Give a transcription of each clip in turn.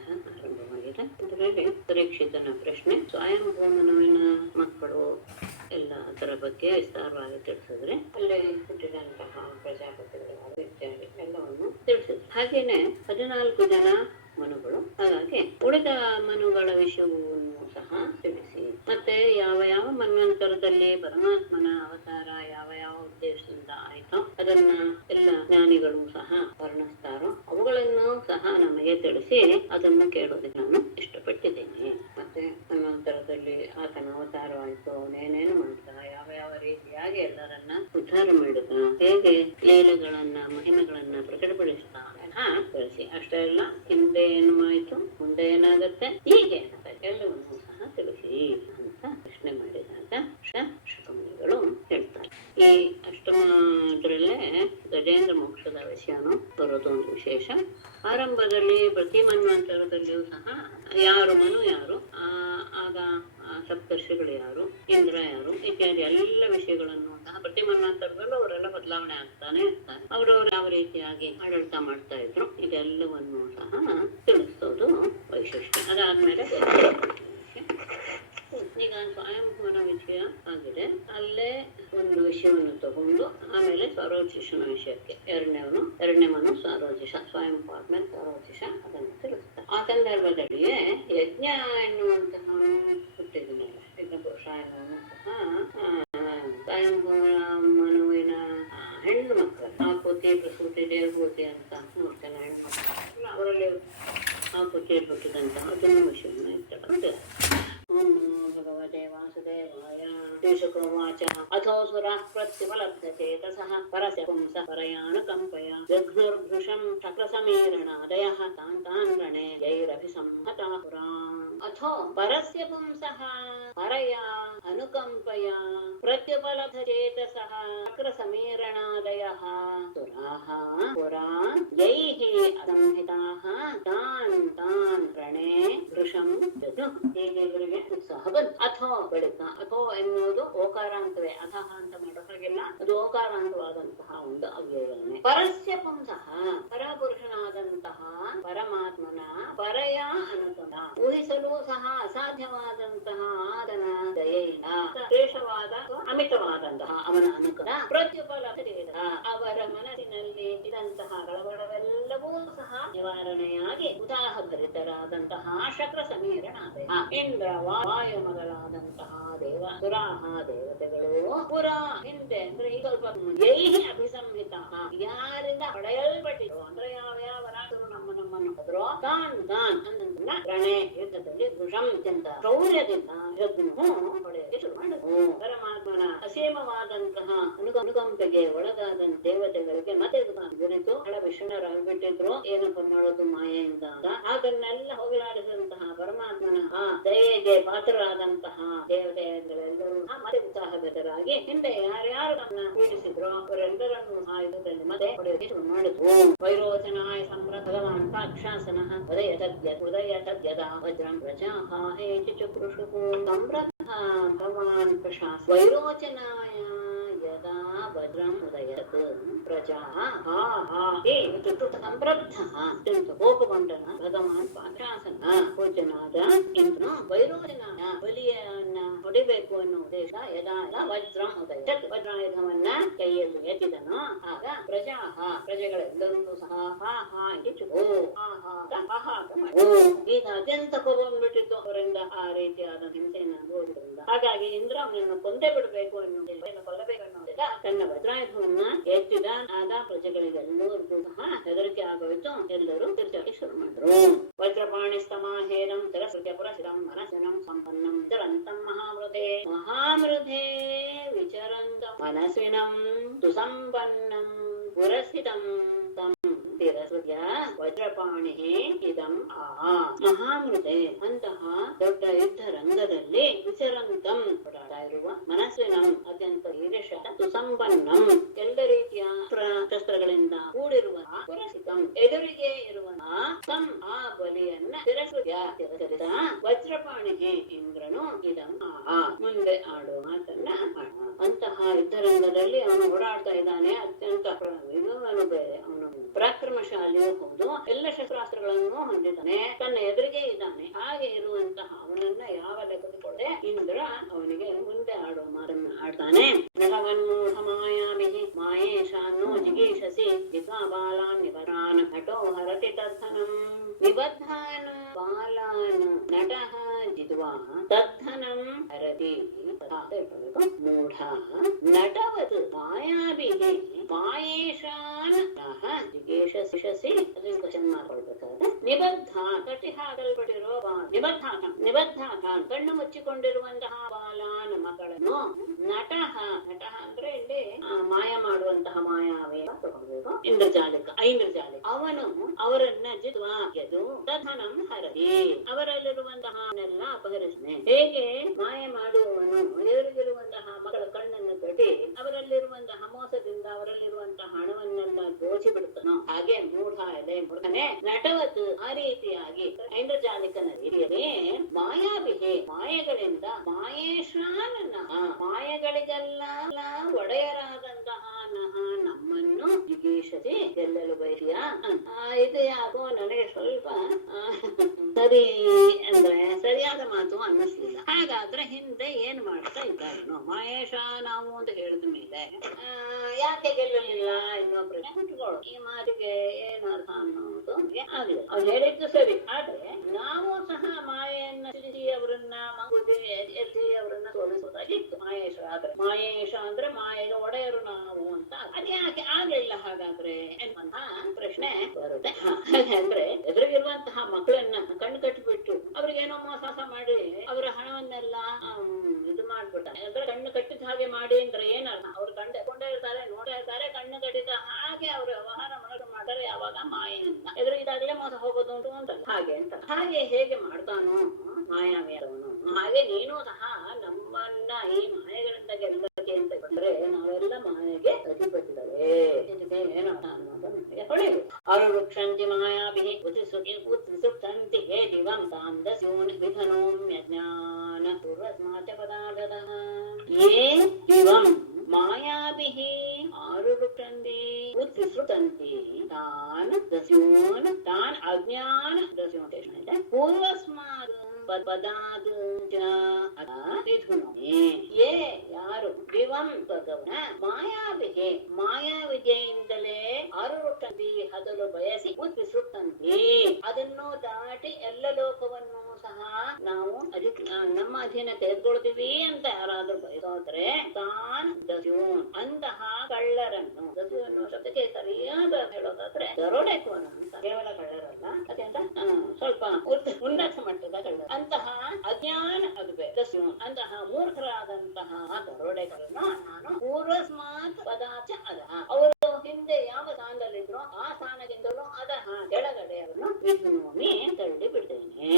ಗ್ರಂಥ ಆರಂಭವಾಗಿದೆ. ಇದರಲ್ಲಿ ಪರೀಕ್ಷಿತನ ಪ್ರಶ್ನೆ, ಸ್ವಯಂಭೂಮನುವಿನ ಮಕ್ಕಳು ಎಲ್ಲ ಅದರ ಬಗ್ಗೆ ವಿಸ್ತಾರವಾಗಿ ತಿಳಿಸಿದ್ರೆ, ಅಲ್ಲಿ ಹುಟ್ಟಿದಂತಹ ಪ್ರಜಾಪತಿಗಳು ಇತ್ಯಾದಿ ಎಲ್ಲವನ್ನು ತಿಳಿಸಿದ್ರು. ಹಾಗೇನೆ 14 ಜನ ಮನುಗಳು, ಹಾಗಾಗಿ ಉಳಿದ ಮನುಗಳ ವಿಷಯವನ್ನು ಸಹ ತಿಳಿಸಿ, ಮತ್ತೆ ಯಾವ ಯಾವ ಮನ್ವಂತರದಲ್ಲಿ ಪರಮಾತ್ಮನ ಅವತಾರ ಯಾವ ಯಾವ ಉದ್ದೇಶದಿಂದ ಆಯ್ತೋ ಅದನ್ನ ಎಲ್ಲ ಜ್ಞಾನಿಗಳು ಸಹ ವರ್ಣಿಸ್ತಾರೋ ಅವುಗಳನ್ನು ಸಹ ನಮಗೆ ತಿಳಿಸಿ ಅದನ್ನು ಕೇಳೋದಕ್ಕೆ ನಾನು ಇಷ್ಟಪಟ್ಟಿದ್ದೇನೆ. ಮತ್ತೆ ಮನ್ವಂತರದಲ್ಲಿ ಆತನ ಅವತಾರ ಆಯ್ತು, ಅವನೇನೇನು ಮಾಡ್ತಾ, ಯಾವ ಯಾವ ರೀತಿಯಾಗಿ ಎಲ್ಲರನ್ನ ಉದ್ಧಾರ ಮಾಡಿದ, ಹೇಗೆ ಲೀಲೆಗಳನ್ನ ಮಹಿಮೆಗಳನ್ನ ಪ್ರಕಟಪಡಿಸ್ತಾ ತಿಳಿಸಿ. ಅಷ್ಟೇ ಅಲ್ಲ, ಹಿಂದೆ ಏನು ಆಯ್ತು, ಮುಂದೆ ಏನಾಗುತ್ತೆ, ಹೀಗೆ ಎಲ್ಲವನ್ನೂ ಸಹ ತಿಳಿಸಿ ಅಂತ ಪ್ರಶ್ನೆ ಮಾಡಿದಾಗ ಶುಕಮುನಿಗಳು ಹೇಳ್ತಾರೆ. ಈ ಅಷ್ಟಮದ್ರಲ್ಲೇ ಗಜೇಂದ್ರ ಮೋಕ್ಷದ ವಿಷಯನು ಬರೋದು ಒಂದು ವಿಶೇಷ. ಆರಂಭದಲ್ಲಿ ಪ್ರತಿ ಮನ್ವಂತರದಲ್ಲಿಯೂ ಸಹ ಯಾರು ಮನು ಯಾರು, ಆಗ ಸಪ್ತರ್ಷಿಗಳು ಯಾರು, ಇಂದ್ರ ಯಾರು ಇತ್ಯಾದಿ ಎಲ್ಲ ವಿಷಯಗಳನ್ನು ಸಹ ಪ್ರತಿ ಮನ್ವಂತರದಲ್ಲೂ ಅವರೆಲ್ಲ ಬದಲಾವಣೆ ಆಗ್ತಾನೆ ಇರ್ತಾರೆ. ಅವರವರು ಯಾವ ರೀತಿಯಾಗಿ ಆಡಳಿತ ಮಾಡ್ತಾ ಇದ್ರು ಇದೆಲ್ಲವನ್ನು ಸಹ ತಿಳಿಸೋದು ವೈಶಿಷ್ಟ್ಯ. ಅದಾದ್ಮೇಲೆ ಈಗ ಸ್ವಯಂಭೂಮನ ವಿಷಯ ಆಗಿದೆ, ಅಲ್ಲೇ ಒಂದು ವಿಷಯವನ್ನು ತಗೊಂಡು ಆಮೇಲೆ ಸಾರೋಚಿಷನ ವಿಷಯಕ್ಕೆ ಎರಡನೇ ಮನು ಸಾರೋಚಿಷ, ಸ್ವಯಂ ಆದ್ಮೇಲೆ ಸಾರೋಚಿಷ ಅದನ್ನು ತಿಳಿಸ್ತಾರೆ. ಆ ಸಂದರ್ಭದಲ್ಲಿಯೇ ಯಜ್ಞ ಎನ್ನುವಂತಹ ಹುಟ್ಟಿದನಲ್ಲ, ಯಜ್ಞ ಪುರುಷ ಎನ್ನುವನು ಸಹ ಸ್ವಯಂಭೂಮನುವಿನ ಹೆಣ್ಣು ಮಕ್ಕಳು ಆಕೃತಿ ಪ್ರಸೂತಿ ದೇವಭೂತಿ ಅಂತ ನೋಡ್ತೇನೆ. ಹೆಣ್ಣು ಮಕ್ಕಳು ಅವರಲ್ಲಿ ಆಕೃತಿ ಹುಟ್ಟಿದಂತಹ ಅದನ್ನು ವಿಷಯವನ್ನು ಇರ್ತಕ್ಕಂಥ. ಓಂ ಭಗವತೆ ವಾಸುದೇವಾಯ. ಶ್ರೀಶುಕೋವಾಚ ಅಥೋಸುರಃ ಪ್ರತ್ಯುಪಲಬ್ಧಚೇತಸಃ ಪರಸ್ಯ ಪುಂಸಃ ಪರಯಾನುಕಂಪಯ ಜಘ್ನುರ್ಭೃಶಂ ಚಕ್ರಸಮೀರಣಾದಯಃ ತಾನ್ ರಣೇ ಯೈರಭಿಸಂಹತಾಃ ಪುರಾಂ. ಅಥೋ ಪರಸ್ಯ ಪುಂಸಃ ಪರಯಾ ಅನುಕಂಪಯ ಪ್ರತ್ಯುಪಲಬ್ಧಚೇತಸಃ ಚಕ್ರಸಮೀರಣಾದಯಃ ಸುರಾಃ ಪುರಾ ಯೈಃ ಅಸಂಹಿತಾಃ ತಾನ್ ರಣೇ ಭೃಶಂ ಜಘ್ನುಃ. ಹೀಗೆ ಇವರಿಗೆ ಉತ್ಸಾಹ ಬಂತು. ಅಥೋ ಬಳಿಕ, ಅಥೋ ಎನ್ನುವುದು ಓಕಾರಾಂತವೇ, ಅಧಃ ಅಂತ ಮಾಡೋ ಹಾಗಿಲ್ಲ, ಅದು ಓಕಾರಾಂತವಾದಂತಹ ಒಂದು ಅವ್ಯವನೆ. ಪರಸ್ಯ ಪುಂಸಃ ಪರಪುರುಷನಾದಂತಹ ಪರಮಾತ್ಮನ ಪರಯ ಅನುಕಂಪ, ಊಹಿಸಲು ಸಹ ಅಸಾಧ್ಯವಾದಂತಹ ಆತನ ದಯೆಯಿಂದ ಶ್ರೇಷ್ಠವಾದ ಅಮಿತವಾದಂತಹ ಅವನ ಅನುಕಂಪ ಪ್ರತ್ಯುಪಲಬ್ಧ, ಅವರ ಮನಸ್ಸಿನಲ್ಲಿ ಇದ್ದಂತಹ ಕಳವಳವೆಲ್ಲವೂ ಸಹ ನಿವಾರಣೆಯಾಗಿ ಉದಾಹಭರಿತರಾದಂತಹ ಶಕ್ರ ಸಮೀರಣಾದಯ ಇಂದ್ರ ವಾಯು ಮೊದಲಾದಂತಹ ಸುರಾಹ ದೇವತೆಗಳು ಪುರ ಹಿಂದೆ ಅಂದ್ರೆ ಈ ಸ್ವಲ್ಪ ಅಭಿಸಂಹಿತ ಯಾರಿಂದ ಪಡೆಯಲ್ಪಟ್ಟಿರೋ ಅಂದ್ರೆ ಯಾವ ರಾಜರು ನಮ್ಮನ್ನು ಹೋದ್ರೋ ತಾನ್ ಅಂದ ರಣೆ ಯುದ್ಧದಲ್ಲಿ ವೃಷಂ ಅತ್ಯಂತ ಶೌರ್ಯದಿಂದ ಪಡೆಯಕ್ಕೆ ಶುರು ಮಾಡಿದ್ರು. ಪರಮಾತ್ಮನ ಅಸೀಮವಾದಂತಹ ಅನುಕಂಪೆಗೆ ಒಳಗಾದ ದೇವತೆಗಳಿಗೆ ಮತ್ತೆ ಗುರಿತು ಹಳ ವಿಷಣರಾಗ್ಬಿಟ್ಟಿದ್ರು. ಏನಪ್ಪ ಮಾಡೋದು ಮಾಯೆಯಿಂದ, ಅದನ್ನೆಲ್ಲ ಹೋಗಲಾಡಿಸಿದಂತಹ ಪರಮಾತ್ಮನ ಆ ದಯೆಗೆ ಪಾತ್ರರಾದಂತಹ ದೇವತೆಗಳೆಲ್ಲರೂ ಮತ್ತೆ ಉತ್ಸಾಹಗತರಾಗಿ ಹಿಂದೆ ಯಾರ್ಯಾರು ತನ್ನ ಪೀಡಿಸಿದ್ರು ಅವರೆಲ್ಲರನ್ನು ಆ ಯುದ್ಧದಲ್ಲಿ ಮತ್ತೆ ಹೊಡೆಯಕ್ಕೆ ಶುರು ಮಾಡಿದ್ರು. ವೈರೋಚನಾಯ ಸಂಪ್ರತ ಭಗವಾನ್ ಸಾಕ್ಷಾಸನಃ ಉದಯ ತದ್ಯದಾ ವಜ್ರಂ ಪ್ರಜಾಃ ಹೇತಿ ಚಕ್ರುಷುಃ ಸಂಪ್ರತ ಭಗವಾನ್ ಪ್ರಶಾಸ ವೈರೋಚನಾಯ ಯದಾ ವಜ್ರಂ ಉದಯತ್ ಪ್ರಜಾಃ ಸಂಪ್ರಬ್ಧಃ ಅತ್ಯಂತ ಕೋಪಗೊಂಡನ ಭಗವಾನ್ ಪಾಕ್ಷಾಸನ ಪೂಜ್ಯನಾದ ಇಂದ್ರನು ವೈರೋಚನಾಯ ಬಲಿಯನ್ನ ಹೊಡಿಬೇಕು ಅನ್ನೋ ಉದ್ದೇಶ ಯದಾ ವಜ್ರಂ ಉದಯತ್ ವಜ್ರಾಯುಧವನ್ನ ಕೈಯಲ್ಲಿ ಎತ್ತಿದನು. ಆಗ ಪ್ರಜೆಗಳೆಲ್ಲರೂ ಸಹ ಈಗ ಅತ್ಯಂತ ಕೋಪಗೊಂಡ್ಬಿಟ್ಟಿತ್ತು ಅವರಿಂದ ಆ ರೀತಿಯಾದ ಹಿಂಸೆಯನ್ನು ಅನುಭವಿಸಿದ್ರಿಂದ. ಹಾಗಾಗಿ ಇಂದ್ರ ಅವನನ್ನು ಕೊಂದೇ ಬಿಡಬೇಕು ಕೊಲ್ಲಬೇಕು ಅನ್ನೋದಿಲ್ಲ, ತನ್ನ ವಜ್ರಾಯುಧವನ್ನ ಎತ್ತಿದ. ಆಗ ಪ್ರಜೆಗಳಿಗೆಲ್ಲರಿಗೂ ಸಹ ಹೆದರಿಕೆ ಆಗೋಯ್ತು. ಎಲ್ಲರೂ ತಿರ್ಚಾಡಿ ಶುರು ಮಾಡಿದ್ರು. ವಜ್ರಪಾಣಿ ಸ್ತಮಾಹೇರಂ ತಿರಸ್ಕೃತ್ಯ ಪುರಸ್ಥಿತಂ ಮನಸ್ಸಿನಂ ಸಂಪನ್ನಂ ಚರಂತಂ ಮಹಾಮೃಧೇ ವಿಚರಂತಂ ಮನಸ್ಸಿನಂ ಸುಸಂಪನ್ನಂ ಪುರಸ್ಥಿತಂ ತಂ ತಿರಸ್ಕೃತ್ಯ ವಜ್ರಪಾಣಿ ಇದಂ ಮಹಾಮೃತೆ. ಅಂತಹ ದೊಡ್ಡ ಯುದ್ಧ ರಂಗದಲ್ಲಿ ವಿಚರಂತಂ ಓಡಾಡ್ತಾ ಇರುವ ಮನಸ್ಸಿನಂ ಅತ್ಯಂತ ವೀರ್ಯಶ ಸುಸಂಪನ್ನಂ ಎಲ್ಲ ರೀತಿಯ ಶಸ್ತ್ರಗಳಿಂದ ಕೂಡಿರುವ ಪುರಸ್ಥಿತಂ ಎದುರಿಗೆ ಇರುವ ತಂ ಆ ಬಲಿಯನ್ನ ತಿರಸ್ಕೃತ್ಯ ವಾಕ್ಯ ತಿರಸ್ಕರಿಸ ವಜ್ರಪಾಣಿಗೆ ಇಂದ್ರನು ಇದಂ ಮುಂದೆ ಆಡುವ ಮಾತನ್ನ ಅಂತಹ ಯುದ್ಧರಂಗದಲ್ಲಿ ಅವನು ಓಡಾಡ್ತಾ ಇದ್ದಾನೆ. ಅತ್ಯಂತ ಇವನು ಬೇರೆ, ಅವನು ಪರಾಕ್ರಮಶಾಲಿಯೂ ಹೌದು, ಎಲ್ಲ ಶಸ್ತ್ರಾಸ್ತ್ರಗಳನ್ನು ಹೊಂದಿದ್ದಾನೆ, ತನ್ನ ಎದುರಿಗೆ ಇದ್ದಾನೆ. ಹಾಗೆ ಇರುವಂತಹ ಅವನನ್ನ ಯಾವ ಲೆಕ್ಕದೊಳಗೆ ಇಂದ್ರ ಅವನಿಗೆ ಮುಂದೆ ಆಡುವ ಮಾತನ್ನ ಆಡ್ತಾನೆ. ನರವನ್ಮೂಢ ಮಾಯಾಮಿಹಿ ಮಾಯೇಶಾನ್ನೋ ಜಿಗೀಷಸಿ ಜಿತ್ವಾ ಬಾಲಾನ್ ನಿಬರಾನ್ ನಟೋ ಹರತಿ ತದ್ಧನಂ ನಿಬದ್ಧಾನ್ ಬಾಲಾನ್ ನಟಃ ಜಿತ್ವಾ ತದ್ಧನಂ ಹರತಿ ಮೂಢ ನಟವತ್ ಮಾಯಾಭಿಃ ಮಾಯೇಶಾನ್ ಜಿಗೀಷಸಿ ಮಾಡ್ಕೊಳ್ಬೇಕಾದ್ರೆ ನಿಬದ್ಧ ಕಟ್ಟಿ ಹಾಕಲ್ಪಟ್ಟಿರೋ ನಿಬದ್ಧಾನ್ ಕಣ್ಣು ಮುಚ್ಚಿಕೊಂಡಿರುವಂತಹ ಬಾಲಾನ್ ಮಕ್ಕಳನ್ನು ನಟಃ ಅಂದ್ರೆ ಇಲ್ಲಿ ಮಾಯ ಮಾಡುವಂತಹ ಮಾಯಾವೇ ತಗೊಳ್ಬೇಕು. ಇಂದ್ರಜಾಲಿಕ ಅವನು ಅವರನ್ನ ಜಿತ್ವಾ ಗೆದ್ದು ತಧನಂ ಹರತಿ ಅವರಲ್ಲಿರುವಂತಹ ಅಪಹರಿಸನೆ. ಹೇಗೆ ಮಾಯ ಮಾಡುವವನು ಎದುರಿಗಿರುವಂತಹ ಮಕ್ಕಳ ಕಣ್ಣನ್ನು ಕಟ್ಟಿ ಅವರಲ್ಲಿರುವಂತಹ ಮೋಸದಿಂದ ಅವರಲ್ಲಿರುವಂತಹ ಹಣವನ್ನೆಲ್ಲ ದೋಚಿ ಬಿಡುತ್ತಾನೋ ಹಾಗೆ ಮೂಢನೆ ನಟವತ್ ಆ ರೀತಿಯಾಗಿ ಐಂದ್ರಜಾಲಿಕನ ರೀತಿಯಲ್ಲಿ ಮಾಯಾಭಿಹಿ ಮಾಯೆಗಳಿಂದ ಮಾಯೇಶಾನ ಮಾಯೆಗಳಿಗೆಲ್ಲ ಒಡೆಯರಾದಂತಹ ನಮ್ಮನ್ನು ಜಿಗೀಷತಿ ಗೆಲ್ಲಲು ಬಯಸಿಯ ಇದು ಯಾಕೋ ನನಗೆ ಸ್ವಲ್ಪ ಸರಿ ಅಂದ್ರೆ ಸರಿಯಾದ ಮಾತು ಅನ್ನಿಸ್ಲಿಲ್ಲ. ಹಾಗಾದ್ರೆ ಹಿಂದೆ ಏನ್ ಮಾಡ್ತಾ ಇದ್ದಾರೇನೋ ಮಹೇಶ ನಾವು ಅಂತ ಹೇಳಿದ ಮೇಲೆ ಯಾಕೆ ಗೆಲ್ಲಲಿಲ್ಲ ಇನ್ನೊಬ್ರು ಕುಟ್ಕೊಳ್ಳು. ಈ ಮಾತಿಗೆ ಏನು ಅರ್ಥ ಅನ್ನೋದು ಆಗ್ಲಿಲ್ಲ. ಅವ್ರು ಹೇಳಿದ್ದು ಸರಿ, ಆದ್ರೆ ನಾವು ಸಹ ಮಾಯೆಯನ್ನ ತಿಳಿಸಿ ಅವರನ್ನ ಮಂಗುತಿ ಎತ್ತಿ ಅವರನ್ನ ಸೋಲಿಸೋದಾಗಿತ್ತು. ಮಾಯೇಶ ಅಂದ್ರೆ ಮಾಯೆಗೆ ಒಡೆಯರು ನಾವು ಅಂತ ಅದ್ಯಾಕೆ ಆಗ್ಲಿಲ್ಲ ಹಾಗಾದ್ರೆ ಎನ್ನುವಂತ ಪ್ರಶ್ನೆ ಬರುತ್ತೆ. ಹಾಗಂದ್ರೆ ಎದುರಿಗಿರುವಂತಹ ಮಕ್ಕಳನ್ನ ಕಣ್ಣು ಕಟ್ಟಿಬಿಟ್ಟು ಅವ್ರಿಗೇನೋ ಮೋಸ ಮಾಡಿ ಅವರ ಹಣವನ್ನೆಲ್ಲ ಇದು ಮಾಡ್ಬಿಟ್ಟ. ಅಂದ್ರೆ ಕಣ್ಣು ಕಟ್ಟಿದ ಹಾಗೆ ಮಾಡಿ ಅಂದ್ರೆ ಏನಲ್ಲ, ಅವ್ರು ಕೊಂಡೇ ಇರ್ತಾರೆ, ನೋಡ್ತಾ ಇರ್ತಾರೆ, ಕಣ್ಣು ಕಟ್ಟಿದ ಹಾಗೆ ಅವ್ರು ವ್ಯವಹಾರ ಮಾಡ್ತಾರೆ. ಯಾವಾಗ ಮಾಯೆಯಿಂದ ಎದುರಿಗಿದಾಗಲೇ ಮೋಸ ಹೋಗೋದು ಉಂಟು ಅಂತಲ್ಲ, ಹಾಗೆ ಅಂತ ಹಾಗೆ ಹೇಗೆ ಮಾಡ್ತಾನೋ ಮಾಯಾವಿಯರವನು ಹಾಗೆ ನೀನು ಸಹ ನಮ್ಮನ್ನ ಈ ಮಾಯೆಗಳಿಂದ ಗೆಲ್ಲಕ್ಕೆ ಅಂತ ಬಂದ್ರೆ ನಾವೆಲ್ಲ ಮಾಯೆಗೆ ಅಧಿಪತಿಗಳೇ. ಏನು ಅನ್ನೋದನ್ನ ಹೊಳೆಯುದು ಅರುಕ್ಷಂತಿ ಮಾಯಾಭಿಹಿ ಉತ್ಸುಕ್ತಂತಿ ಹೇ ದಿವಂ ತಾಂದಸ್ಯೂನ್ ವಿಧನೋಮ್ಯಜ್ಞಾನ ಪೂರ್ವಸ್ಮಾಚ ಪದಾರ್ಥತಃ ಯೇ ದಿವಂ ಮಾಯಾಭಿಹಿ ಆರುರುಕ್ಷಂತಿ ಉತ್ಸುಕ್ತಂತಿ ತಾನ್ ದಸ್ಯೂನ್ ತಾನ್ ಅಜ್ಞಾನ ದಸ್ಯೂನ್ ಪೂರ್ವಸ್ಮಾತ್ ಯಾರು ದಿವಂ ಭಗವನ ಮಾಯಾವಿಗೆ ಮಾಯಾವಿದ್ಯೆಯಿಂದಲೇ ಅರುರುಟ್ಟಂತಿ ಹದಲು ಬಯಸಿ ಉತ್ಸುಕ್ತಂತಿ ಅದನ್ನು ದಾಟಿ ಎಲ್ಲ ಲೋಕವನ್ನು ಸಹ ನಾವು ನಮ್ಮ ಅಧೀನ ತೆಗೆದುಕೊಳ್ತೀವಿ ಅಂತ ಯಾರಾದ್ರೂ ಬಯಸೋದ್ರೆ ತಾನ್ ದಸ್ಯೂನ್ ಅಂತಹ ಕಳ್ಳರನ್ನು ದಸ್ಯು ಅನ್ನೋ ಶಬ್ದಕ್ಕೆ ಸರಿಯಾದ ಹೇಳೋದಾದ್ರೆ ದರೋಡೆಕೋನ ಅಂತ, ಕೇವಲ ಕಳ್ಳರಲ್ಲ, ಅತ್ಯಂತ ಸ್ವಲ್ಪ ಉನ್ನತ ಮಟ್ಟದ ಕಳ್ಳರು, ಅಂತಹ ಅಜ್ಞಾನ ಅದುಬೆ ದಸ್ಯು ಅಂತಹ ಮೂರ್ಖರಾದಂತಹ ದರೋಡೆಗಳನ್ನು ನಾನು ಪೂರ್ವಸ್ಮಾತ್ ಪದಾಚ ಅದ ಅವರು ಹಿಂದೆ ಯಾವ ಸ್ಥಾನದಲ್ಲಿದ್ರು ಆ ಸ್ಥಾನದಿಂದಲೂ ಅದಹ ಕೆಳಗಡೆ ಅವರನ್ನು ವಿಷ್ಣುವಮಿ ತಳ್ಳಿ ಬಿಡ್ತೇನೆ.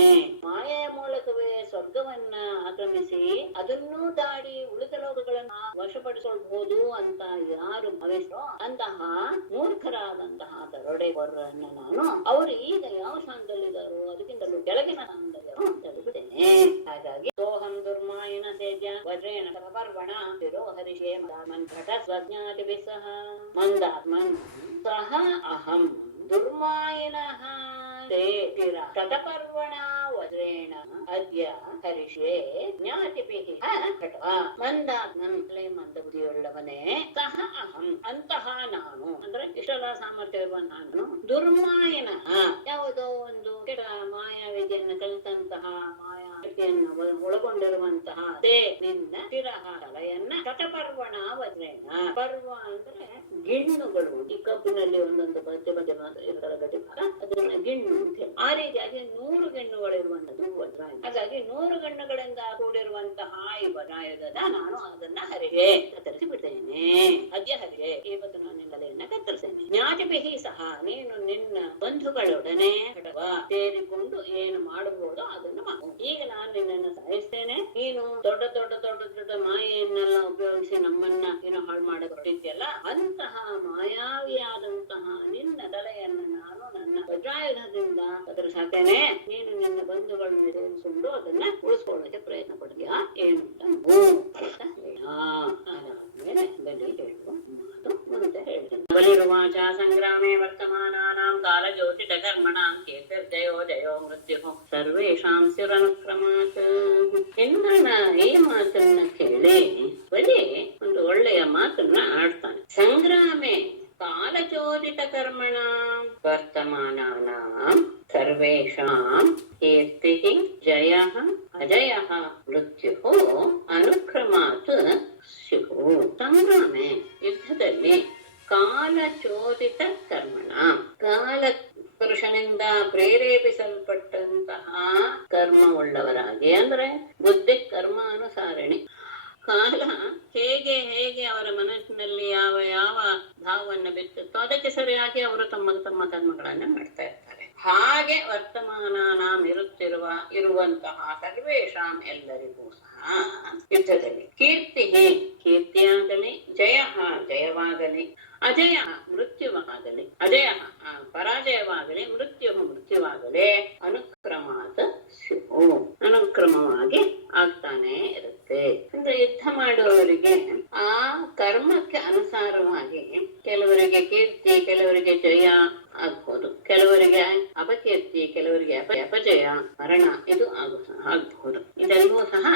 ಮಾಯೆಯ ಮೂಲಕವೇ ಸ್ವರ್ಗವನ್ನ ಆಕ್ರಮಿಸಿ ಅದನ್ನೂ ದಾಡಿ ಉಳಿದ ಲೋಕಗಳನ್ನ ವಶಪಡಿಸಬಹುದು ಅಂತ ಯಾರು ಭಾವಿಸ್ರೋ ಅಂತಹ ಮೂರ್ಖರಾದಂತಹ ದರೋಡೆಕೋರರನ್ನ ನಾನು ಅವರು ಈಗ ಯಾವ ಸ್ಥಾನದಲ್ಲಿದ್ದಾರೋ ಅದಕ್ಕಿಂತಲೂ ಕೆಳಗಿನ ಸ್ಥಾನದಲ್ಲಿರೋ ತಳ್ಳಿಬಿಟ್ಟೇನೆ. ಹಾಗಾಗಿ ಸೋಹಂ ದುರ್ಮಾಯಿನ ಸೇಜ್ಯ ವಜ್ರೇಣ ಪರ್ವಣ ತಿರೋ ಹರಿಷೇ ಮನ್ ಘಟ ಸ್ವಜ್ಞಾತಿ ಸಹ ಮಂದಾತ್ಮನ್ ಸಹ ಅಹಂ ದುರ್ಮಾಯಿನಃ ಶತಪರ್ವಣ ವಜ್ರೇಣ ಅದ್ಯ ಹರಿಷೇ ಜ್ಞಾತಿಭಿಃ ಘಟವಾ ಮಂದಾತ್ಮನ್ ಮಂದಬುದ್ಧಿಯುಳ್ಳವನೇ ಸಹ ಅಹಂ ಅಂತಹ ನಾನು ಅಂದ್ರೆ ಇಷ್ಟೆಲ್ಲ ಸಾಮರ್ಥ್ಯ ಇರುವ ನಾನು ದುರ್ಮಾಯನ ಯಾವುದೋ ಒಂದು ಕೆಟ್ಟ ಮಾಯಾವಿದ್ಯೆಯನ್ನು ಕಲಿತಂತಹ ಮಾಯಾವಿದ್ಯೆಯನ್ನು ಒಳಗೊಂಡಿರುವಂತಹ ನಿನ್ನ ಶಿರಹ ತಲೆಯನ್ನ ಶತಪರ್ವಣ ವಜ್ರೇಣ ಪರ್ವ ಅಂದ್ರೆ ಗಿಣ್ಣುಗಳು, ಈ ಕಬ್ಬಿನಲ್ಲಿ ಒಂದೊಂದು ಮಧ್ಯ ಇರ್ತಾರೆ ಗಟ್ಟಿ ಭಾಗ ಅದನ್ನ ಗಿಣ್ಣು ಅಂತ ಹೇಳಿ ಆ ರೀತಿಯಾಗಿ 100 ಗಿಣ್ಣುಗಳಿರುವಂತದ್ದು ವಜ್ರಾಯುಧ. ಹಾಗಾಗಿ 100 ಗಿಣ್ಣುಗಳಿಂದ ಕೂಡಿರುವಂತಹ ಈ ವಜ್ರಾಯುಧದ ನಾನು ಅದನ್ನ ಹರಿವೆ ಕತ್ತರಿಸಿ ಬಿಡ್ತೇನೆ. ಅದ್ಯ ಹರಿವೆ ಇವತ್ತು ನಾನು ನಿನ್ನ ಕತ್ತರಿಸ್ತೇನೆ. ಜ್ಞಾತಿಭಿಹಿ ಸಹ ನೀನು ನಿನ್ನ ಬಂಧುಗಳೊಡನೆ ಸೇರಿಕೊಂಡು ಏನು ಮಾಡಬಹುದು ಅದನ್ನು ಮಾಡು. ಈಗ ನಾನು ನಿನ್ನನ್ನು ಸಾಯಿಸ್ತೇನೆ. ನೀನು ದೊಡ್ಡ ದೊಡ್ಡ ದೊಡ್ಡ ದೊಡ್ಡ ಮಾಯೆಯನ್ನೆಲ್ಲ ಉಪಯೋಗಿಸಿ ನಮ್ಮನ್ನ ಏನೋ ಹಾಳು ಮಾಡಕೊಟ್ಟಿದ್ಯಲ್ಲ, ಅಂತಹ ಮಾಯಾವಿಯಾದಂತಹ ನಿನ್ನ ತಲೆಯನ್ನು ನಾನು ನನ್ನ ವಜ್ರ ವಜ್ರಾಯುಧದಿಂದ ಅದರ ಸಾಕೇನೆ ನೀನು ನಿನ್ನ ಬಂಧುಗಳನ್ನು ಎದುರಿಸಿಕೊಂಡು ಅದನ್ನ ಉಳಿಸ್ಕೊಳ್ಳೋಕೆ ಪ್ರಯತ್ನ ಪಡ್ತೀಯಾ ಏನು ಅದಾದ್ಮೇಲೆ ಬಲಿ ಹೇಳುವ ಮಾತು ಮುಂದೆ ಹೇಳ್ತೇನೆ. ಬಲಿರುವಾಚ ಸಂಗ್ರಾಮೇ ವರ್ತಮಾನಾನಾಂ ಕಾಲ ಜ್ಯೋತಿಷ ಕರ್ಮಣಾಂ ಕೀರ್ತಿರ್ಜಯೋ ಜಯೋ ಮೃತ್ಯು ಸರ್ವೇಷಾಂ ಸ್ಯುರನುಕ್ರಮಾತ್. ಇಂದ್ರನ ಈ ಮಾತನ್ನ ಕೇಳಿ ಬಲಿ ಒಂದು ಒಳ್ಳೆಯ ಮಾತನ್ನ ಆಡ್ತಾನೆ. ಸಂಗ್ರಾಮೇ ಕಾಲಚೋದಿತ ಕರ್ಮಣ ವರ್ತಮಾನಾನಾಂ ಸರ್ವೇಷಾಂ ಕೀರ್ತಿಃ ಜಯಃ ಅಜಯಃ ಮೃತ್ಯುಃ ಅನುಕ್ರಮಾತ್ ಸ್ಯುಃ. ಸಂಗ್ರಾಮೆ ಯುದ್ಧದಲ್ಲಿ ಕಾಲಚೋದಿತ ಕರ್ಮಣ ಕಾಲ ಪುರುಷನಿಂದ ಪ್ರೇರೇಪಿಸಲ್ಪಟ್ಟಂತಹ ಕರ್ಮವುಳ್ಳವರಾಗಿ ಅಂದ್ರೆ ಬುದ್ಧಿ ಕರ್ಮಾನುಸಾರಣಿ. ಕಾಲ ಹೇಗೆ ಹೇಗೆ ಅವರ ಮನಸ್ಸಿನಲ್ಲಿ ಯಾವ ಯಾವ ಭಾವವನ್ನು ಬಿತ್ತುತ್ತೋ ಅದಕ್ಕೆ ಸರಿಯಾಗಿ ಅವರು ತಮ್ಮ ತಮ್ಮ ಕರ್ಮಗಳನ್ನ ಮಾಡ್ತಾ ಇರ್ತಾರೆ. ಹಾಗೆ ವರ್ತಮಾನ ಇರುವಂತಹ ಸರ್ವೇಷಾಂ ಎಲ್ಲರಿಗೂ ಸಹ ಯುದ್ಧದಲ್ಲಿ ಕೀರ್ತಿಯಾಗಲಿ ಜಯ ಜಯವಾಗಲಿ ಅಜಯ ಮೃತ್ಯುವಾಗಲಿ ಅಜಯ ಪರಾಜಯವಾಗಲಿ ಮೃತ್ಯುವಾಗಲಿ ಅನುಕ್ರಮಾತ್ ಸ್ಯುಃ ಅನುಕ್ರಮವಾಗಿ ಆಗ್ತಾನೆ ಇರುತ್ತೆ. ಅಂದ್ರೆ ಯುದ್ಧ ಮಾಡುವವರಿಗೆ ಆ ಕರ್ಮಕ್ಕೆ ಅನುಸಾರವಾಗಿ ಕೆಲವರಿಗೆ ಕೀರ್ತಿ ಕೆಲವರಿಗೆ ಜಯ ಆಗ್ಬಹುದು, ಕೆಲವರಿಗೆ ಅಪಕೀರ್ತಿ ಕೆಲವರಿಗೆ ಅಪಜಯ ಮರಣ ಇದು ಆಗಬಹುದು. ಇದೆಲ್ಲವೂ ಸಹ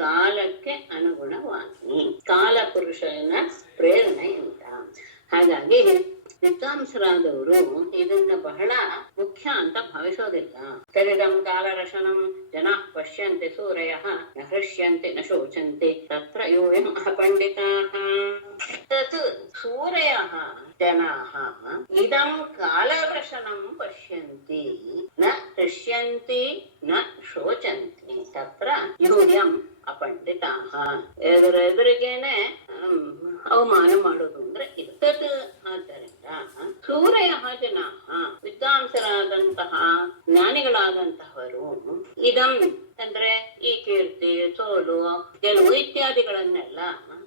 ಕಾಲಕ್ಕೆ ಅನುಗುಣವಾಗಿ ಕಾಲ ಪುರುಷನ ಪ್ರೇರಣೆಯಿಂದ. ಹಾಗಾಗಿ ವಿದ್ವಾಂಸರಾದವರು ಇದನ್ನ ಬಹಳ ಮುಖ್ಯ ಅಂತ ಭಾವಿಸೋದಿಲ್ಲ. ತರಿದಂ ಕಾಲರಶನಂ ಜನಃ ಪಶ್ಯಂತೆ ಸೂರಯಃ ನ ಹೃಷ್ಯಂತೆ ನ ಶೋಚಂತೆ ತತ್ರ ಯೋಯಂ ಅಪಂಡಿತಾಃ. ತತ್ ಸೂರಯಃ ಜನಾಃ ಇದಂ ಕಾಲರಶನಂ ಪಶ್ಯಂತಿ ನ ಹೃಷ್ಯಂತಿ ನ ಶೋಚಂತಿ ತತ್ರ ಯೋಯಂ ಅಪಂಡಿತಾಃ. ಎದುರಿಗೇನೆ ಅವಮಾನ ಮಾಡೋದು ಅಂದ್ರೆ ಇದು. ತತ್ ಆದ್ದರಿಂದ ಸೂರಯ ಜನಾಃ ವಿದ್ವಾಂಸರಾದಂತಹ ಜ್ಞಾನಿಗಳಾದಂತಹವರು ಇದಂ ಅಂದ್ರೆ ಈ ಕೀರ್ತಿ ಸೋಲು ಗೆಲುವು ಇತ್ಯಾದಿಗಳನ್ನೆಲ್ಲ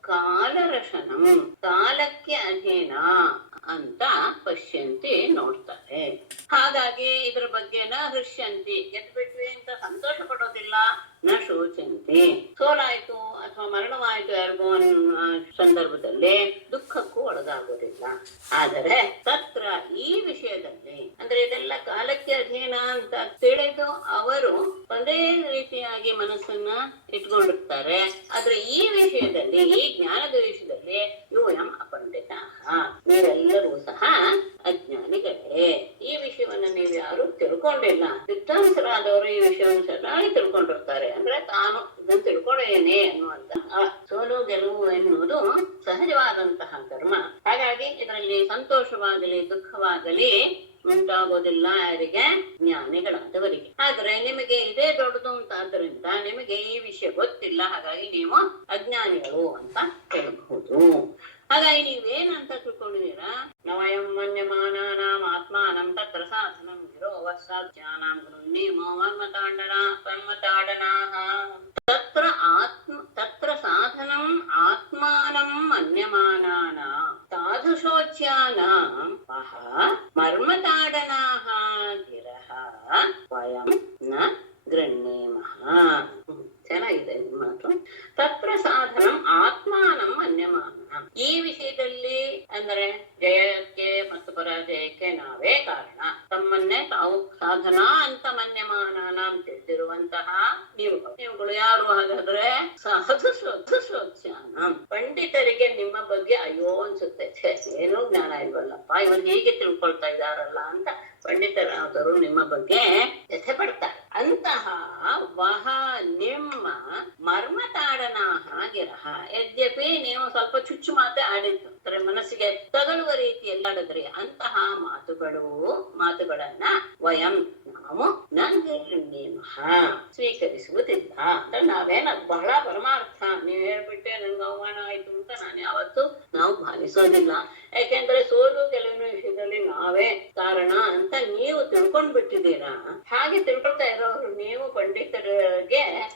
ಕಾಲರಶನಂ ಕಾಲಕ್ಕೆ ಅಧೀನ ಅಂತ ಪಶ್ಯಂತಿ ನೋಡ್ತಾರೆ. ಹಾಗಾಗಿ ಇದ್ರ ಬಗ್ಗೆ ನ ಹೃಷ್ಯಂತಿ ಗೆದ್ಬಿಟ್ವಿ ಅಂತ ಸಂತೋಷ ಪಡೋದಿಲ್ಲ, ನ ಶೋಚಂತಿ ಸೋಲಾಯ್ತು ಅಥವಾ ಮರಣವಾಯ್ತು ಯಾರಿಗೋ ಸಂದರ್ಭದಲ್ಲಿ ದುಃಖಕ್ಕೂ ಒಳಗಾಗೋದಿಲ್ಲ. ಆದರೆ ತತ್ರ ಈ ವಿಷಯದಲ್ಲಿ ಅಂದ್ರೆ ಇದೆಲ್ಲ ಕಾಲಕ್ಕೆ ಅಧೀನ ಅಂತ ತಿಳಿದು ಅವರು ಒಂದೇ ರೀತಿಯಾಗಿ ಮನಸ್ಸನ್ನ ಇಟ್ಕೊಂಡಿರ್ತಾರೆ. ಆದ್ರೆ ಈ ವಿಷಯದಲ್ಲಿ ಈ ಜ್ಞಾನದ ವಿಷಯದಲ್ಲಿ ಯೂಯಂ ಅಪಂಡಿತ ನೀವೆಲ್ಲರೂ ಸಹ ಅಜ್ಞಾನಿಗಳೇ. ಈ ವಿಷಯವನ್ನ ನೀವು ಯಾರು ತಿಳ್ಕೊಂಡಿಲ್ಲ. ವಿದ್ವಾಂಸರಾದವರು ಈ ವಿಷಯವನ್ನು ಸರಿಯಾಗಿ ತಿಳ್ಕೊಂಡಿರ್ತಾರೆ. ಅಂದ್ರೆ ತಾನು ಇದನ್ನು ತಿಳ್ಕೊಳ್ಳೇನೆ ಅನ್ನುವಂತ ಸೋಲು ಗೆಲುವು ಎನ್ನುವುದು ಸಹಜವಾದಂತಹ ಕರ್ಮ. ಹಾಗಾಗಿ ಇದರಲ್ಲಿ ಸಂತೋಷವಾಗಲಿ ದುಃಖವಾಗಲಿ ಉಂಟಾಗೋದಿಲ್ಲ ಯಾರಿಗೆ? ಜ್ಞಾನಿಗಳಾದವರಿಗೆ. ಆದ್ರೆ ನಿಮಗೆ ಇದೇ ದೊಡ್ಡದು ಅಂತ ಆದ್ದರಿಂದ ನಿಮಗೆ ಈ ವಿಷಯ ಗೊತ್ತಿಲ್ಲ, ಹಾಗಾಗಿ ನೀವು ಅಜ್ಞಾನಿಗಳು ಅಂತ ಹೇಳಬಹುದು. ಹಾಗಾಗಿ ನೀವೇನಂತ ತಿಳ್ಕೊಂಡಿದ್ದೀರಾ? ನವಯಂ ಮನ್ಯಮಾನಾನಾಂ ಆತ್ಮಾನಂ ತತ್ರ ಸಾಧನಂ ಗಿರೋವಸ್ಸಾಧ್ಯಾನಾಂ ಗೃಹ್ಣೀಮೋ ಮನ್ಮತಾಡನಾಃ. ತತ್ರ ಸಾಧನಂ ಆತ್ಮಾನಂ ಮನ್ಯಮಾನಾನಾಂ ಸಾಧುಶೋಚ್ಯಾನಾಂ ಮರ್ಮತಾಡನಾಃ ಗಿರಃ ವಯಂ ನ ಗೃಹ್ಣೀಮಃ. ಚೆನ್ನಾಗಿದೆ ಮಾತು. ತತ್ರ ಸಾಧನಂ ಆತ್ಮಾನಂ ಮನ್ಯಮಾನ. ಈ ವಿಷಯದಲ್ಲಿ ಅಂದ್ರೆ ಜಯಕ್ಕೆ ಮತ್ತು ಪರಾಜಯಕ್ಕೆ ನಾವೇ ಕಾರಣ. ತಮ್ಮನ್ನೇ ತಾವು ಸಾಧನ ಅಂತ ಮನ್ಯಮಾನ ತಿಳಿದಿರುವಂತಹ ನೀವುಗಳು ಯಾರು? ಹಾಗಾದ್ರೆ ಸಾಧು ಶೋಚ್ಯಾನ ಪಂಡಿತರಿಗೆ ನಿಮ್ಮ ಬಗ್ಗೆ ಅಯ್ಯೋ ಅನ್ಸುತ್ತೆ, ಏನೋ ಜ್ಞಾನ ಇಲ್ವಲ್ಲಪ್ಪ, ಇವರು ಹೀಗೆ ತಿಳ್ಕೊಳ್ತಾ ಇದಾರಲ್ಲ ಅಂತ ಪಂಡಿತರಾದರು ನಿಮ್ಮ ಬಗ್ಗೆ ವ್ಯಥೆ ಪಡ್ತಾರೆ. ಅಂತಹ ವಹ ನಿಮ್ಮ ಮರ್ಮತಾಡನಾಹ ಗಿರಹ. ಯದ್ಯಪಿ ನೀವು ಸ್ವಲ್ಪ ಚುಚ್ಚು ಮಾತೆ ಆಡಿದ್ದು, ಮನಸ್ಸಿಗೆ ತಗಲುವ ರೀತಿಯಲ್ಲಿ ಆಡಿದ್ರಿ, ಅಂತಹ ಮಾತುಗಳನ್ನ ವಯಂ ನಾವು ನಂಗೆ ಸ್ವೀಕರಿಸುವುದಿಲ್ಲ. ಅಂದ್ರೆ ನಾವೇನ ಬಹಳ ಪರಮಾರ್ಥ ನೀವು ಹೇಳ್ಬಿಟ್ಟೆ ನನ್ಗೆ ಅವಮಾನ ಆಯ್ತು ಅಂತ ನಾವು ಭಾವಿಸೋದಿಲ್ಲ. ಯಾಕೆಂದ್ರೆ ಸೋಲು ಗೆಲುವಿನ ವಿಷಯದಲ್ಲಿ ನಾವೇ ಕಾರಣ ಅಂತ ನೀವು ತಿಳ್ಕೊಂಡ್ ಬಿಟ್ಟಿದ್ದೀರಾ. ಹಾಗೆ ತಿಳ್ಕೊಳ್ತಾ ಇರೋರು ನೀವು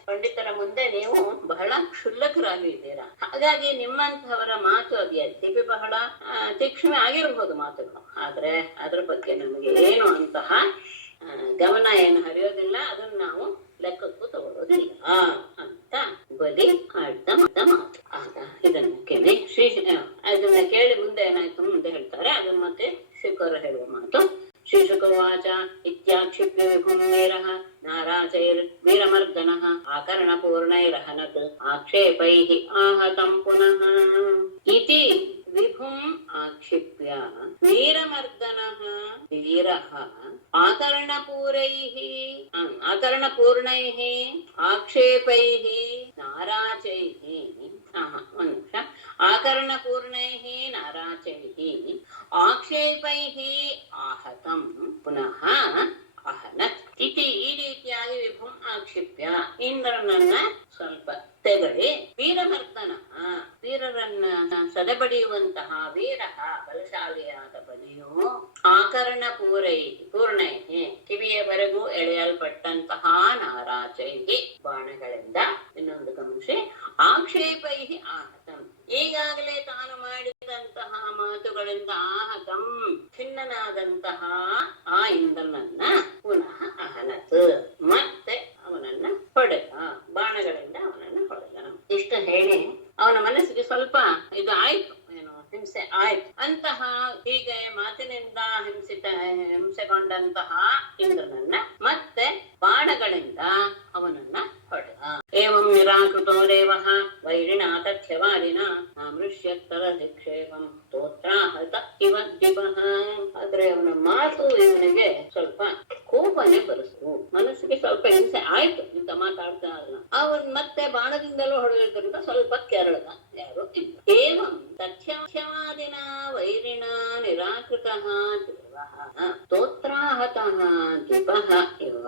ಪಂಡಿತರ ಮುಂದೆ ನೀವು ಬಹಳ ಕ್ಷುಲ್ಲಕರಾಗಿದ್ದೀರಾ. ಹಾಗಾಗಿ ನಿಮ್ಮಂತಹವರ ಮಾತು ಅದು ಯದ್ಯಪಿ ಬಹಳ ತೀಕ್ಷ್ಣ ಆಗಿರಬಹುದು ಮಾತುಗಳು, ಆದ್ರೆ ಅದ್ರ ಬಗ್ಗೆ ನಮಗೆ ಏನು ಅಂತಹ ಗಮನ ಏನು ಹರಿಯೋದಿಲ್ಲ, ಅದನ್ನ ನಾವು ಲೆಕ್ಕಕ್ಕೂ ತಗೊಳ್ಳೋದಿಲ್ಲ ಅಂತ ಬಲಿ ಆಡ್ದ ಮಾತು. ಆಗ ಇದನ್ನ ಕೇಳಿ ಅದನ್ನ ಕೇಳಿ ಮುಂದೆ ಏನಾಯ್ತು ಮುಂದೆ ಹೇಳ್ತಾರೆ. ಅದನ್ನ ಮತ್ತೆ ಶುಕರ ಹೇಳುವ ಮಾತು. ಶ್ರೀಶುಕವಾಚ ಇತ್ಯಾಕ್ಷಿಪ್ಯ ವಿಭುಂ ವೀರಃ ನಾರಾಚೈರ್ ವೀರಮರ್ದನಃ ಆಕರ್ಣಪೂರ್ಣೈರಹನತ್ ಆಕ್ಷೇಪೈಃ ಆಹತಂ ಪುನಃ ಇತಿ ವಿಭುಂ ಆಕ್ಷಿಪ್ಯ ವೀರಮರ್ದನಃ ವೀರಃ ಆಕರ್ಣಪೂರ್ಣೈಃ ಆಕ್ಷೇಪೈಃ ನಾರಾಚೈಃ ಒಂದು ನಿಮಿಷ ಆಕರ್ಣಪೂರ್ಣೈಃ ನಾರಾಚೈಃ ಆಕ್ಷೇಪೈಃ ಆಹತಂ ಪುನಃ ಅಹನತ್ ಇತಿ ಈ ರೀತಿಯಾಗಿ ವಿಭುಂ ಆಕ್ಷಿಪ್ಯ ಇಂದ್ರನನ್ನ ಸ್ವಲ್ಪ ತೆಗಳಿ ವೀರಮರ್ದನ ವೀರರನ್ನ ಸದೆಬಡಿಯುವಂತಹ ವೀರ ಬಲಶಾಲಿಯಾದ ಬಲಿಯು ಆಕರ್ಣ ಪೂರ್ಣೈ ಕಿವಿಯವರೆಗೂ ಎಳೆಯಲ್ಪಟ್ಟಂತಹ ನಾರಾಚೈಹಿ ಬಾಣಗಳಿಂದ ಇನ್ನೊಂದು ಗಮನಿಸಿ ಆಕ್ಷೇಪೈ ಆಹತಂ ಈಗಾಗಲೇ ತಾನು ಮಾಡಿದಂತಹ ಮಾತುಗಳಿಂದ ಆಹತಂ ಖಿನ್ನನಾದಂತಹ ಆ ಇಂದ್ರನನ್ನ ಪುನಃ ಅಹನತ್ ಮತ್ತೆ ಅವನನ್ನ ಹೊಡೆದ, ಬಾಣಗಳಿಂದ ಅವನನ್ನ ಹೊಡೆದ. ಇಷ್ಟು ಹೇಳಿ ಅವನ ಮನಸ್ಸಿಗೆ ಸ್ವಲ್ಪ ಇದು ಆಯ್ತು, ಏನು ಹಿಂಸೆ ಆಯ್ತು. ಅಂತಹ ಹೀಗೆ ಮಾತಿನಿಂದ ಹಿಂಸೆಗೊಂಡಂತಹ ಇಂದ್ರನನ್ನ ಮತ್ತೆ ಬಾಣಗಳಿಂದ ಅವನನ್ನ ಹೊಡೆದ. ಏವಂ ನಿರಾಕೃತೋ ದೇವಃ ವೈರಿಣಾ ತಥ್ಯವಾದಿನ ಅಮೃಷ್ಯತ್ತರ ನಿಕ್ಷೇಪಂ ಸ್ತೋತ್ರಾಹತ ಇವ ದಿವಃ. ಆದ್ರೆ ಅವನ ಮಾತು ಇವನಿಗೆ ಸ್ವಲ್ಪ ಕೋಪನೆ ಬರೆಸು, ಮನಸ್ಸಿಗೆ ಸ್ವಲ್ಪ ಹಿಂಸೆ ಆಯ್ತು, ಇಂತ ಮಾತಾಡ್ತಾ ಅಲ್ಲ. ಅವನ್ ಮತ್ತೆ ಬಾಣದಿಂದಲೂ ಹೊಡೆಯೋದ್ರಿಂದ ಸ್ವಲ್ಪ ಕೆರಳದ. ಯಾರು ಏವಂ ತಥ್ಯವಾದಿನ ವೈರಿಣ ನಿರಾಕೃತಃ ಸ್ತೋತ್ರಾಹತಃ ದ್ವಿಪಃ ಇವ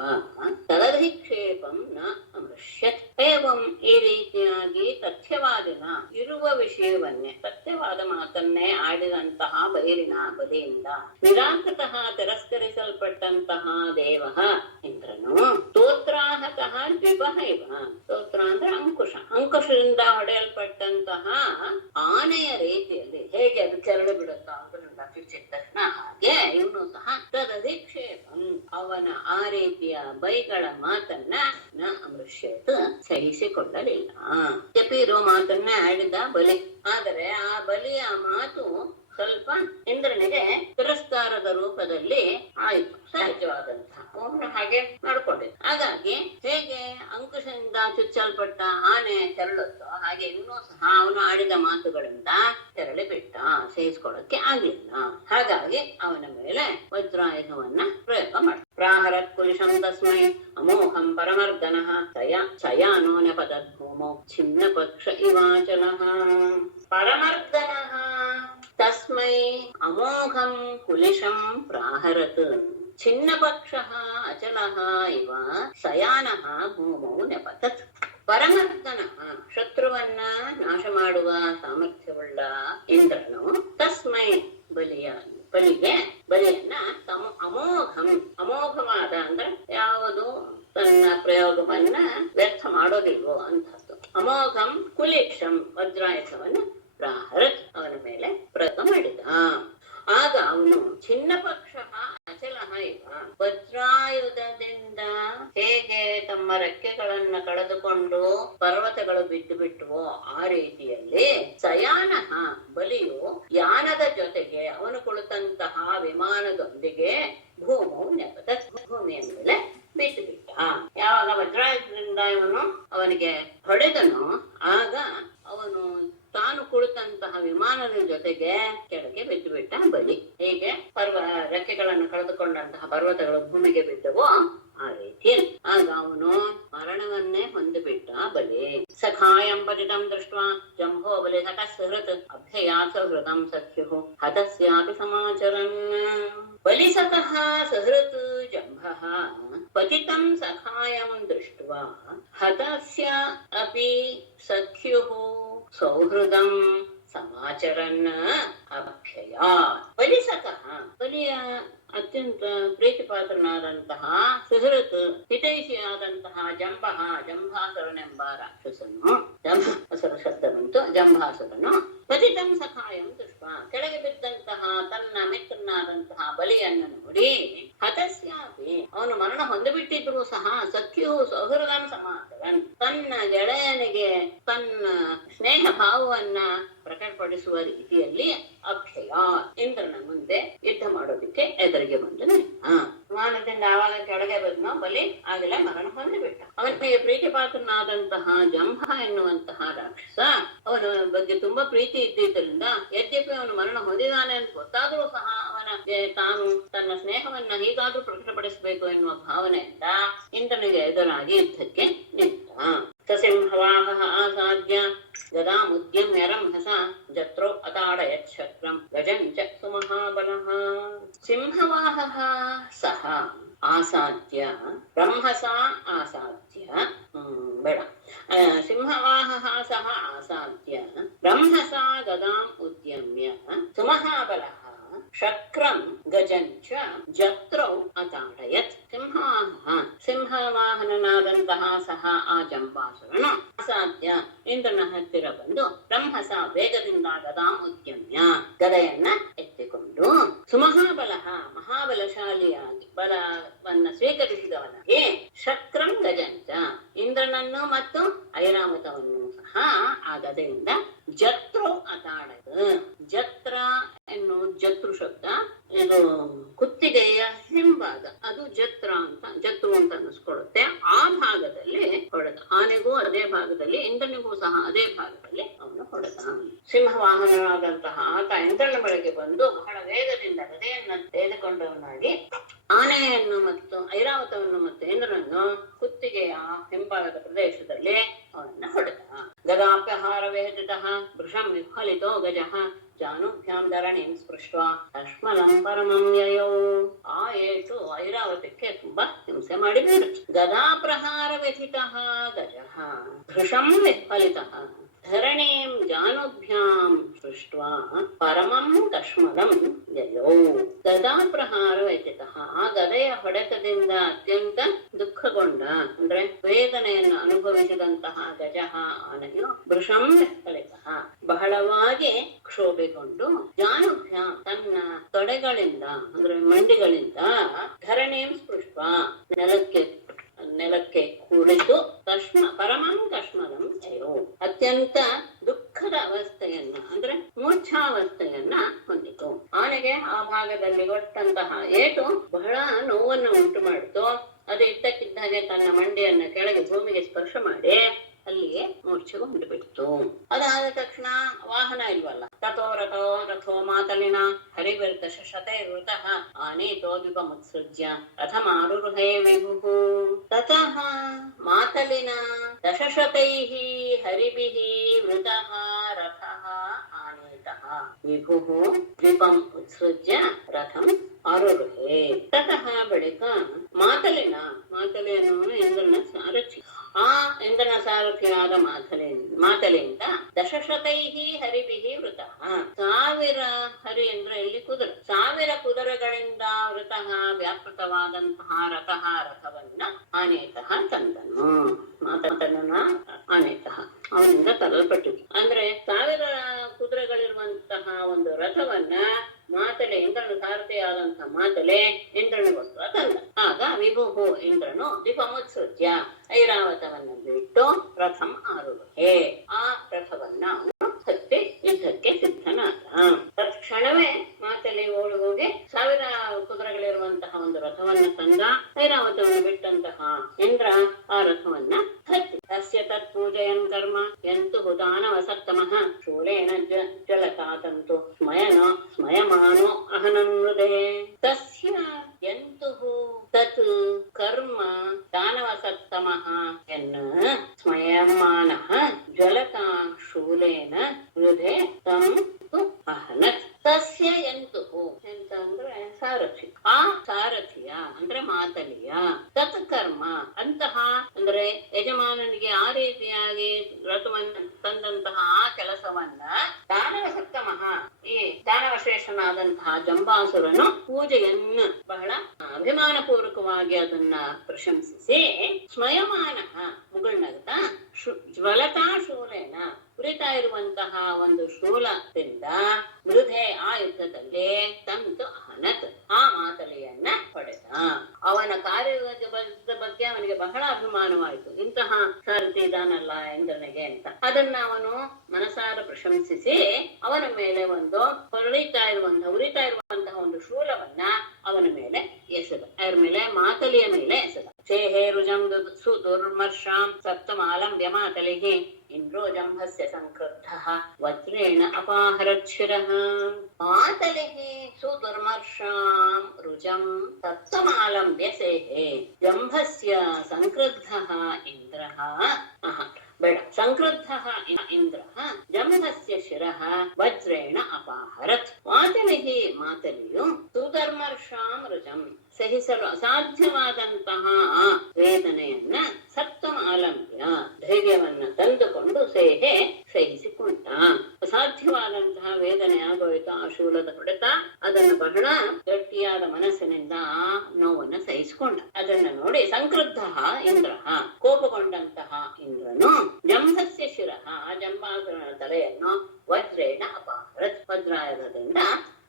ತದಧಿಕ್ಷೇಪಂ ನ ಅಮೃಷ್ಯತ್. ಏವಂ ಈ ರೀತಿಯಾಗಿ ತಥ್ಯವಾದಿನ ಇರುವ ವಿಷಯವನ್ನೇ ಸತ್ಯವಾದ ಮಾತನ್ನೇ ಆಡಿದಂತಹ ಬೈರಿನ ಬಲಿಯಿಂದ ನಿರಾಕೃತಃ ತಿರಸ್ಕರಿಸಲ್ಪಟ್ಟಂತಹ ದೇವ ಇಂದ್ರನು ಸ್ತೋತ್ರಾಹತಃ ದ್ವಿಪಃ ಇವ. ಸ್ತೋತ್ರ ಅಂದ್ರೆ ಅಂಕುಶ, ಅಂಕುಶದಿಂದ ಹೊಡೆಯಲ್ಪಟ್ಟಂತಹ ಆನೆಯ ರೀತಿಯಲ್ಲಿ ಹೇಗೆ ಅದು ಕೆರಳು ಬಿಡುತ್ತಾ ಅದರಿಂದ ಕಿಚ್ಚಿದ ತಕ್ಷಣ ಹಾಗೆ ಇವನು ಸಹ ತದಧಿಕ್ಷೇಪಂ ಅವನ ಆ ರೀತಿಯ ಬೈಗಳ ಮಾತನ್ನ ನ ಅಮೃಷ್ಯತ್ ಸಹಿಸಿಕೊಳ್ಳಲಿಲ್ಲ. ಜಪಿರೋ ಮಾತನ್ನ ಆಡಿದ ಬಲಿ. ಆದರೆ ಆ ಬಲಿಯ ಮಾತು ಸ್ವಲ್ಪ ಇಂದ್ರನಿಗೆ ತಿರಸ್ಕಾರದ ರೂಪದಲ್ಲಿ ಆಯಿತು, ಸಹಜವಾದಂತಹ ಅವನು ಹಾಗೆ ಮಾಡ್ಕೊಂಡಿದ್ದ. ಹಾಗಾಗಿ ಹೇಗೆ ಅಂಕುಶದಿಂದ ಚುಚ್ಚಲ್ಪಟ್ಟ ಆನೆ ತೆರಳುತ್ತೋ ಹಾಗೆ ಇವನು ಸಹ ಅವನು ಆಡಿದ ಮಾತುಗಳಿಂದ ತೆರಳಿ ಬಿಟ್ಟ, ಸಹಿಸಿಕೊಳ್ಳಕ್ಕೆ ಆಗ್ಲಿಲ್ಲ. ಹಾಗಾಗಿ ಅವನ ಮೇಲೆ ವಜ್ರಾಯುಧವನ್ನ ಪ್ರಯೋಗ ಮಾಡ. ಪ್ರಾಹರತ್ ಕುಲಿಶಂ ತಸ್ಮೈ ಅಮೋಹಂ ಪರಮರ್ದನಃ ಸಯಾನೋ ನಪದದ್ಭೂಮೋ ಛಿನ್ನ ಪಕ್ಷ ಇವಾಚಲಃ. ಪರಮರ್ದನಃ ತಸ್ಮೈ ಅಮೋಘಂ ಕುಲಿಶಂ ಪ್ರಾಹರತ್ ಛಿನ್ನಪಕ್ಷಃ ಅಚಲಃ ಇವ ಸಯಾನಃ ಭೂಮೌ ನೆಪತತ್. ಪರಮರ್ದನಃ ಶತ್ರುವನ್ನ ನಾಶ ಮಾಡುವ ಸಾಮರ್ಥ್ಯವುಳ್ಳ ಇಂದ್ರನು ತಸ್ಮೈ ಬಲಿಯನ್ನ ಅಮೋಘಂ ಅಮೋಘವಾದ ಅಂದ್ರೆ ಯಾವುದು ತನ್ನ ಪ್ರಯೋಗವನ್ನ ವ್ಯರ್ಥ ಮಾಡೋದಿಲ್ವೋ ಅಂತದ್ದು. ಅಮೋಘಂ ಕುಲಿಶಂ ವಜ್ರಾಯುಧವನ್ನು ಪ್ರಾಹರತ್ ಅವನ ಮೇಲೆ ಪ್ರಯೋಗ ಮಾಡಿದ. ಆಗ ಅವನು ಛಿನ್ನ ಪಕ್ಷ ಅಚಲಃ ಇವ ವಜ್ರಾಯುಧದಿಂದ ಹೇಗೆ ತಮ್ಮ ರೆಕ್ಕೆಗಳನ್ನ ಕಳೆದುಕೊಂಡು ಪರ್ವತಗಳು ಬಿದ್ದು ಬಿಟ್ಟುವೋ ಆ ರೀತಿಯಲ್ಲಿ ಸಯಾನಃ ಬಲಿಯು ಯಾನದ ಜೊತೆಗೆ ಅವನು ಕುಳಿತಂತಹ ವಿಮಾನದೊಂದಿಗೆ ಭೂಮೌ ನೆಪದ ಭೂಮಿಯ ಮೇಲೆ ಬಿದ್ದು ಬಿಟ್ಟ. ಯಾವಾಗ ವಜ್ರಾಯುಧದಿಂದ ಇವನು ಅವನಿಗೆ ಹೊಡೆದನು ಆಗ ಅವನು ತಾನು ಕುಳಿತಂತಹ ವಿಮಾನದ ಜೊತೆಗೆ ಕೆಳಗೆ ಬಿದ್ದು ಬಿಟ್ಟ ಬಲಿ. ಹೀಗೆ ರೆಕ್ಕೆಗಳನ್ನು ಕಳೆದುಕೊಂಡಂತಹ ಪರ್ವತಗಳು ಭೂಮಿಗೆ ಬಿದ್ದವೋ ಆ ರೀತಿಯಲ್ಲಿ ಆಗ ಅವನು ಮರಣವನ್ನೇ ಹೊಂದಿಬಿಟ್ಟ ಬಲಿ. ಸಖಾಯಂ ಪತಿತಂ ದೃಷ್ಟ್ವಾ ಜಂಭೋ ಬಲಿ ಸಖಸ್ಹೃತ್ ಅಭ್ಯಯಾಥ ಹೃದಂ ಸಖ್ಯು ಹತಸ್ಯಾಪಿ ಸಮಾಚರನ್. ಬಲಿ ಸಖಃ ಸಹೃತ್ ಜಂಭಃ ಪತಿತಂ ಸಖಾಯಂ ದೃಷ್ಟ್ವಾ ಹತಸ್ಯ ಅಪಿ ಸಖ್ಯುಃ ಸೌಹೃದಂ ಸಮಾಚರನ್ ಅಭ್ಯಯಾತ್. ಬಲಿಸಕಃ ಬಲಿಯ ಅತ್ಯಂತ ಪ್ರೀತಿ ಪಾತ್ರನಾದಂತಹ ಸುಹೃತ್ ಹಿತೈಷಿಯಾದಂತಹ ಜಂಭಾಸುರನೆಂಬ ರಾಕ್ಷಸನು, ಜಂಭಾಸುರ ಶಬ್ದ ಬಂತು, ಜಂಭಾಸುರನು ಪತಿತಂ ಸಖಾಯಂ ದೃಷ್ಟ ಕೆಳಗೆ ಬಿದ್ದಂತಹ ತನ್ನ ಮಿತ್ರನ ಪ್ರಿಯತಮನಾದಂತಹ ಬಲಿಯನ್ನು ನೋಡಿ ಹತಸ್ಯಾಪಿ ಅವನು ಮರಣ ಹೊಂದಿಬಿಟ್ಟಿದ್ರು ಸಹ ಸಖ್ಯು ಸೌಹೃದಂ ಸಮಾತರನ್ ತನ್ನ ಗೆಳೆಯನಿಗೆ ತನ್ನ ಸ್ನೇಹ ಭಾವವನ್ನ ಪ್ರಕಟಪಡಿಸುವ ರೀತಿಯಲ್ಲಿ ಅಕ್ಷಯ ಇಂದ್ರನ ಮುಂದೆ ಯುದ್ಧ ಮಾಡೋದಿಕ್ಕೆ ಎದುರಿಗೆ ಬಂದನು. ವಿಮಾನದಿಂದ ಆವಾಗ ಕೆಳಗೆ ಬಂದನೋ ಬಲಿ ಆಗಲೇ ಮರಣ ಹೊಂದಿಬಿಟ್ಟ. ಅವನಿಗೆ ಪ್ರೀತಿ ಪಾತ್ರನಾದಂತಹ ಜಂಭ ಎನ್ನುವಂತಹ ರಾಕ್ಷಸ ಅವನ ಬಗ್ಗೆ ತುಂಬಾ ಪ್ರೀತಿ ಇದ್ದಿದ್ದರಿಂದ ಯದ್ಯಪಿ ಅವನು ಮರಣ ಹೊಂದಿದಾನೆ ಅಂತ ಗೊತ್ತಾದ್ರೂ ಸಹ ಅವನ ತಾನು ತನ್ನ ಸ್ನೇಹವನ್ನ ಹೀಗಾದ್ರೂ ಪ್ರಕಟಪಡಿಸಬೇಕು ಎನ್ನುವ ಭಾವನೆಯಿಂದ ಇಂದ್ರನಿಗೆ ಎದುರಾಗಿ ಯುದ್ಧಕ್ಕೆ ನಿಂತ. ಸಸಿಂಹವಾಹ ಆಸಾದ್ಯ ಗದಾಮುದ್ಯಮ್ಯ ರಂಹಸ ಜತ್ರೋ ಅತಾಡಯತ್ ಶಕ್ರಂ ಗಜಂಚ ಸುಮಹಾಬಲಃ. ಸಿಂಹವಾಹಃ ಸಹ ಆಸಾದ್ಯ ರಂಹಸ ಆಸಾದ್ಯ ಬೇಡ ಸಿಂಹವಾಹಃ ಸಹ ಆಸಾದ್ಯ ರಂಹಸ ಗದಾಂ ಉದ್ಯಮ್ಯ ಸುಮಹಾಬಲಃ ಶಕ್ರಂ ಗಜಂಚ ಜತ್ರೌ ಅತಾಡಯತ್. ಸಿಂಹವಾಹನನಾದಂತಹ ಸಹ ಆ ಜಂಬಾಸುರನು ಅಸಾಧ್ಯ ಇಂದ್ರನ ಹತ್ತಿರ ಬಂದು ಬ್ರಹ್ಮಸ ವೇಗದಿಂದ ಗದಾಂ ಉದ್ಯಮ್ಯ ಗದೆಯನ್ನ ಎತ್ತಿಕೊಂಡು ಸುಮಹಾಬಲ ಮಹಾಬಲಶಾಲಿಯಾಗಿ ಬಲವನ್ನ ಸ್ವೀಕರಿಸಿದವನಾಗಿ ಶಕ್ರಂ ಗಜಂಚ ಇಂದ್ರನನ್ನು ಮತ್ತು ಐರಾವತವನ್ನು ಸಹ ಆ ಗದೆಯಿಂದ ಜತ್ರು ಅತಾಡದ. ಜತ್ರ ಎನ್ನು ಜತ್ರು ಶಬ್ದ ಇದು ಕುತ್ತಿಗೆಯ ಹಿಂಭಾಗ, ಅದು ಜತ್ರು ಅಂತ ಅನ್ನಿಸ್ಕೊಳ್ಳುತ್ತೆ. ಆ ಭಾಗದಲ್ಲಿ ಹೊಡೆದ. ಆನೆಗೂ ಅದೇ ಭಾಗದಲ್ಲಿ, ಇಂದ್ರನಿಗೂ ಸಹ ಅದೇ ಭಾಗದಲ್ಲಿ ಅವನು ಹೊಡೆದ. ಸಿಂಹವಾಹನನಾದಂತಹ ಆತ ಇಂದ್ರನ ಬಳಿಗೆ ಬಂದು ಬಹಳ ವೇಗದಿಂದ ಗದೆಯನ್ನ ತೆಗೆದುಕೊಂಡವನಾಗಿ ಆನೆಯನ್ನು ಮತ್ತು ಐರಾವತವನ್ನು ಮತ್ತು ಇಂದ್ರನನ್ನು ಕುತ್ತಿಗೆಯ ಹಿಂಭಾಗದ ಪ್ರದೇಶದಲ್ಲಿ ಅವನನ್ನ ಹೊಡೆದ. ಗದಾಪ್ಯಹಾರ ವೇದಿತಃ ವೃಷಂ ವಿಫಲಿತೋ ಗಜಃ ಜಾನುಭ್ಯಾಂ ಧರಣೀಂ ಸ್ಪೃಷ್ಟ್ವಾ ಅಶ್ಮಲಂ ಪರಮಂ ಯಯೌ. ಆ ಏಟು ಐರಾವತಕ್ಕೆ ತುಂಬಾ ಹಿಂಸೆ ಮಾಡಿದರು. ಗದಾ ಪ್ರಹಾರ ವ್ಯಥಿತಃ ಗಜಃ ವೃಷಂ ವಿಫಲಿತಃ ಧರಣೀಂ ಜಾನುಭ್ಯಾಂ ಸ್ಪೃಷ್ಟ್ವಾ ಪರಮಂ ಕಶ್ಮಲಂ ಯಯೌ. ಗದಾ ಪ್ರಹಾರ ವ್ಯಥಿತಃ ಆ ಗದೆಯ ಹೊಡೆತದಿಂದ ಅತ್ಯಂತ ದುಃಖಗೊಂಡ ಅಂದ್ರೆ ವೇದನೆಯನ್ನು ಅನುಭವಿಸಿದಂತಹ ಗಜಃ ಆನೆಯು ವೃಷಂ ವಿಫಲಿತಃ ಬಹಳವಾಗಿ ಕ್ಷೋಭೆಗೊಂಡು ಜಾನುಭ್ಯಾಂ ತನ್ನ ತೊಡೆಗಳಿಂದ ಅಂದ್ರೆ ಮಂಡಿಗಳಿಂದ ಧರಣೀಂ ಸ್ಪೃಷ್ಟ್ವಾ ನೆಲಕ್ಕೆ ಕುಳಿತು ಪರಮಂ ಕಶ್ಮಲಂ ಅಯ್ಯೋ ಅತ್ಯಂತ ದುಃಖದ ಅವಸ್ಥೆಯನ್ನ ಅಂದ್ರೆ ಮೂರ್ಛಾವಸ್ಥೆಯನ್ನ ಹೊಂದಿತು. ಆನೆಗೆ ಆ ಭಾಗದಲ್ಲಿ ಕೊಟ್ಟಂತಹ ಏಟು ಬಹಳ ನೋವನ್ನು ಉಂಟು ಮಾಡಿತು. ಅದು ಇದ್ದಕ್ಕಿದ್ದಾಗೆ ತನ್ನ ಮಂಡಿಯನ್ನ ಕೆಳಗೆ ಭೂಮಿಗೆ ಸ್ಪರ್ಶ ಮಾಡಿ ಅಲ್ಲಿಯೇ ಮೂರ್ಛೆಗೊಂಡು ಬಿಡ್ತು. ಅದಾದ ತಕ್ಷಣ ವಾಹನ ಇಲ್ವಲ್ಲ, ರಥೋ ಮಾತಲಿನ ಹರಿವೃತ ಶತೈರ್ವೃತಃ ಆನೇತೋ ದ್ವಿಪಮುತ್ಸೃಜ್ಯ ರಥಮಾರುರುಹೇ ವಿಭುಃ. ತತಃ ಮಾತಲಿನ ದಶಶತೈಃ ಹರಿಭಿಃ ವೃತಃ ರಥಃ ಆನೇತಃ ವಿಭುಃ ದ್ವಿಪಂ ಉತ್ಸೃಜ್ಯ ರಥಂ ಆರುರುಹೇ. ತತಃ ಬಳಿಕ ಮಾತಲಿಯನ್ನು ಇಂದ್ರನ ಸಾರಥಿ. ಆ ಇಂದ್ರನ ಸಾರಥಿಯಾದ ಮಾತಲಿಯಿಂದ ದಶಶತೈಃ ಹರಿಭಿಃ ವೃತಃ 1000 ಹರಿ ಅಂದ್ರೆ ಇಲ್ಲಿ ಕುದುರೆ, 1000 ಕುದುರೆಗಳಿಂದ ವೃತಃ ವ್ಯಾಪೃತವಾದಂತಹ ರಥವನ್ನ ಆನೇತಃ ತಂದನು. ಮಾತಲನ ಆನೇತಃ ಅವನಿಂದ ತರಲ್ಪಟ್ಟಿತು. ಅಂದ್ರೆ 1000 ಕುದುರೆಗಳಿರುವಂತಹ ಒಂದು ರಥವನ್ನ ಮಾತಲೆ ಇಂದ್ರನ ಸಾರಥಿಯಾದಂತಹ ಮಾತಲೆ ಇಂದ್ರನಿಗೋಸ್ಕರ ತಂದ. ಆಗ ವಿಭುಹು ಇಂದ್ರನು ದ್ವಿಪಮುತ್ಸೃಜ್ಯ ಐರಾವತವನ್ನು ಬಿಟ್ಟು ರಥಂ ಆರುರುಹೇ ಆ ರಥವನ್ನ ಹತ್ತಿ ಯುದ್ಧಕ್ಕೆ ಸಿದ್ಧನಾದ. ತತ್ಕ್ಷಣವೇ ಮಾತಲೆ ಓಡಿ ಹೋಗಿ 1000 ಕುದುರೆಗಳಿರುವಂತಹ ಒಂದು ರಥವನ್ನ ತಂದ. ಐರಾವತವನ್ನು ಬಿಟ್ಟಂತಹ ಇಂದ್ರ ಆ ರಥವನ್ನ ಹತ್ತಿ ತಸ್ಯ ತತ್ಪೂಜಯನ್ ಕರ್ಮ ಯಂತು ದಾನವಸತ್ತಮಃ ಶೂಲೇನ ಜ್ವಲತಾತಂತು ಸ್ಮಯಮಾನೋ ಅಹನಂ ಹೃದಯೇ. ತಸ್ಯ ಯಂತುಃ ತತ್ ಕರ್ಮ ದಾನವಸತ್ತಮಃ ಎನ್ನ ಸ್ಮಯಮಾನಃ ಜ್ವಲತಾ ಶೂಲೇನ ಹೃದಯ ತಂ ತು ಅಹನತ್. ತಸ್ಯ ಯಂತುಃ ಎಂತ ಅಂದ್ರೆ ಸಾರಥಿ. ಆ ಸಾರಥಿಯ ಅಂದ್ರೆ ಮಾತಲಿಯ ತತ್ ಕರ್ಮ ಅಂತಹ ಅಂದ್ರೆ ಯಜಮಾನನಿಗೆ ಆ ರೀತಿಯಾಗಿ ರಥವನ್ನು ತಂದಂತಹ ಆ ಕೆಲಸವನ್ನ ದಾನವಸತ್ತಮಃ ಈ ದಾನವಶ್ರೇಷ್ಠನಾದಂತಹ ಜಂಬಾಸುರನು ಪೂಜೆಯನ್ನು ಬಹಳ ಅಭಿಮಾನ ಪೂರ್ವಕವಾಗಿ ಅದನ್ನ ಪ್ರಶಂಸಿಸಿ ಸ್ಮಯಮಾನಃ ಮುಗುಳ್ನಗ್ತಾ ಜ್ವಲತಾ ಶೂಲೇನ ಉರಿತಾ ಇರುವಂತಹ ಒಂದು ಶೂಲದಿಂದ ಮೃಧೆ ಆ ಯುದ್ಧದಲ್ಲಿ ತಂತು ಅಹನ ಅಭಿಮಾನವಾಯಿತು, ಇಂತಹ ಸಾರಥಿ ಇದಾನಲ್ಲ ಇಂದ್ರನಿಗೆ ಅಂತ. ಅದನ್ನ ಅವನು ಮನಸಾರ ಪ್ರಶಂಸಿಸಿ ಅವನ ಮೇಲೆ ಒಂದು ಉರಿತಾ ಇರುವಂತಹ ಒಂದು ಶೂಲವನ್ನ ಅವನ ಮೇಲೆ ಎಸೆದ. ಅದರ ಮೇಲೆ ಮಾತಲಿಯ ಮೇಲೆ ಎಸೆದ. ಚೇಹೇ ರುಜಂ ಸುದುರ್ಮರ್ಷಾಂ ಸಪ್ತಮಾಲಂಬ್ಯ ಮಾತಲಿಹಿ ಇಂದ್ರೋ ಜಂಭಸ್ಯ ಸಂಕ್ರುದ್ಧಃ ವಜ್ರೇಣ ಅಪಾಹರಚ್ಛಿರಃ. ಮಾತಲಿಹಿ ಸುದುರ್ಮರ್ಷಾಂ ರುಜಂ ಸಪ್ತಮಾಲಂಬ್ಯ ಸೇಹೇ ಜಂಭಸ್ಯ ಸಂಕ್ರುದ್ಧಃ ಇಂದ್ರಃ ಬೇಡ ಸಂಕ್ರುದ್ಧಃ ಇಂದ್ರಃ ಜಂಭಸ್ಯ ಶಿರಃ ವಜ್ರೇಣ ಅಪಾಹರತ್. ಮಾತಲಿಹಿ ಮಾತಲಿಯು ಸುಧರ್ಮರ್ಷಾಂ ರುಜಂ ಸಹಿಸಲು ಅಸಾಧ್ಯವಾದಂತಹ ವೇದನೆಯನ್ನ ಸಪ್ತಮ ಆಲಂಬ್ಯ ಧೈರ್ಯವನ್ನ ತಂದುಕೊಂಡು ಸೇಹೆ ಸಹಿಸಿಕೊಂಡ. ಅಸಾಧ್ಯವಾದಂತಹ ವೇದನೆ ಆಗೋಯ್ತು ಆ ಶೂಲದ ಹೊಡೆತ. ಅದನ್ನು ಬಹಳ ಗಟ್ಟಿಯಾದ ಮನಸ್ಸಿನಿಂದ ಆ ನೋವನ್ನು ಸಹಿಸಿಕೊಂಡ. ಅದನ್ನ ನೋಡಿ ಸಂಕ್ರುದ್ಧ ಇಂದ್ರ ಕೋಪಗೊಂಡಂತಹ ಇಂದ್ರನು ಜಂಭಸ್ಯ ಶಿರಃ ಆ ಜಂಬಾಸುರನ ತಲೆಯನ್ನು ವಜ್ರೇಣ ಅಪಾಹರತ್ ವಜ್ರಾಯುಧದಿಂದ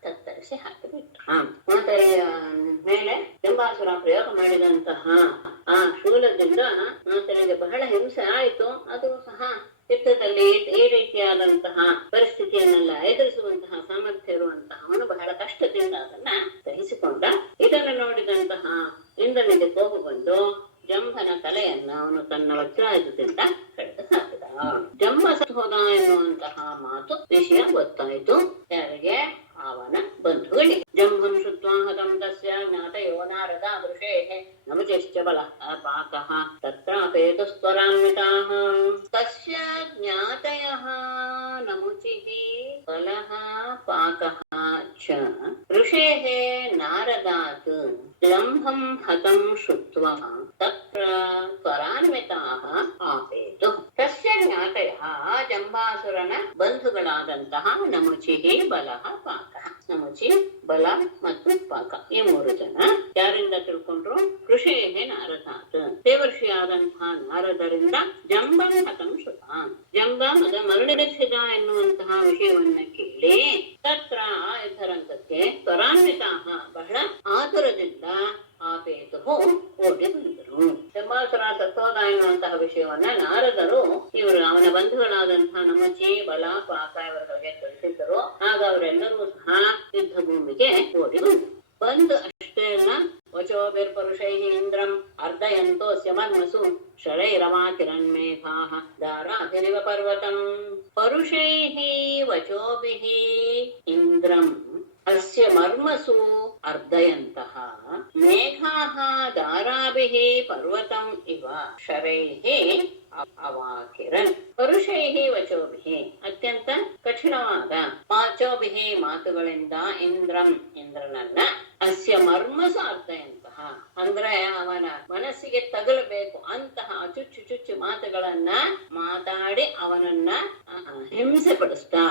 ಕತ್ತರಿಸಿ ಹಾಕಿಬಿಟ್ಟ. ಮಾತರಿಯ ಮೇಲೆ ಜಂಬಾಸುರ ಪ್ರಯೋಗ ಮಾಡಿದಂತಹ ಆ ಶೂಲದಿಂದ ಮಾತರಿಗೆ ಬಹಳ ಹಿಂಸೆ ಆಯಿತು. ಅದು ಸಹ ಯುದ್ಧದಲ್ಲಿ ಈ ರೀತಿಯಾದಂತಹ ಪರಿಸ್ಥಿತಿಯನ್ನೆಲ್ಲ ಎದುರಿಸುವಂತಹ ಸಾಮರ್ಥ್ಯ ಇರುವಂತಹವನು ಬಹಳ ಕಷ್ಟದಿಂದ ಅದನ್ನ ಸಹಿಸಿಕೊಂಡ. ಇದನ್ನು ನೋಡಿದಂತಹ ಇಂದ್ರನಿಗೆ ಕೋಪ ಬಂದು ಜಂಭನ ತಲೆಯನ್ನ ಅವನು ತನ್ನ ವಜ್ರಾಯುಧದಿಂದ ಕಡಿದು ಹಾಕಿದ. ಜಂಬ ಸತ್ತು ಹೋದ ಎನ್ನುವಂತಹ ಮಾತು ವಿಷಯ ಗೊತ್ತಾಯಿತು ಯಾರಿಗೆ? ಅವನ ಬಂಧುಗಳಿಗೆ. ಜಂಭಂ ಶ್ರುತ್ವಾ ಹತಂ ತಸ್ಯ ಜ್ಞಾತಯೋ ನಾರದ ಋಷೇಃ ನಮುಚಿಶ್ಚ ಬಲಃ ಪಾಕಃ ತತ್ರಾಪೇತುಸ್ತ್ವರಾನ್ವಿತಾಃ. ತಸ್ಯ ಜ್ಞಾತಯಃ ನಮುಚಿಃ ಬಲಃ ಪಾಕಃ ಚ ಋಷೇಃ ನಾರದಾತ್ ಜಂಭಂ ಹತಂ ಶ್ರುತ್ವಾ ತತ್ರ ತ್ವರಾನ್ವಿತಾಃ ಆಪೇತು. ತಸ್ಯ ಜ್ಞಾತಯಃ ಜಂಬಾಸುರನ ಬಂಧುಗಳಾದಂತಹ ನಮುಚಿಃ ಬಲಃ ಪಾಕಃ. ನಮುಚಿ, ಬಲ ಮತ್ತು ಪಾಕ ಈ ಮೂರು ಜನ ಯಾರಿಂದ ತಿಳ್ಕೊಂಡ್ರು? ಋಷೇಃ ನಾರದಾತ್ ದೇವರ್ಷಿಯಾದಂತಹ ನಾರದರಿಂದ ಜಂಬಂ ಹತಂ ಶ್ರುತ ಜಂಬ ಮರಣಿಸಿದ ಎನ್ನುವಂತಹ ವಿಷಯವನ್ನ ಕೇಳಿ ತತ್ರ ಆ ಯುದ್ಧರಂಗಕ್ಕೆ ತ್ವರಾನ್ವಿತಾಃ ಬಹಳ ಆತುರದಿಂದ ಆಪೇತು ಓಡಿ ಬಂದರು. ಜಂಬಾಸುರ ಸತ್ತೋದ ಎನ್ನುವಂತಹ ವಿಷಯವನ್ನ ನಾರದರು ಇವರು ಅವನ ಬಂಧುಗಳಾದಂತಹ ನಮಚಿ, ಬಲ, ಪಾಕ ಇವರುಗಳಿಗೆ ತಿಳಿಸಿದ್ದರು. ಆಗ ಅವರೆಲ್ಲರೂ ಸಹ ಯುದ್ಧ ಭೂಮಿಗೆ ಓಡಿ ಬಂದರು. ಬಂದು ಅಷ್ಟೇ ಅಲ್ಲ, ವಚೋಭಿರ್ಪುರುಷೈ ಇಂದ್ರಂ ಅರ್ಧಯಂತೋಸ್ಯ ಮರ್ಮಸು ಶರೈರವಾತಿರನ್ಮೇಘಾಃ ದಾರಾಭಿರಿವ ಪರ್ವತಂ. ಪರುಷೈಃ ವಚೋಭಿಃ ಇಂದ್ರಂ ಅಸ್ಯ ಮರ್ಮಸು ಅರ್ಧಯಂತಃ ಮೇಘಾಃ ದಾರಾಭಿಃ ಪರ್ವತಂ ಇವ ಶರೈಃ ಅವಾಕಿರನ್. ಪರುಷೈಃ ವಚೋಭಿಃ ಅತ್ಯಂತ ಕಠಿಣವಾದ ವಾಚೋಭಿಃ ಮಾತುಗಳಿಂದ ಇಂದ್ರನನ್ನ ಅಸ್ಯ ಮರ್ಮಸು ಅರ್ಧಯಂತಹ ಅಂದ್ರೆ ಅವನ ಮನಸ್ಸಿಗೆ ತಗಲಬೇಕು ಅಂತಹ ಚುಚ್ಚು ಮಾತುಗಳನ್ನ ಮಾತಾಡಿ ಅವನನ್ನ ಹಿಂಸೆ ಪಡಿಸ್ತಾ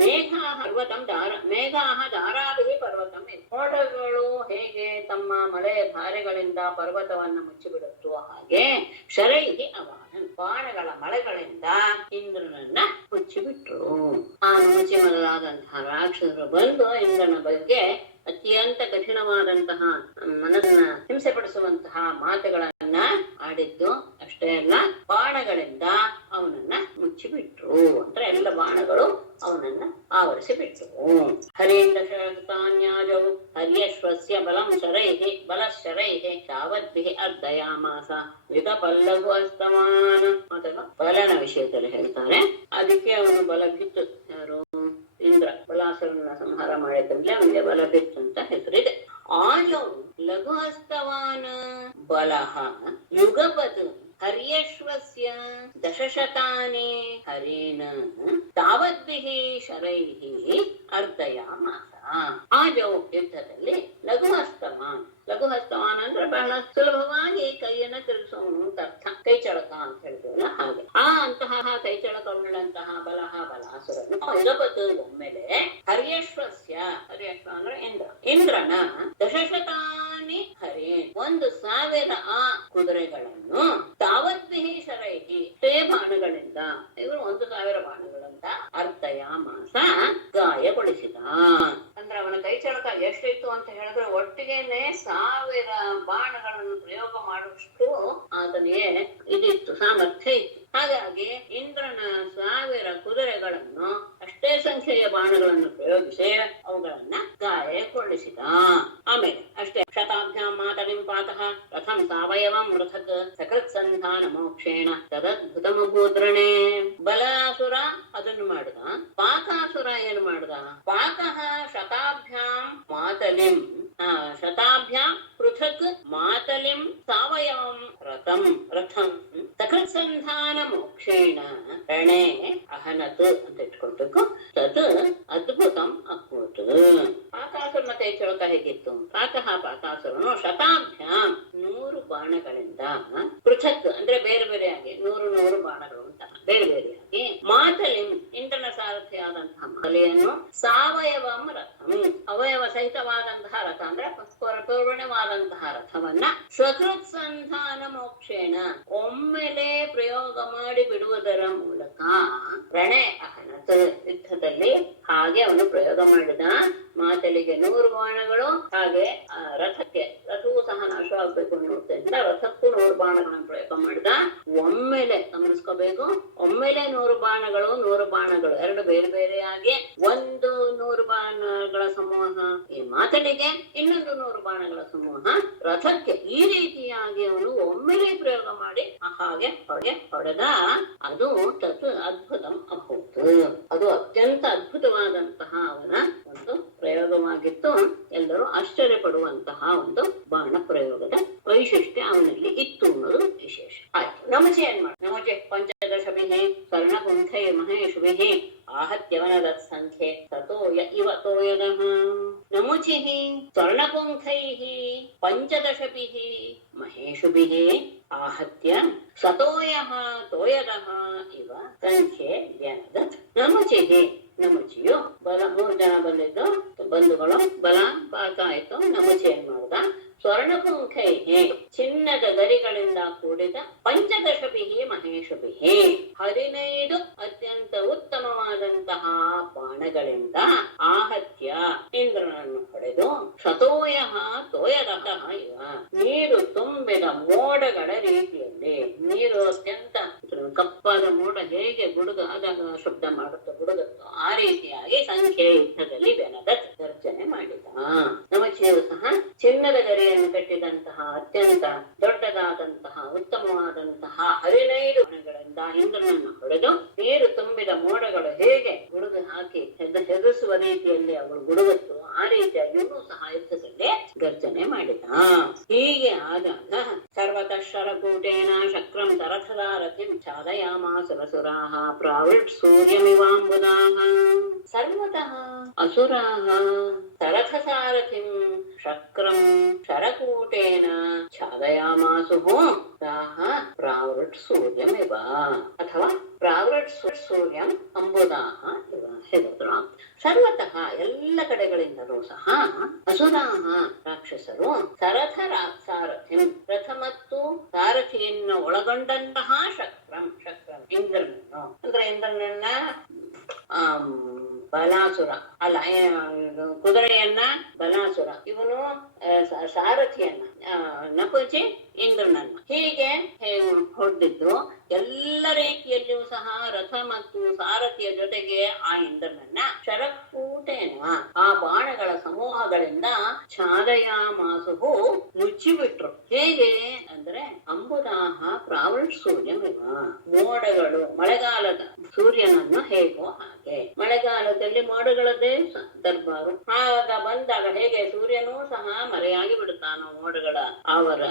ಮೇಘಾಹ ದಾರಾಭಿಹಿ ಪರ್ವತಂ. ಮೋಡಗಳು ಹೇಗೆ ತಮ್ಮ ಮಳೆಯ ಧಾರೆಗಳಿಂದ ಪರ್ವತವನ್ನ ಮುಚ್ಚಿಬಿಡುತ್ತೋ ಹಾಗೆ ಶರೈಹಿ ಅವಾಹನ್ ಬಾಣಗಳ ಮಳೆಗಳಿಂದ ಇಂದ್ರನನ್ನ ಮುಚ್ಚಿಬಿಟ್ರು. ಆ ಮುಚ್ಚಿ ಮೊದಲಾದಂತಹ ರಾಕ್ಷಸರು ಬಂದು ಇಂದ್ರನ ಬಗ್ಗೆ ಅತ್ಯಂತ ಕಠಿಣವಾದಂತಹ ಮನಸ್ಸನ್ನ ಹಿಂಸೆ ಪಡಿಸುವಂತಹ ಮಾತುಗಳನ್ನ ಆಡಿದ್ದು ಅಷ್ಟೇ ಅಲ್ಲ, ಬಾಣಗಳಿಂದ ಅವನನ್ನ ಮುಚ್ಚಿಬಿಟ್ರು. ಅಂದ್ರೆ ಎಲ್ಲ ಬಾಣಗಳು ಅವನನ್ನ ಆವರಿಸಿ ಬಿಟ್ರು. ಹರೇಂದ್ರ ಶತಾನ್ಯಾಜೌ ಹರ್ಯಶ್ವಸ್ಯ ಬಲಂ ಶರೈಹಿ ಬಲಶರೈಹಿ ತಾವದ್ಭಿಃ ಅರ್ಧಯಾಮಾಸ ವಿಗಪಲ್ಲಘು ಅಸ್ತಮಾನ. ಅಥವಾ ಬಲನ ವಿಷಯದಲ್ಲಿ ಹೇಳ್ತಾರೆ, ಅದಕ್ಕೆ ಅವನು ಬಲ ಬಿತ್ತು. ಯಾರು? ಇಂದ್ರ ಬಲಾಸುರನ ಸಂಹಾರ ಮಾಡಿದ್ದಲ್ಲಿ ಅವನಿಗೆ ಬಲ ಬಿತ್ತು ಅಂತ ಹೆಸರಿದೆ. ಆಯೌ ಲಘು ಹಸ್ತವಾನ್ ಬಲಃ ಯುಗಪತ್ ಹರ್ಯಶ್ವಸ್ಯ ದಶಶತಾನಿ ಹರೇನ ತಾವದ್ಭಿಃ ಶರೈಹಿ ಅರ್ಧಯಾಮಾಸ. ಆಜೌ ಯುದ್ಧದಲ್ಲಿ ಲಘುಹಸ್ತವಾನ್. ಲಘುಹಸ್ತವಾನ್ ಅಂದ್ರೆ ಬಹಳ ಸುಲಭವಾಗಿ ಕೈಯನ್ನ ತಿರುಗಿಸೋನು ಅಂತ ಅರ್ಥ. ಕೈ ಚಳಕ ಅಂತ ಹೇಳ್ತೀವಲ್ಲ ಹಾಗೆ. ಅಂತಹ ಕೈ ಚಳಕವುಳ್ಳಂತಹ ಬಲಾಸುರನು ಯುಗಪತ್ ಒಮ್ಮೆಲೆ ಹರ್ಯಶ್ವಸ್ಯ, ಹರ್ಯಶ್ವ ಅಂದ್ರೆ ಇಂದ್ರನ ದಶಶತಾನಿ ಹರೇ 1,000 ಆ ಕುದುರೆಗಳನ್ನು ತಾವದ್ಭಿಃ ಶರೈಹಿ ಬಾಣಗಳಿಂದ ಇವರು 1,000 ಬಾಣಗಳಿಂದ ಅರ್ಧಯಾಮಾಸ ಗಾಯಗೊಳಿಸಿದ. ಅಂದ್ರೆ ಅವನ ಕೈ ಚಳಕ ಎಷ್ಟಿತ್ತು ಅಂತ ಹೇಳಿದ್ರೆ ಒಟ್ಟಿಗೆನೆ 1,000 ಬಾಣಗಳನ್ನು ಪ್ರಯೋಗ ಮಾಡುವಷ್ಟು ಆತನಿಗೆ ಇದಿತ್ತು, ಸಾಮರ್ಥ್ಯ ಇತ್ತು. ಹಾಗಾಗಿ ಇಂದ್ರನ 1000 ಕುದುರೆಗಳನ್ನು ಅಷ್ಟೇ ಸಂಖ್ಯೆಯ ಬಾಣಗಳನ್ನು ಪ್ರಯೋಗಿಸಿ ಅವುಗಳನ್ನ ಗಾಯಗೊಳಿಸಿದ. ಆಮೇಲೆ ಅಷ್ಟೇ, ಶತಾಭ್ಯಾಂ ಮಾತಲಿಂ ಪಾತಃ ರಥಂ ಸಾವಯವಂ ಮೃಥಕ್ ಸಕೃತ್ ಸಂಧಾನ ಮೋಕ್ಷೇಣ ತದದ್ಭುತಮಭೂದ್ರಣೆ. ಬಲಾಸುರ ಅದನ್ನು ಮಾಡಿದ. ಪಾಕಾಸುರ ಏನು ಮಾಡಿದ? ಪಾಕಃ ಶತಾಭ್ಯಾಂ ಮಾತಲಿಂ ಶತಾಭ್ಯಾಂ ಪೃಥಕ್ ಮಾತಲಿಂ ಸಾವಯವಂ ರಥಂ ಸಕೃತ್ ಸಂಧಾನ ಮೋಕ್ಷೇಣ ರಣೇ ಅಹನತ್ ಅಂತ ಇಟ್ಕೊಳ್ಬೇಕು. ತತ್ ಅದ್ಭುತಂ ಅಭೂತ್. ಪಾಕಾಸುರ ಮತ್ತೆ ಚಳಕ ಹೇಗಿತ್ತು? ಪಾಕಾಸುರನು ಶತಾಭ್ಯಾಂ 100 ಬಾಣಗಳಿಂದ ಪೃಥಕ್ ಅಂದ್ರೆ ಬೇರೆ ಬೇರೆಯಾಗಿ 100 ಬಾಣಗಳು ಅಂತ ಬೇರೆ ಬೇರೆಯಾಗಿ ಮಾತಲಿಂ ಇಂದ್ರನ ಸಾರಥಿಯಾದಂತಹ ಮಾತಲೆಯನ್ನು ಸಾವಯವಂ ರಥಂ ಅವಯವ ಸಹಿತವಾದಂತಹ ರಥ ಅಂದ್ರೆ ಪೂರ್ಣವಾದಂತಹ ರಥವನ್ನ ಸಕೃತ್ ಸಂಧಾನ ಮೋಕ್ಷೇಣ ಒಮ್ಮೆಲೆ ಪ್ರಯೋಗ ಮಾಡಿ ಬಿಡುವುದರ ಮೂಲಕ ರಣೆ ಅಹನತ್ ಯುದ್ಧದಲ್ಲಿ ಹಾಗೆ ಅವನು ಪ್ರಯೋಗ ಮಾಡಿದ. ಮಾತಲಿಗೆ 100 ಬಾಣಗಳು, ಹಾಗೆ ರಥವೂ ಸಹ ನಾಶವಾಗಬೇಕು ಅನ್ನೋದ್ರಿಂದ ರಥಕ್ಕೂ 100 ಬಾಣಗಳನ್ನು ಪ್ರಯೋಗ ಮಾಡಿದ. ಒಮ್ಮೆಲೆ ಗಮನಿಸ್ಕೋಬೇಕು, ಒಮ್ಮೆಲೆ 100 ಬಾಣಗಳು 100 ಬಾಣಗಳು ಎರಡು ಬೇರೆ ಬೇರೆಯಾಗಿ, ಒಂದು 100 ಬಾಣಗಳ ಸಮೂಹ ಈ ಮಾತಲಿಗೆ, ಇನ್ನೊಂದು 100 ಬಾಣಗಳ ಸಮೂಹ ರಥಕ್ಕೆ. ಈ ರೀತಿಯಾಗಿ ಅವನು ಒಮ್ಮೆಲೆ ಪ್ರಯೋಗ ಮಾಡಿ ಹಾಗೆ ಹೊಡೆದ. ಅದು ತತ್ ಅದ್ಭುತಂ ಅಭೂತ್. ಅದು ಅತ್ಯಂತ ಅದ್ಭುತವಾದಂತಹ ಅವನ ಒಂದು ಪ್ರಯೋಗವಾಗಿತ್ತು. ಎಲ್ಲರೂ ಆಶ್ಚರ್ಯ ಪಡುವಂತಹ ಒಂದು ಬಾಣ ಪ್ರಯೋಗದ ವೈಶಿಷ್ಟ್ಯ ಅವನಲ್ಲಿ ಇತ್ತು ಅನ್ನೋದು ವಿಶೇಷ ಆಯ್ತು. ನಮಚೆ ಏನ್ ಮಾಡಿ? ನಮಚೆ ಪಂಚದಶಭಿಃ ಸ್ವರ್ಣಕುಂಠೈ ಮಹೇಶುಭಿಃ आहत्यवनदत् संख्ये ततोय इव तोयदः नमुचिः स्वर्णपुंखैः पञ्चदशभिः महेशुभिः आहत्य सतोयः तोयदः इव संख्ये व्यनदत् नमुचिः ನಮಚಿಯು ಬಲ 3 ಜನ ಬಂದಿದ್ದು ಬಂಧುಗಳು ಬಲ ಪಾಕ ಆಯ್ತು. ನಮಚಿ ಏನ್ ಮಾಡ್ದ? ಸ್ವರ್ಣಪುಂಖೈಹಿ ಚಿನ್ನದ ಗರಿಗಳಿಂದ ಕೂಡಿದ ಪಂಚದಶಭಿಹಿ ಮಹೇಶಭಿಹಿ 15 ಅತ್ಯಂತ ಉತ್ತಮವಾದಂತಹ ಬಾಣಗಳಿಂದ ಆಹತ್ಯ ಇಂದ್ರನನ್ನು ಹೊಡೆದು ಸತೋಯ ತೋಯದಃ ಇವ ನೀರು ತುಂಬಿದ ಮೋಡಗಳ ರೀತಿಯಲ್ಲಿ, ನೀರು ಅತ್ಯಂತ ಕಪ್ಪಾದ ಮೋಡ ಹೇಗೆ ಆದಾಗ ಶಬ್ದ ಮಾಡುತ್ತೋ ಗುಡುಗುತ್ತೋ ಆ ರೀತಿಯಾಗಿ ಸಂಖ್ಯೆ ಯುದ್ಧದಲ್ಲಿ ಬೆನದ ಗರ್ಜನೆ ಮಾಡಿದ. ನಮಚಿಯು ಸಹ ಚಿನ್ನದ ಗರಿಯನ್ನು ಕಟ್ಟಿದಂತಹ ಅತ್ಯಂತ ದೊಡ್ಡದಾದಂತಹ ಉತ್ತಮವಾದಂತಹ 15 ಬಾಣಗಳಿಂದ ಇಂದ್ರನನ್ನು ಹೊಡೆದು ನೀರು ತುಂಬಿದ ಮೋಡಗಳು ಹೇಗೆ ಗುಡುಗು ಹಾಕಿ ಹೆದರಿಸುವ ರೀತಿಯಲ್ಲಿ ಅವಳು ಗುಡುಗುತ್ತು ಆ ರೀತಿಯಾಗಿ ಇವನು ಸಹ ಯುದ್ಧದಲ್ಲಿ ಗರ್ಜನೆ ಮಾಡಿದ. ಹೀಗೆ ಆದಾಗ ಸರ್ವತಃ ಶರಕೂಟೇನ ಶಕ್ರಂ ತರಥದಾರಥಿಂ ಛಾದಯಾಮಾಸುರಸುರಾಃ ಪ್ರಾವೃಟ್ ಸೂರ್ಯಮಿವಾಂಬುದಾಃ. ಸರ್ವತಃ ಅಸುರಾಃ ತರಥಸಾರಥಿಂ ಶಕ್ರಂ ಶರಕೂಟೇನ ಛಾದಯಾಮಾಸುಃ ತಾಃ ಪ್ರಾವೃಟ್ ಸೂರ್ಯಮಿವ ಅಥವಾ ಪ್ರಾವೃಟ್ ಸೂರ್ಯಂ ಅಂಬುದಾಃ ಇವ ಹೇಳಿದ್ರು. ಸರ್ವತಃ ಎಲ್ಲ ಕಡೆಗಳಿಂದಲೂ ಸಹ ಅಸುರಾಃ ರಾಕ್ಷಸರು ಸರಥ ಸಾರಥಿಂ ರಥ ಮತ್ತು ಸಾರಥಿಯನ್ನು ಒಳಗೊಂಡಂತಹ ಶಕ್ರಂ ಇಂದ್ರನನ್ನು ಅಂದ್ರೆ ಇಂದ್ರನನ್ನ ಬಲಾಸುರ ಅಲ್ಲ ಕುದುರೆಯನ್ನ ಬಲಾಸುರ, ಇವನು ಸಾರಥಿಯನ್ನ ನಪುಚಿ ಇಂದ್ರನನ್ನ ಹೀಗೆ ಹೊಡೆದಿದ್ದು ಎಲ್ಲ ರೀತಿಯಲ್ಲಿಯೂ ಸಹ ರಥ ಮತ್ತು ಸಾರಥಿಯ ಜೊತೆಗೆ ಆ ಇಂದ್ರನನ್ನ ಶರಕೂಟೇನ ಆ ಬಾಣಗಳ ಸಮೂಹಗಳಿಂದ ಛಾದಯಾಮಾಸುಹು ಮುಚ್ಚಿಬಿಟ್ರು. ಹೇಗೆ ಅಂದ್ರೆ ಅಂಬುದಾಹ ಪ್ರಾವೃಟ್ ಸೂರ್ಯಮಿವ ಮೋಡಗಳು ಮಳೆಗಾಲದ ಸೂರ್ಯನನ್ನು ಹೇಗೋ ಹಾಗೆ ಮಳೆಗಾಲದಲ್ಲಿ ಮೋಡಗಳದ್ದೇ ದರ್ಬಾರು. ಆಗ ಬಂದಾಗ ಹೇಗೆ ಸೂರ್ಯನೂ ಸಹ ಮರೆಯಾಗಿ ಬಿಡುತ್ತಾನೋ ಮೋಡಗಳ ಅವರ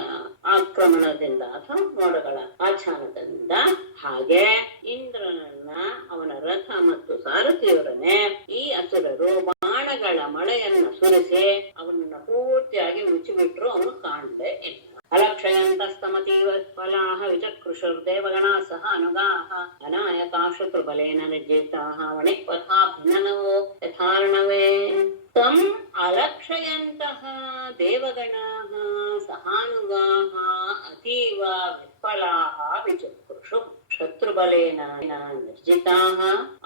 ಆಕ್ರಮಣದಿಂದ ಅಥವಾ ಮೋಡಗಳ ಆಚ್ಛಾನದಿಂದ, ಹಾಗೆ ಇಂದ್ರನನ್ನ ಅವನ ರಥ ಮತ್ತು ಸಾರಥಿಯವರನ್ನೇ ಈ ಅಸುರರು ಬಾಣಗಳ ಮಳೆಯನ್ನು ಸುರಿಸಿ ಅವನನ್ನ ಪೂರ್ತಿಯಾಗಿ ಮುಚ್ಚಿಬಿಟ್ರು. ಅವನು ಕಾಣಲೇ ಇಲ್ಲ. ಅಲಕ್ಷಯಂತಸ್ತಮತೀವ ಫಲಾಹ ವಿಚಕೃಷುರ್ದೇವಗಣಾ ಸಹ ಅನುಗಾಹ ಅನಾಯಕಾ ಶತ್ರುಬಲೇನ ನಿರ್ಜಿತಾಃ ವಣಿಕ್ಪಥಾ ಭಿನ್ನನವೋ ಯಥಾರ್ಣವೇ ತಂ ಅಲಕ್ಷಯಂತಃ ದೇವಗಣಾಃ ಸಹಾನುಗಾಃ ಅತೀವ ವಿಫಲಾಃ ವಿಚಕೃಷು ಶತ್ರುಬಲೇನ ನಿರ್ಜಿತಾಃ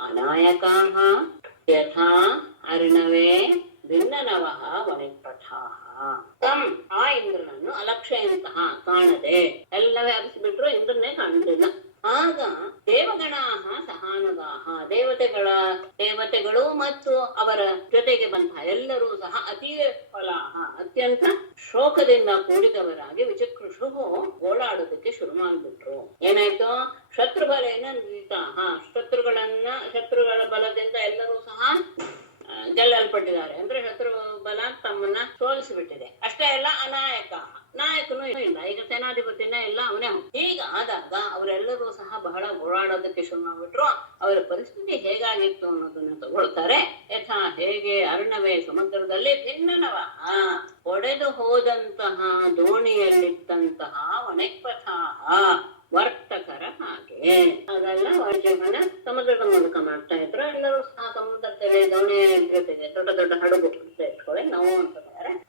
ಅನಾಯಕಾಃ ಯಥಾ ಅರ್ಣವೇ ಭಿನ್ನನವಃ ವಣಿಕ್ಪಥಾಃ. ತಂ ಆ ಇಂದ್ರನನ್ನು ಅಲಕ್ಷಯಂತಹ ಕಾಣದೆ, ಎಲ್ಲ ವ್ಯಾಪಿಸಿಬಿಟ್ರು ಇಂದ್ರನೇ ಕಾಣಲಿಲ್ಲ. ಆಗ ದೇವಗಣಾಹ ಸಹಾನುಗಾಹ, ದೇವತೆಗಳು ಮತ್ತು ಅವರ ಜೊತೆಗೆ ಬಂತಹ ಎಲ್ಲರೂ ಸಹ ಅತೀ ಫಲಾಹ, ಅತ್ಯಂತ ಶೋಕದಿಂದ ಕೂಡಿದವರಾಗಿ ವಿಚಕೃಷು ಗೋಳಾಡೋದಕ್ಕೆ ಶುರು ಮಾಡಿಬಿಟ್ರು. ಏನಾಯ್ತು? ಶತ್ರುಬಲೇನ ನಿತಾಹ, ಶತ್ರುಗಳ ಬಲದಿಂದ ಎಲ್ಲರೂ ಸಹ ಗೆಲ್ಲಲ್ಪಟ್ಟಿದ್ದಾರೆ. ಅಂದ್ರೆ ಶತ್ರು ಬಲ ತಮ್ಮನ್ನ ಸೋಲಿಸಿಬಿಟ್ಟಿದೆ. ಅಷ್ಟೇ ಅಲ್ಲ, ನಾಯಕನು ಇಲ್ಲ, ಈಗ ಸೇನಾಧಿಪತಿನೇ ಇಲ್ಲ, ಅವನೇ. ಹೀಗಾದಾಗ ಅವರೆಲ್ಲರೂ ಸಹ ಬಹಳ ಓಡಾಡೋದಕ್ಕೆ ಶುರು ಮಾಡ್ಬಿಟ್ರು. ಅವರ ಪರಿಸ್ಥಿತಿ ಹೇಗಾಗಿತ್ತು ಅನ್ನೋದನ್ನ ತಗೊಳ್ತಾರೆ. ಯಥಾ, ಹೇಗೆ ಅರ್ಣವೇ ಸಮುದ್ರದಲ್ಲಿ ಭಿನ್ನನವ ಒಡೆದು ಹೋದಂತಹ ದೋಣಿಯಲ್ಲಿದ್ದಂತಹ ಒಣೆಪಥಾಹ ವರ್ತಕರ ಹಾಗೆ. ಅದೆಲ್ಲ ವಾಯುಜೀವನ ಸಮುದ್ರದ ಮೂಲಕ ಮಾಡ್ತಾ ಇದ್ರು. ಎಲ್ಲರೂ ಸಹ ಸಮುದ್ರದಲ್ಲಿ ದೋಣಿ ಜೊತೆಗೆ ದೊಡ್ಡ ದೊಡ್ಡ ಹಡಗು ಇಟ್ಕೊಳ್ಳಿ ನಾವು ಅಂತ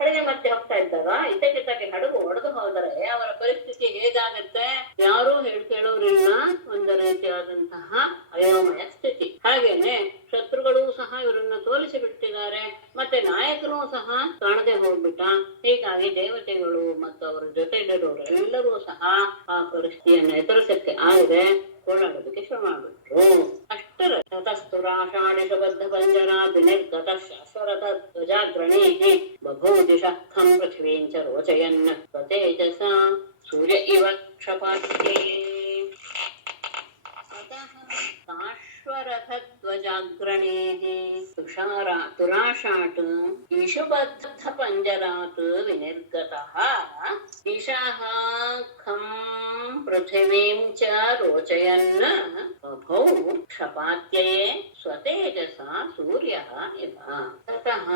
ಹಡಗೆ ಮತ್ತೆ ಹೋಗ್ತಾ ಇದ್ದಾಗ ಇದ್ದಕ್ಕಿದ್ದಾಗೆ ಹಡಗು ಒಡೆದು ಹೋದರೆ ಅವರ ಪರಿಸ್ಥಿತಿ ಹೇಗಾಗತ್ತೆ? ಯಾರೂ ಕೇಳೋರಿಲ್ಲ. ಒಂದು ರೀತಿಯಾದಂತಹ ಅಯೋಮಯ ಸ್ಥಿತಿ. ಹಾಗೇನೆ ಶತ್ರುಗಳು ಸಹ ಇವರನ್ನ ತೋರಿಸಿ ಬಿಟ್ಟಿದ್ದಾರೆ, ಮತ್ತೆ ನಾಯಕನೂ ಸಹ ಕಾಣದೆ ಹೋಗ್ಬಿಟ್ಟ. ಹೀಗಾಗಿ ದೇವತೆಗಳು ಮತ್ತು ಅವರ ಜೊತೆಲಿರೋರು ಎಲ್ಲರೂ ಸಹ ಆ ಪರಿಸ್ಥಿತಿಯನ್ನು ಎದುರಿಸಕ್ಕೆ ಆಗದೆ ಓಡಾಡೋದಕ್ಕೆ ಶುರು ಮಾಡ್ಬಿಟ್ರು. ಅಷ್ಟರ ತತಸ್ತುರಾಷಾಢಿಷಬದ್ಧ ಪಂಜರ ವಿನಿರ್ಗತ ಶಾಶ್ವರಥ ಧ್ವಜಾಗ್ರಣೇ ಬಭೂ ದಿಶಃಖಂ ಪೃಥ್ವೀಂಚ ರೋಚಯನ್ ಸ್ವತೇಜಸ ಸೂರ್ಯ ಇವ ಕ್ಷಪಾತ್ಯೇ. ಶಾಶ್ವರಥಧ್ವಜಾಗ್ರಣೇಃ ತುರಾಷಾಟ್ ಇಷುಬದ್ಧ ಪಂಜರಾತ್ ವಿನಿರ್ಗತಃ ದಿಶಃ ಖಂ ಪೃಥಿವೀಂ ಚ ರೋಚಯನ್ ಬಭೌ ಕ್ಷಪಾತ್ಯೇ ಸ್ವತೇಜಸ ಸೂರ್ಯಃ ಇವ. ತತಃ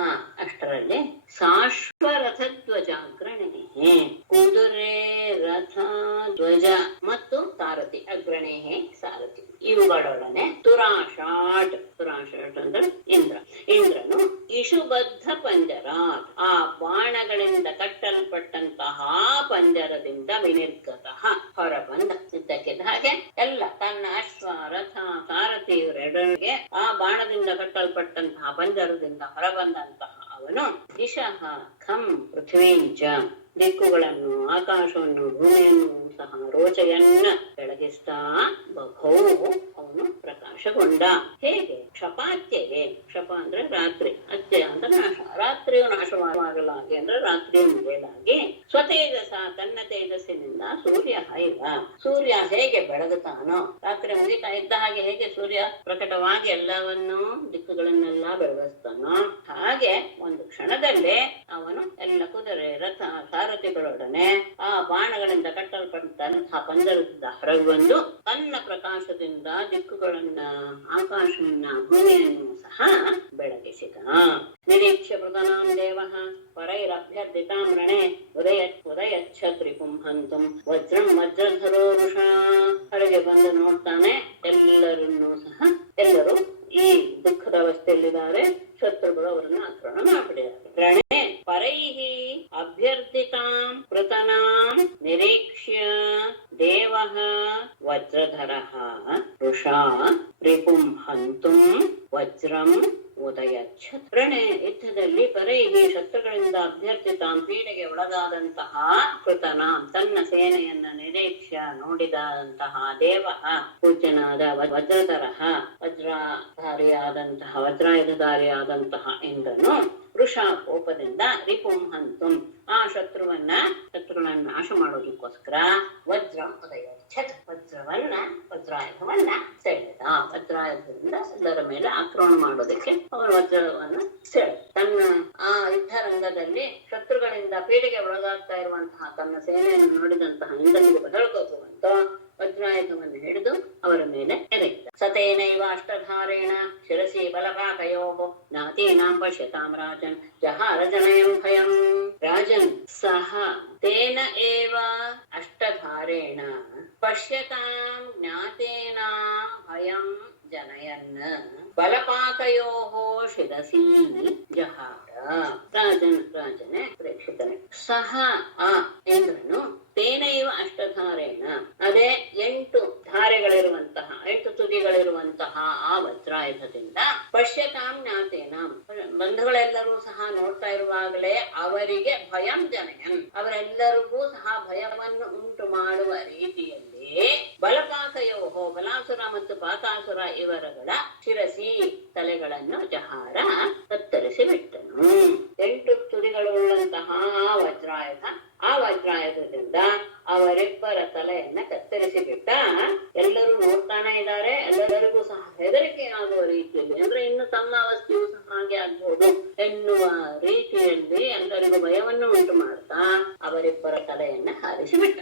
ಅಷ್ಟರಲ್ಲಿ ಶಾಶ್ವರಥಧ್ವಜಾಗ್ರಣೇಃ, ಕುದುರೆ, ರಥ, ಧ್ವಜ ಮತ್ತು ಸಾರಥಿ, ಅಗ್ರಣೇಃ ಸಾರಥಿ, ಇವುಗಳೊಡನೆ ತುರಾಷಾಟ್ ಅಂದ್ರೆ ಇಂದ್ರನು ಇಷುಬದ್ಧ ಪಂಜರಾತ್, ಆ ಬಾಣಗಳಿಂದ ಕಟ್ಟಲ್ಪಟ್ಟಂತಹ ಪಂಜರದಿಂದ ವಿನಿರ್ಗತಃ ಹೊರಬಂದ. ಇದ್ದಕ್ಕಿದ್ದ ಹಾಗೆ ಎಲ್ಲ ತನ್ನ ಅಶ್ವ, ರಥ, ಸಾರಥಿ ಇವರೆಡರಿಗೆ ಆ ಬಾಣದಿಂದ ಕಟ್ಟಲ್ಪಟ್ಟಂತಹ ಪಂಜರದಿಂದ ಹೊರಬಂದಂತಹ ಅವನು ದಿಶಃ ಖಂ ಪೃಥ್ವೀಂಚ, ದಿಕ್ಕುಗಳನ್ನು, ಆಕಾಶವನ್ನು, ಭೂಮಿಯನ್ನು ಸಹ ರೋಚಯನ್ನ ಬೆಳಗಿಸ್ತಾ ಬಭೌ ಅವನು ಪ್ರಕಾಶಗೊಂಡ. ಹೇಗೆ? ಕ್ಷಪಾತ್ಯಗೆ, ಕ್ಷಪ ಅಂದ್ರೆ ರಾತ್ರಿ, ಅತ್ಯ ಅಂತ ನಾಶ, ರಾತ್ರಿಯು ನಾಶವಾಗಲಾಗಿ ಅಂದ್ರೆ ರಾತ್ರಿಯು ಮುಗಿಯಲಾಗಿ, ಸ್ವತೇಜಸ ತನ್ನ ತೇಜಸ್ಸಿನಿಂದ ಸೂರ್ಯ ಇವ. ಸೂರ್ಯ ಹೇಗೆ ಬೆಳಗುತ್ತಾನೋ, ರಾತ್ರಿ ಮುಗಿತಾ ಇದ್ದ ಹಾಗೆ ಹೇಗೆ ಸೂರ್ಯ ಪ್ರಕಟವಾಗಿ ಎಲ್ಲವನ್ನೂ ದಿಕ್ಕುಗಳನ್ನೆಲ್ಲ ಬೆಳಗಿಸ್ತಾನೋ, ಹಾಗೆ ಒಂದು ಕ್ಷಣದಲ್ಲೇ ಅವನು ಎಲ್ಲ ಕುದುರೆ, ರಥ, ಸಾರಥಿಗಳೊಡನೆ ಆ ಬಾಣಗಳಿಂದ ಕಟ್ಟಲ್ಪಟ್ಟಂತಹ ಪಂಜರದಿಂದ ಹೊರಗೆ ಬಂದು ತನ್ನ ಪ್ರಕಾಶದಿಂದ ದಿಕ್ಕುಗಳನ್ನ, ಆಕಾಶವನ್ನ, ಭೂಮಿಯನ್ನು ಸಹ ಬೆಳಗಿಸಿದ. ನಿರೀಕ್ಷ್ಯ ಮೃಗನಾಂ ದೇವಃ ಪರೈರಭ್ಯರ್ಥಿತಾಂ ರಣೇ ಉದಯಚ್ಛತ್ರಿಪುಂ ಹಂತುಂ ವಜ್ರಂ ವಜ್ರಧರೋ ವೃಷಾ. ಹೊರಗೆ ಬಂದು ನೋಡ್ತಾನೆ, ಎಲ್ಲರೂ ಈ ದುಃಖದ ಅವಸ್ಥೆಯಲ್ಲಿದ್ದಾರೆ. ಶತ್ರುಗಳು ಅವರನ್ನು ಆಕ್ರಮಣ ಮಾಡಿಬಿಟ್ಟಿದ್ದಾರೆ. ರಣೆ ಪರೈಹಿ ಅಭ್ಯರ್ಥಿತಾಂ ಪೃತನಾಂ ನಿರೀಕ್ಷ್ಯ ದೇವಃ ವಜ್ರಧರಃ ವೃಷಾ ರಿಪುಂ ಹಂತುಂ ವಜ್ರಂ ಉದಯಚ್ಛತ್. ರಣೆ ಯುದ್ಧದಲ್ಲಿ ಪರೈಹಿ ಶತ್ರುಗಳಿಂದ ಅಭ್ಯರ್ಥಿತಾಂ ಪೀಡೆಗೆ ಒಳಗಾದಂತಹ ಕೃತನಾಂ ತನ್ನ ಸೇನೆಯನ್ನ ನಿರೀಕ್ಷ್ಯ ನೋಡಿದಂತಹ ದೇವಃ ಪೂಜ್ಯನಾದ ವಜ್ರಧರಃ ವಜ್ರಾಯುಧಧಾರಿಯಾದಂತಹ ಇಂದ್ರನು ವೃಷಾ ಕೋಪದಿಂದ ರಿಪುಂ ಹಂತುಂ ಆ ಶತ್ರುಗಳನ್ನ ನಾಶ ಮಾಡೋದಕ್ಕೋಸ್ಕರ ವಜ್ರಂ ಉದಯಚ್ಛತ್ ವಜ್ರಾಯುಧವನ್ನ ಸೆಳೆದ. ವಜ್ರಾಯುಧದಿಂದ ಎಲ್ಲರ ಮೇಲೆ ಆಕ್ರಮಣ ಮಾಡೋದಕ್ಕೆ ಅವರ ವಜ್ರವನ್ನ ಸೆಳೆ ತನ್ನ ಆ ಯುದ್ಧ ರಂಗದಲ್ಲಿ ಶತ್ರುಗಳಿಂದ ಪೀಡೆಗೆ ಒಳಗಾಗ್ತಾ ಇರುವಂತಹ ತನ್ನ ಸೇನೆಯನ್ನು ನೋಡಿದಂತಹ ಇಂದ್ರನಿಗೆ ಬದಲುಕೋಸುವಂತ ವಜ್ರಾಯುಧವನ್ನು ಹಿಡಿದು ಅವರ ಮೇಲೆ ಎರೆಯಿದ. ಸತೇನೈವ ಅಷ್ಟಧಾರೇಣ ಶಿರಸಿ ಬಲಪಾಕಯೋ ಜ್ಞಾತೀನಾಂ ಪಶ್ಯತಾಂ ರಾಜನ್ ಜಹಾರ ಜನಯಂ ಭಯಂ. ರಾಜನ್ ಸಹ ತೇನ ಏವ ಅಷ್ಟಧಾರೇಣ ಪಶ್ಯತಾಂ ಜ್ಞಾತೀನಾಂ ಭಯಂ ಜನಯನ್ ಬಲಪಾಕಯೋಃ ಶಿರಸಿ ಜಹಾರ. ರಾಜನೇ ಪ್ರೇಕ್ಷಿತನೆ ಸಹ ಆ ಇಂದ್ರನು ತೇನೈವ ಅಷ್ಟಧಾರೇಣ, ಅದೇ 8 ಧಾರೆಗಳಿರುವಂತಹ 8 ತುದಿಗಳಿರುವಂತಹ ಆ ವಜ್ರಾಯುಧದಿಂದ ಪಶ್ಯತಾಂ ಜ್ಞಾತೇನಾಂ ಬಂಧ ಬಂಧುಗಳೆಲ್ಲರೂ ಸಹ ನೋಡ್ತಾ ಇರುವಾಗಲೇ ಅವರಿಗೆ ಭಯಂ ಜನಯನ್, ಅವರೆಲ್ಲರಿಗೂ ಸಹ ಭಯವನ್ನು ಉಂಟು ಮಾಡುವ ರೀತಿಯಲ್ಲಿ ಬಲಪಾಕಯೋಹೋ, ಬಲಾಸುರ ಮತ್ತು ಪಾಕಾಸುರ ಇವರಗಳ ಶಿರಸಿ ತಲೆಗಳನ್ನು ಜಹಾರ ಕತ್ತರಿಸಿ ಬಿಟ್ಟನು. 8 ತುದಿಗಳುಳ್ಳಂತಹ ವಜ್ರಾಯುಧ, ಆ ವಜ್ರಾಯುಧದಿಂದ ಅವರಿಬ್ಬರ ತಲೆಯನ್ನ ಕತ್ತರಿಸಿ ಬಿಟ್ಟ. ಎಲ್ಲರೂ ನೋಡ್ತಾನೆ ಇದ್ದಾರೆ, ಎಲ್ಲರಿಗೂ ಸಹ ಹೆದರಿಕೆ ಆಗುವ ರೀತಿಯಲ್ಲಿ, ಅಂದ್ರೆ ಇನ್ನು ತಮ್ಮ ಅವಸ್ಥೆಯೂ ಸಹ ಹಾಗೆ ಆಗ್ಬಹುದು ಎನ್ನುವ ರೀತಿಯಲ್ಲಿ ಎಲ್ಲರಿಗೂ ಭಯವನ್ನು ಉಂಟು ಮಾಡ್ತಾ ಅವರಿಬ್ಬರ ತಲೆಯನ್ನ ಹಾರಿಸಿಬಿಟ್ಟ.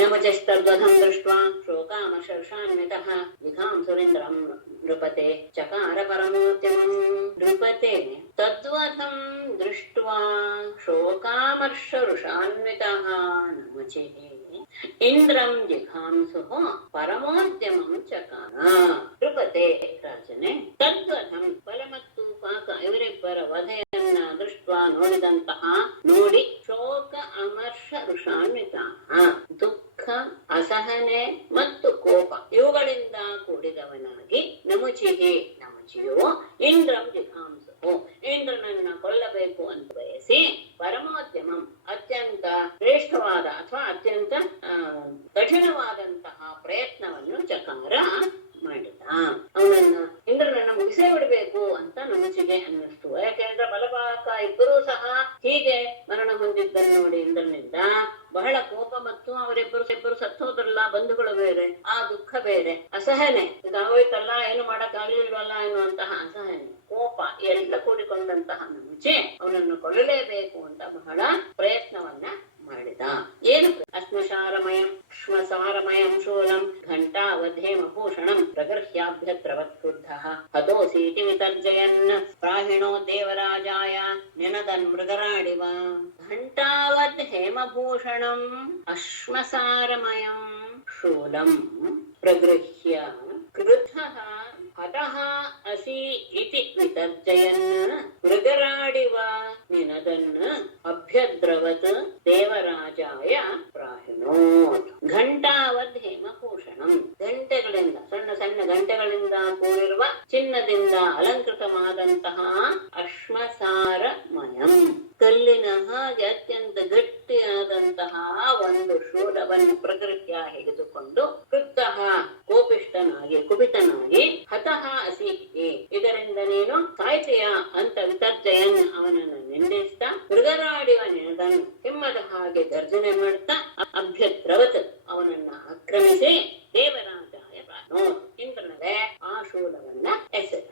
ನಮಚಸ್ತದ್ವಧಂ ದೃಷ್ಟ್ವಾ ಶೋಕಾಮಶರ್ಷಾನ್ವಿತಃ ವಿಧಾಂ ಸುರೇಂದ್ರಂ ನೃಪತೆ ಚಕಾರ ಪರಮೋದ್ಯಮಂ. ನೃಪತೆ ತದ್ವಧಂ ದೃಷ್ಟ್ವಾ ಶೋಕಾಮರ್ಷರುಷಾನ್ವಿತಃ ನಮಚಿಃ ಇಂದ್ರಂ ಜಿಘಾಂಸುಃ ಪರಮೋದ್ಯಮಂ ಚಕಾರ. ನೃಪತೆ ರಾಜನೇ, ತದ್ವಧಂ ಬಲ ಮತ್ತು ಪಾಕ ಇವರಿಬ್ಬರ ವಧೆಯನ್ನ ದೃಷ್ಟ್ವಾ ನೋಡಿ ಶೋಕ ಅಮರ್ಷ ಋಷಾನ್ವಿತಃ, ದುಃಖ, ಅಸಹನೆ ಮತ್ತು ಕೋಪ ಇವುಗಳಿಂದ ಕೂಡಿದವನಾಗಿ ನಮಚಿಯು ಇಂದ್ರಂ ಜಿಘಾಂಸು, ಇಂದ್ರನನ್ನ ಕೊಲ್ಲಬೇಕು ಅಂತ ಬಯಸಿ ಪರಮೋದ್ಯಮಂ ಅತ್ಯಂತ ಶ್ರೇಷ್ಠವಾದ ಅಥವಾ ಅತ್ಯಂತ ಕಠಿಣವಾದಂತಹ ಪ್ರಯತ್ನವನ್ನು ಚಕಾರ ಮಾಡಿದ. ಅವನನ್ನ ಇಂದ್ರನನ್ನ ಮುಗಿಸೇ ಬಿಡಬೇಕು ಅಂತ ನಮಚಿಗೆ ಅನ್ನಿಸ್ತು. ಯಾಕೆಂದ್ರೆ ಬಲಪಾಕ ಇಬ್ಬರೂ ಸಹ ಹೀಗೆ ಮರಣ ಹೊಂದಿದ್ದನ್ನು ನೋಡಿ ಇಂದ್ರನಿಂದ ಬಹಳ ಕೋಪ ಮತ್ತು ಅವರಿಬ್ಬರು ಸತ್ತೋದ್ರಲ್ಲ, ಬಂಧುಗಳು ಬೇರೆ, ಆ ದುಃಖ ಬೇರೆ, ಅಸಹನೆ, ಇದಾಗೋಯ್ತಲ್ಲ, ಏನು ಮಾಡಕ್ ಆಗ್ಲಿಲ್ವಲ್ಲ ಎನ್ನುವಂತಹ ಅಸಹನೆ, ಕೋಪ ಎಲ್ಲ ಕೂಡಿಕೊಂಡಂತಹ ನಮಚೆ ಅವನನ್ನು ಕೊಲ್ಲಲೇಬೇಕು ಅಂತ ಬಹಳ ಪ್ರಯತ್ನವನ್ನ ಮಾಡಿದ. ಏನು ಶ್ಮಸಾರಮಯಂ ಶೂಲಂ ಘಂಟಾವಧೇಮಭೂಷಣಂ ಪ್ರಗರ್ಹ್ಯಾಭ್ಯತ್ರವತ್ ಕ್ರುದ್ಧಃ ಹತೋಸೀತಿ ವಿತರ್ಜಯನ್ ಪ್ರಾಹಿಣೋ ದೇವರಾಜಾಯ ನಿನದನ್ ಮೃಗರಾಡಿವ. ಘಂಟಾವದ್ ಹೇಮಭೂಷಣಂ ಅಶ್ಮಸಾರಮಯಂ ಶೂಲಂ ಪ್ರಗೃಹ್ಯ ಕ್ರುದ್ಧಃ ಹತಃ ಅಸಿ ಇತಿ ವಿತರ್ಜಯನ್ ಮೃಗರಾಡಿವ ನಿನದನ್ ಅಭ್ಯದ್ರವತ್ ದೇವರಾಜಾಯ ಪ್ರಾಹಿಣೋತ್. ಘಂಟಾವದ್ ಹೇಮಭೂಷಣಂ, ಗಂಟೆಗಳಿಂದ ಸಣ್ಣ ಸಣ್ಣ ಗಂಟೆಗಳಿಂದ ಕೂಡಿರುವ ಚಿನ್ನದಿಂದ ಅಲಂಕೃತವಾದಂತಹ ಅಶ್ಮಸಾರಮಯಂ, ಕಲ್ಲಿನ ಹಾಗೆ ಅತ್ಯಂತ ಗಟ್ಟಿಯಾದಂತಹ ಒಂದು ಶೂಲವನ್ನು ಪ್ರಕೃತಿಯ ಹಿಡಿದುಕೊಂಡು ಕ್ರುದ್ಧಃ ಕೋಪಿಷ್ಟನಾಗಿ ಕುಪಿತನಾಗಿ ಹತಃ ಅಸಿ ಇದರಿಂದ ನೀನು ಸಾಯ್ತೀಯ ಅಂತ ವಿತರ್ಜಯನ್ ಅವನನ್ನು ನಿಂದಿಸ್ತಾ ಮೃಗರಾಡಿವ ನೆನೆದನು ಹಿಮ್ಮದ ಹಾಗೆ ಗರ್ಜನೆ ಮಾಡ್ತಾ ಅಭ್ಯದ್ರವತ್ ಅವನನ್ನ ಆಕ್ರಮಿಸಿ ದೇವರಾಜಾಯ ಪ್ರಾಣೋ ಇಂದ್ರನವೇ ಆ ಶೂಲವನ್ನ ಎಸೆದ.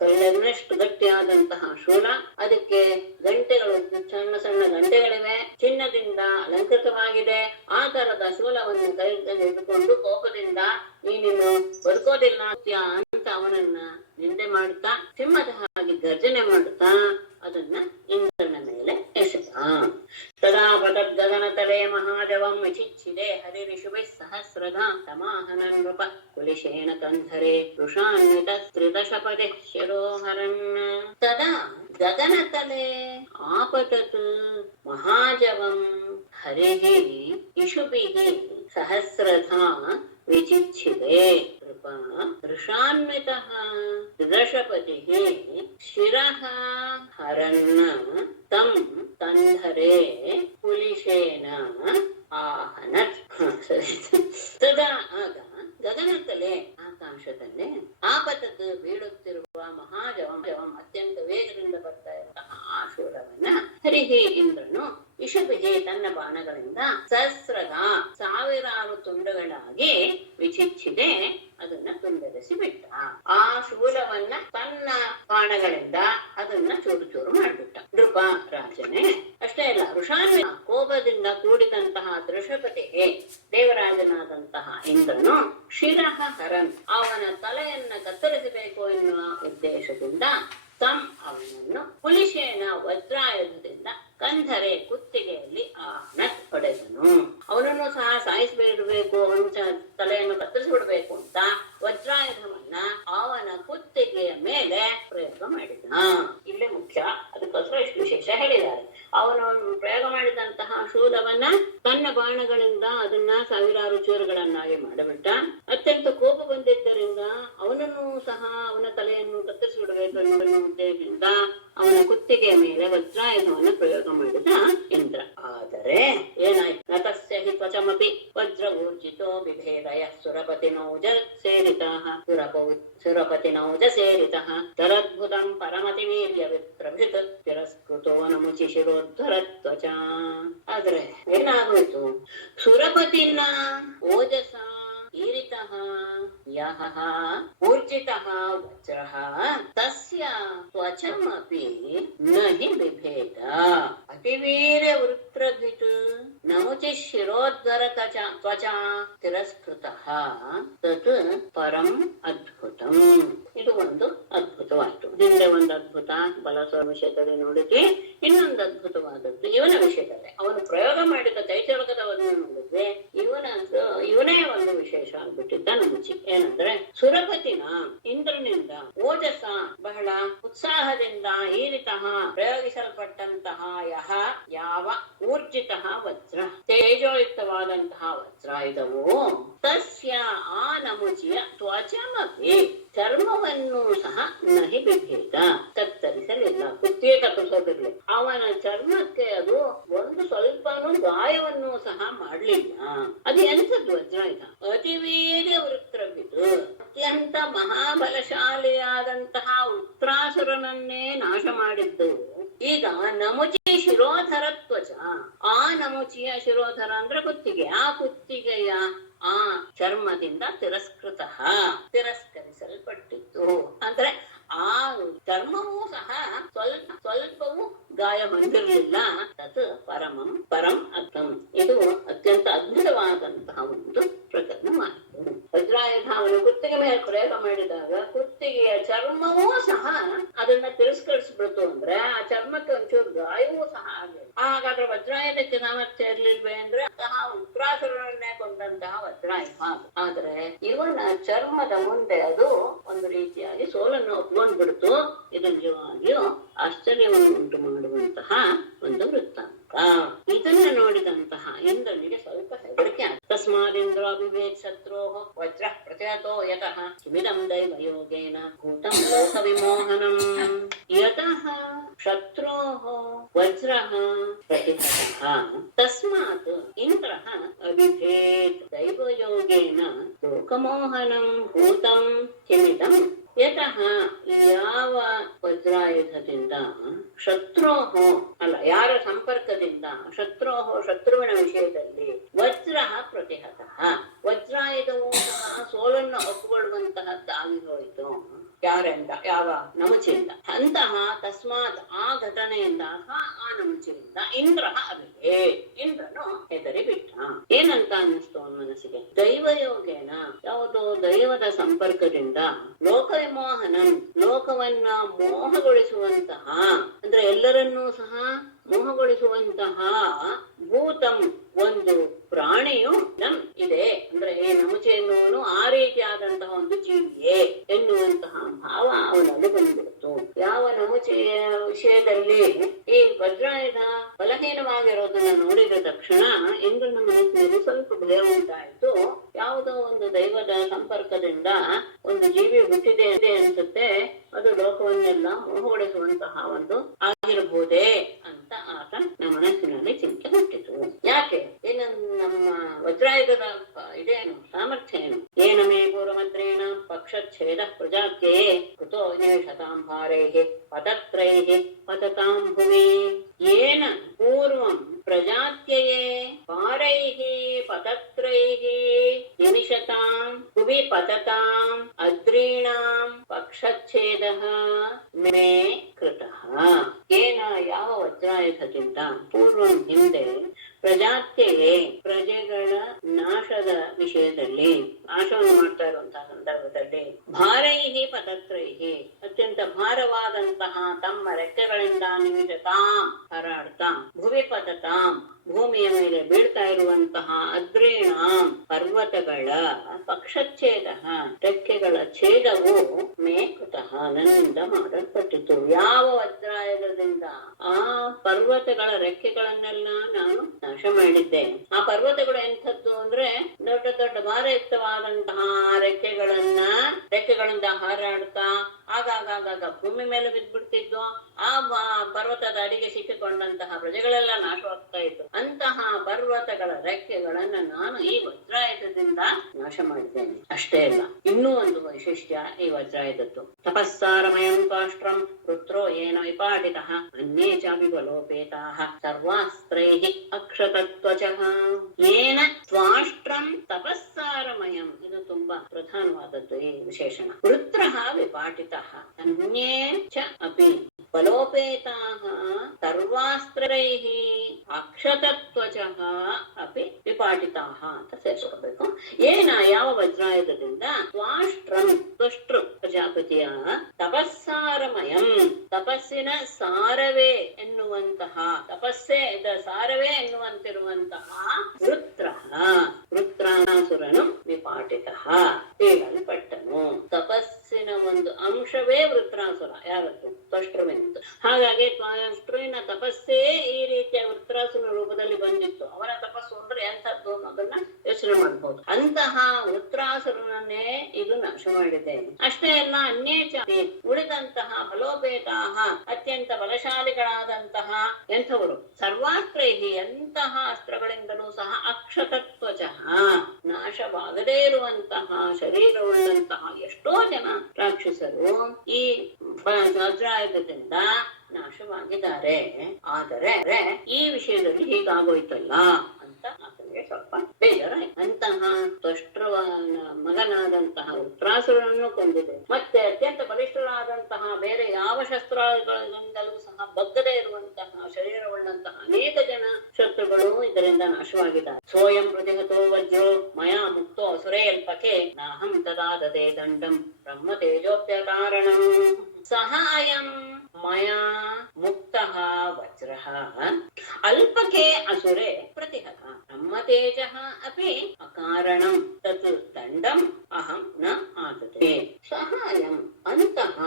ಕಲ್ಲಿನಷ್ಟು ಗಟ್ಟಿಯಾದಂತಹ ಶೂಲ, ಅದಕ್ಕೆ ಗಂಟೆಗಳು, ಸಣ್ಣ ಸಣ್ಣ ಗಂಟೆಗಳಿವೆ, ಚಿನ್ನದಿಂದ ಅಲಂಕೃತವಾಗಿದೆ. ಆ ತರದ ಶೂಲವನ್ನು ಕೈಯಲ್ಲಿ ಹಿಡಿದುಕೊಂಡು ಕೋಪದಿಂದ ನೀನು ಬದುಕೋದಿಲ್ಲ ಅಂತ ಅವನನ್ನ ನಿಂದೆ ಮಾಡುತ್ತಾ ಸಿಂಹದ ಹಾಗೆ ಗರ್ಜನೆ ಮಾಡುತ್ತಾ ಅದನ್ನ ಇಂದ್ರನ ಮೇಲೆ ಎಸೆದ. ತದಾ ಪತದ್ಗಗನತಲೆ ಮಹಾಜವಂ ವಿಚಿಚ್ಛಿದೆ ಹರಿರಿಷುಭಿಃ ಸಹಸ್ರದ ತಮಾಹನ ನೃಪ ಕುಲಿಶೇನ ಕಂಧರೆ ವೃಷಾನ್ವಿತ ತ್ರಿದಶಪದೆ ಶಿರೋಹರನ್. ತದಾ ಗಗನತಲೆ ಆಪತತ್ ಮಹಾಜವಂ ಹರಿಃ ಇಷುಭಿಃ ಸಹಸ್ರಧಾ ವಿಚಿಚ್ಛಿದೆ ಕೃಪ ವೃಷಾನ್ವಿತಃ ತ್ರಿದಶಪತಿಃ ಶಿರಃ ಹರನ್ನ ತಂ ಕಂಧರೆ ಕುಲಿಶೇನ ಆಹನತ್. ತದಾ ಆಗ ಗಗನತಲೆ ಆಕಾಶದಲ್ಲೇ ಆಪತತ್ ಬೀಳುತ್ತಿರುವ ಮಹಾಜವಂ ಅತ್ಯಂತ ವೇಗದಿಂದ ಬರ್ತಾ ಇರುವಂತಹ ಆ ಶೂಲವನ್ನ ಹರಿಹಿ ಇಂದ್ರನು ಇಷುಭಿಗೆ ತನ್ನ ಬಾಣಗಳಿಂದ ಸಹಸ್ರದ ಸಾವಿರಾರು ತುಂಡುಗಳಾಗಿ ವಿಚಿಚ್ಛಿದೆ ಅದನ್ನ ತುಂಡರಿಸಿ ಬಿಟ್ಟ. ಆ ಶೂಲವನ್ನ ತನ್ನ ಬಾಣಗಳಿಂದ ಅದನ್ನ ಚೂರು ಚೂರು ಮಾಡಿಬಿಟ್ಟ. ನೃಪ ರಾಜನೇ ಅಷ್ಟೇ ಅಲ್ಲ, ವೃಷಾನ್ವಿತ ಕೋಪದಿಂದ ಕೂಡಿದಂತಹ ದೃಷಪತಿಗೆ ದೇವರಾಜನಾದಂತಹ ಇಂದ್ರನು ಶಿರಃ ಹರನ್ ಅವನ ತಲೆಯನ್ನ ಕತ್ತರಿಸಬೇಕು ಎನ್ನುವ ಉದ್ದೇಶದಿಂದ ತಂ ಅವನನ್ನು ಕುಲಿಶೇನ ವಜ್ರಾಯುಧದಿಂದ ಕಂಧರೆ ಕುತ್ತಿಗೆಯಲ್ಲಿ ಆನತ್ ಹೊಡೆದನು. ಅವನನ್ನು ಸಹ ಸಾಯಿಸಬಿಡಬೇಕು, ಅವನ ತಲೆಯನ್ನು ಕತ್ತರಿಸಿಬಿಡ್ಬೇಕು ಅಂತ ವಜ್ರಾಯುಧವನ್ನ ಅವನ ಕುತ್ತಿಗೆಯ ಮೇಲೆ ಪ್ರಯೋಗ ಮಾಡಿದ. ಇಲ್ಲಿ ಮುಖ್ಯ, ಅದಕ್ಕೋಸ್ಕರ ಇಷ್ಟು ವಿಶೇಷ ಹೇಳಿದ್ದಾರೆ. ಅವನು ಪ್ರಯೋಗ ಮಾಡಿದಂತಹ ಶೂಲವನ್ನ ತನ್ನ ಬಾಣಗಳಿಂದ ಅದನ್ನ ಸಾವಿರಾರು ಚೂರುಗಳನ್ನಾಗಿ ಮಾಡಿಬಿಟ್ಟ. ಅತ್ಯಂತ ಕೋಪ ಬಂದಿದ್ದರಿಂದ ಅವನನ್ನು ಸಹ ಅವನ ತಲೆಯನ್ನು ಕತ್ತರಿಸಿ ಬಿಡಬೇಕು ಎನ್ನುವ ಉದ್ದೇಶದಿಂದ ಅವನ ಕುತ್ತಿಗೆ ಸುರಪತಿನೌಜ ಸೇರಿತಃ ಸುರಪತಿನೌಜ ಸೇರಿತಃ ತದದ್ಭುತಂ ಪರಮತಿವೀರ್ಯ ವಿಪ್ರಭೃತ್ ತಿರಸ್ಕೃತೋ ನಮುಚಿ ಶಿರೋದ್ಧರತ್ವಚ. ಆದ್ರೆ ಏನಾಗೋಯ್ತು, ಸುರಪತಿನ ಓಜಸ ಈರಿತಃ ಯಃ ಊರ್ಜಿತಃ ವಜ್ರಃ ತಸ್ಯ ತ್ವಚಮಪಿ ನ ಹಿ ಬಿಭೇದ ಅತಿವೀರ್ಯ ವೃತ್ರಭಿತ್ ನಮುಚಿ ಶಿರೋದ್ಧರ ತ್ವಚ ತಿರಸ್ಕೃತಃ ತತ್ ಪರಂ ಅದ್ಭುತಂ. ಇದು ಒಂದು ಅದ್ಭುತವಾಯಿತು. ಹಿಂದೆ ಒಂದು ಅದ್ಭುತ ಬಲಸವ ವಿಷಯದಲ್ಲಿ ನೋಡಿದ್ವಿ, ಇನ್ನೊಂದು ಅದ್ಭುತವಾದದ್ದು ಇವನ ವಿಷಯದಲ್ಲಿ ಅವನು ಪ್ರಯೋಗ ಮಾಡಿದ ಕೈಚಳಕದವನ್ನು ನೋಡಿದ್ವಿ. ಇವನೇ ಒಂದು ವಿಶೇಷ ಆಗ್ಬಿಟ್ಟಿದ್ದ ನಮುಚಿ. ಏನಂದ್ರೆ ಸುರಪತಿನ ಇಂದ್ರನಿಂದ ಓಜಸ ಬಹಳ ಉತ್ಸಾಹದಿಂದ ಈರಿತಃ ಪ್ರಯೋಗಿಸಲ್ಪಟ್ಟಂತಹ ಯಾವ ಊರ್ಜಿತಃ ವಜ್ರ ತೇಜೋಯುಕ್ತವಾದಂತಹ ವಜ್ರಾಯುಧವು ತಸ್ಯ ಆ ನಮುಚಿಯ ತ್ವಚಮಪಿ ಚರ್ಮವನ್ನು ಸಹ ನಹಿ ಬಿಭೇದ ಕತ್ತರಿಸಲಿಲ್ಲ, ಕುತ್ತಿಗೆ ಕತ್ತರಿಸೋದಿರ್ಲಿ, ಅವನ ಚರ್ಮಕ್ಕೆ ಅದು ಒಂದು ಸ್ವಲ್ಪನೂ ಗಾಯವನ್ನು ಸಹ ಮಾಡಲಿಲ್ಲ. ಅದು ಎಂಥದ್ದು ವಜ್ರಾಯುಧ? ಅತಿವೀರ್ಯ ವೃತ್ರವಿದು ಅತ್ಯಂತ ಮಹಾಬಲಶಾಲಿಯಾದಂತಹ ವೃತ್ರಾಸುರನನ್ನೇ ನಾಶ ಮಾಡಿದ್ದು. ಈಗ ನಮುಚಿ ಶಿರೋಧರ ತ್ವಚ, ಆ ನಮುಚಿಯ ಶಿರೋಧರ ಅಂದ್ರೆ ಕುತ್ತಿಗೆ, ಆ ಕುತ್ತಿಗೆಯ ಆ ಚರ್ಮದಿಂದ ತಿರಸ್ಕರಿಸಲ್ಪಟ್ಟಿತ್ತು. ಅಂದ್ರೆ ಆ ಚರ್ಮವೂ ಸಹ ಸ್ವಲ್ಪವೂ ಗಾಯ ಹೊಂದಿರಲಿಲ್ಲ. ತತ್ ಪರಂ ಅರ್ಥಂ. ಇದು ಅತ್ಯಂತ ಅದ್ಭುತವಾದಂತಹ ಒಂದು ಪ್ರಕರಣವಾಯಿತು. ವಜ್ರಾಯುಧ ಅವನು ಕುತ್ತಿಗೆ ಮೇಲೆ ಪ್ರಯೋಗ ಮಾಡಿದಾಗ ಕುತ್ತಿಗೆಯ ಚರ್ಮವೂ ಸಹ ಅದನ್ನ ತಿರಸ್ಕರಿಸ್ಬಿಡ್ತು. ಅಂದ್ರೆ ಆ ಚರ್ಮಕ್ಕೆ ಒಂಚೂರು ಗಾಯವೂ ಸಹ ಆಗಲಿಲ್ಲ. ಹಾಗಾದ್ರೆ ವಜ್ರಾಯುಧಕ್ಕೆ ಸಾಮರ್ಥ್ಯ ಇರ್ಲಿಲ್ವೇ ಅಂದ್ರೆ ಅಂತಹ ಉಗ್ರಾಸುರನ್ನೇ ಕೊಂದಂತಹ ವಜ್ರಾಯುಧ. ಆದ್ರೆ ಇವನ ಚರ್ಮದ ಮುಂದೆ ಅದು ಒಂದು ರೀತಿಯಾಗಿ ಸೋಲನ್ನು ಒಪ್ಕೊಂಡ್ಬಿಡ್ತು. ಇದು ನಿಜವಾಗಿಯೂ ಆಶ್ಚರ್ಯವನ್ನು ಉಂಟು ಮಾಡುವಂತಹ ಒಂದು ವೃತ್ತಾಂತ. ಇದನ್ನ ನೋಡಿದಂತಹ ಇಂದ್ರನಿಗೆ ಸ್ವಲ್ಪ ಹೆದರಿಕೆ ಆಯ್ತು. ತಸ್ಮಾದಿಂದ್ರ ಅಭಿವೇದ್ ಶತ್ರೋ ವಜ್ರ ಪ್ರತ್ಯತೋ ಯತಃ ಕಿಮಿದಂ ದೈವಯೋಗೇನ ಭೂತಂ ಲೋಕ ವಿಮೋಹನಂ. ಯತಃ ಶತ್ರೋ ವಜ್ರ ಪ್ರತಿಹತಃ ತಸ್ಮಾತ್ ಇಂದ್ರ ಅಭಿಭೇದ್ ದೈವಯೋಗೇನ ಲೋಕಮೋಹನಂ ಭೂತಂ ಕಿಮಿದಂ. ಯತಃ ಯಾವ ವಜ್ರಾಯುಧದಿಂದ ಶತ್ರೋಹೋ ಅಲ್ಲ, ಯಾರ ಸಂಪರ್ಕದಿಂದ ಶತ್ರುವಿನ ವಿಷಯದಲ್ಲಿ ವಜ್ರ ಪ್ರತಿಹತಃ ವಜ್ರಾಯುಧವು ಸಹ ಸೋಲನ್ನು ಒಪ್ಪಿಕೊಳ್ಳುವಂತಹದ್ದಾಗಿ ಹೋಯಿತು. ಯಾರಿಂದ? ಯಾವ ನಮುಚಿಯಿಂದ. ಅಂತಹ ತಸ್ಮಾತ್ ಆ ಘಟನೆಯಿಂದ ಆ ನಮುಚಿಯಿಂದ ಇಂದ್ರನು ಹೆದರಿ ಬಿಟ್ಟ. ಏನಂತ ಅನ್ನಿಸ್ತು ಅವನ ಮನಸ್ಸಿಗೆ? ದೈವಯೋಗೇನ, ಯಾವುದೋ ದೈವದ ಸಂಪರ್ಕದಿಂದ ಲೋಕ ವಿಮೋಹನಂ, ಲೋಕವನ್ನ ಮೋಹಗೊಳಿಸುವಂತಹ ಅಂದ್ರೆ ಎಲ್ಲರನ್ನೂ ಸಹ ಮೋಹಗೊಳಿಸುವಂತಹ ಭೂತಂ ಒಂದು ಪ್ರಾಣಿಯು ನಮ್ ಇದೆ. ಅಂದ್ರೆ ನಮುಚಿ ಎನ್ನುವನು ಆ ರೀತಿಯಾದಂತಹ ಒಂದು ಜೀವಿಯೇ ಎನ್ನುವಂತಹ ಭಾವ ಅವನಲ್ಲಿ ಬಂದ್ಬಿಡ್ತು. ಯಾವ ನಮುಚಿಯ ವಿಷಯದಲ್ಲಿ ಈ ವಜ್ರಾಯುಧ ಬಲಹೀನವಾಗಿರೋದನ್ನ ನೋಡಿದ ತಕ್ಷಣ ಇಂದ್ರನ ಮನಸ್ಸಿನಲ್ಲಿ ಸ್ವಲ್ಪ ಭಯ ಉಂಟಾಯಿತು. ಯಾವುದೋ ಒಂದು ದೈವದ ಸಂಪರ್ಕದಿಂದ ಒಂದು ಜೀವಿ ಹುಟ್ಟಿದೆ ಅನ್ಸುತ್ತೆ, ಅದು ಲೋಕವನ್ನೆಲ್ಲ ಮೋಹಗೊಳಿಸುವಂತಹ ಒಂದು ಆಗಿರಬಹುದೇ ಅಂತ ಆತ ನಮ್ಮ ಮನಸ್ಸಿನಲ್ಲಿ ಚಿಂತೆ ಹುಟ್ಟಿತು. ಯಾಕೆ? ನಮ್ಮ ವಜ್ರಾಯುಧದ ಇದೇನು ಸಾಮರ್ಥ್ಯ ಏನು? ಏನ ಮೇ ಪೂರ್ವಮದ್ರೇಣ ಪಕ್ಷಚ್ಛೇದ ಪ್ರಜಾತ್ಯೇ ಕೃತೋ ನಿವೇಶತಾಂ ಭಾರೈಃ ಪತತ್ರೈಃ ಪತತಾಂ ಭುವಿ. ಏನ ಪೂರ್ವಂ ಪ್ರಜಾತ್ಯಯೇ ಭಾರೈಃ ಪತತ್ರೈಃ ನಿಮಿಷತಾಂ ಭುವಿ ಪತತಾಂ ಅದ್ರೀಣಾಂ ಪಕ್ಷಚ್ಛೇದಃ ಮೇ ಕೃತಃ. ಏನ ಯಾವ ವಜ್ರಾಯುಧದಿಂದ ಪೂರ್ವಂ ಹಿಂದೆ ಪ್ರಜಾತ್ಯೆಯೇ ಪ್ರಜೆಗಳ ನಾಶದ ವಿಷಯದಲ್ಲಿ ನಾಶವನ್ನು ಮಾಡ್ತಾ ಇರುವಂತಹ ಸಂದರ್ಭದಲ್ಲಿ ಭಾರೈಹಿ ಪತತ್ರೈಹಿ ಅತ್ಯಂತ ಭಾರವಾದಂತಹ ತಮ್ಮ ರೆಕ್ಕೆಗಳಿಂದ ನಿಮಿಷತಾಂ ಹಾರಾಡ್ತಾ ಭುವಿ ಪತತಾಂ ಭೂಮಿಯ ಮೇಲೆ ಬೀಳ್ತಾ ಇರುವಂತಹ ಅದ್ರೀಣಾಂ ಪರ್ವತಗಳ ಪಕ್ಷಚ್ಛೇದ ರೆಕ್ಕೆಗಳ ಛೇದವು ಮೇ ಕೃತಃ ನನ್ನಿಂದ ಮಾಡಲ್ಪಟ್ಟಿತು. ಯಾವ ವಜ್ರಾಯುಧದಿಂದ ಆ ಪರ್ವತಗಳ ರೆಕ್ಕೆಗಳನ್ನೆಲ್ಲ ನಾನು ನಾಶ ಮಾಡಿದ್ದೆ. ಆ ಪರ್ವತಗಳು ಎಂಥದ್ದು ಅಂದ್ರೆ ದೊಡ್ಡ ದೊಡ್ಡ ಭಾರಯುಕ್ತವಾದಂತಹ ರೆಕ್ಕೆಗಳನ್ನ ರೆಕ್ಕೆಗಳಿಂದ ಹಾರಾಡ್ತಾ ಆಗಾಗ ಭೂಮಿ ಮೇಲೆ ಬಿದ್ದ್ಬಿಡ್ತಿದ್ದು. ಆ ಪರ್ವತದ ಅಡಿಗೆ ಸಿಕ್ಕಿಕೊಂಡಂತಹ ಪ್ರಜೆಗಳೆಲ್ಲ ನಾಶವಾಗ್ತಾ ಇತ್ತು. ಅಂತಹ ಪರ್ವತಗಳ ರೆಕ್ಕೆಗಳನ್ನ ನಾನು ಈ ವಜ್ರಾಯುಧದಿಂದ ನಾಶ ಮಾಡಿದ್ದೇನೆ. ಅಷ್ಟೇ ಅಲ್ಲ, ಇನ್ನೂ ಒಂದು ವೈಶಿಷ್ಟ್ಯ ಈ ವಜ್ರಾಯುಧದ್ದು. ತಪಸ್ಸಾರಮಯಂ ಕಾಷ್ಟ್ರಂ ರುದ್ರೋ ಏನ ವಿಪಾಟಿತಃ ಅನ್ಯೇ ಚಾಪಿ ಬಲೋಪೇತಾಃ ಸರ್ವಾಸ್ತ್ರೈಃ ಅಕ್ಷತತ್ವಚಃ. ಏನ ತ್ವಾಷ್ಟ್ರಂ ತಪಸ್ಸಾರಮಯಂ, ಇದು ತುಂಬಾ ಪ್ರಧಾನವಾದದ್ದು ಈ ವಿಶೇಷಣ. ವೃತ್ರಃ ವಿಪಾಟಿತಃ ಅನ್ಯೇ ಚ ಅಪಿ ಬಲೋಪೇತಾಃ ಸರ್ವಾಸ್ತ್ರೈಃ ಅಕ್ಷತತ್ವಚಃ ಅಪಿ ವಿಪಾಟಿತಾಃ ಅಂತ ಸೇರಿಸ್ಕೋಬೇಕು. ಏನ ಯಾವ ವಜ್ರಾಯುಧದಿಂದ ತ್ವಾಷ್ಟ್ರಂ ತ್ವಷ್ಟೃ ಪ್ರಜಾಪತಿಯ ತಪಸ್ಸಾರಮಯಂ ತಪಸ್ಸಿನ ಸಾರವೇ ಎನ್ನುವಂತಹ ತಪಸ್ಸೇ ಸಾರವೇ ಎನ್ನುವಂತಿರುವಂತಹ ವೃತ್ರಾಸುರನು ವಿಪಾಟಿತಃ ಪೀಡಲ್ಪಟ್ಟನು. ತಪಸ್ಸಿನ ಒಂದು ಅಂಶವೇ ವೃತ್ರಾಸುರ, ಯಾವತ್ತು ತ್ವಷ್ಟೃವೆಂದು. ಹಾಗಾಗಿ ತ್ವಷ್ಟೃವಿನ ತಪಸ್ಸೇ ಈ ರೀತಿಯ ವೃತ್ರಾಸುರ ರೂಪದಲ್ಲಿ ಬಂದಿತ್ತು. ಅವನ ತಪಸ್ಸು ಅಂದ್ರೆ ಎಂಥದ್ದು ಅನ್ನೋದನ್ನ ಯೋಚನೆ ಮಾಡಬಹುದು. ಅಂತಹ ವೃತ್ರಾಸುರನನ್ನೇ ಇದು ನಾಶ ಮಾಡಿದೆ. ಅಷ್ಟೇ ಅಲ್ಲ, ಅನ್ಯೇಚ ಉಳಿದಂತಹ ಬಲೋಪೇತಾಹ ಅತ್ಯಂತ ಬಲಶಾಲಿಗಳಾದಂತಹ ಎಂಥವರು ಸರ್ವಾಸ್ತ್ರೈಹಿ ಎಂತಹ ಅಸ್ತ್ರಗಳಿಂದಲೂ ಸಹ ಅಕ್ಷತತ್ವಚಃ ನಾಶವಾಗದೇ ಇರುವಂತಹ ಶರೀರವುಳ್ಳಂತಹ ಎಷ್ಟೋ ಜನ ರಾಕ್ಷಸರು ಈ ವಜ್ರಾಯುಧದಿಂದ ನಾಶವಾಗಿದ್ದಾರೆ. ಆದರೆ ಈ ವಿಷಯದಲ್ಲಿ ಹೀಗಾಗೋಯ್ತಲ್ಲ ಅಂತ ಆತನಿಗೆ ಸ್ವಲ್ಪ ಬೇಜಾರಾಯ್ತು. ಅಂತಹ ತ್ವಷ್ಟೃವನ ಮಗನಾದಂತಹ ವೃತ್ರಾಸುರನನ್ನು ಕೊಂದಿದೆ. ಮತ್ತೆ ಅತ್ಯಂತ ಬಲಿಷ್ಠರಾದಂತಹ ಬೇರೆ ಯಾವ ಶಸ್ತ್ರಗಳಿಂದಲೂ ಸಹ ಬಗ್ಗದೇ ಇರುವಂತಹ ಶರೀರವುಳ್ಳಂತಹ ಅನೇಕ ಜನ ಶತ್ರುಗಳು ಇದರಿಂದ ನಾಶವಾಗಿದ್ದಾರೆ. ಸೋಯಂ ಪ್ರತಿಹತೋ ವಜ್ರೋ ಮಯಾ ಮುಕ್ತೋ ಅಸುರೇಲ್ಪಕೆ ನಾಹಂ ತದಾದದೆ ದಂಡಂ ಬ್ರಹ್ಮ ತೇಜೋಪ್ಯ ಕಾರಣಂ. ಸಹಾಯಂ ಮಯಾ ಮುಕ್ತಃ ವಜ್ರಃ ಅಲ್ಪಕೆ ಅಸುರೆ ಪ್ರತಿಹತ ಬ್ರಹ್ಮತೇಜಃ ಅಪಿ ಅಕಾರಣಂ ತತ್ ದಂಡಂ ಅಹಂ ನ ಆತತೆ. ಸಹಾಯಂ ಅಂತಹ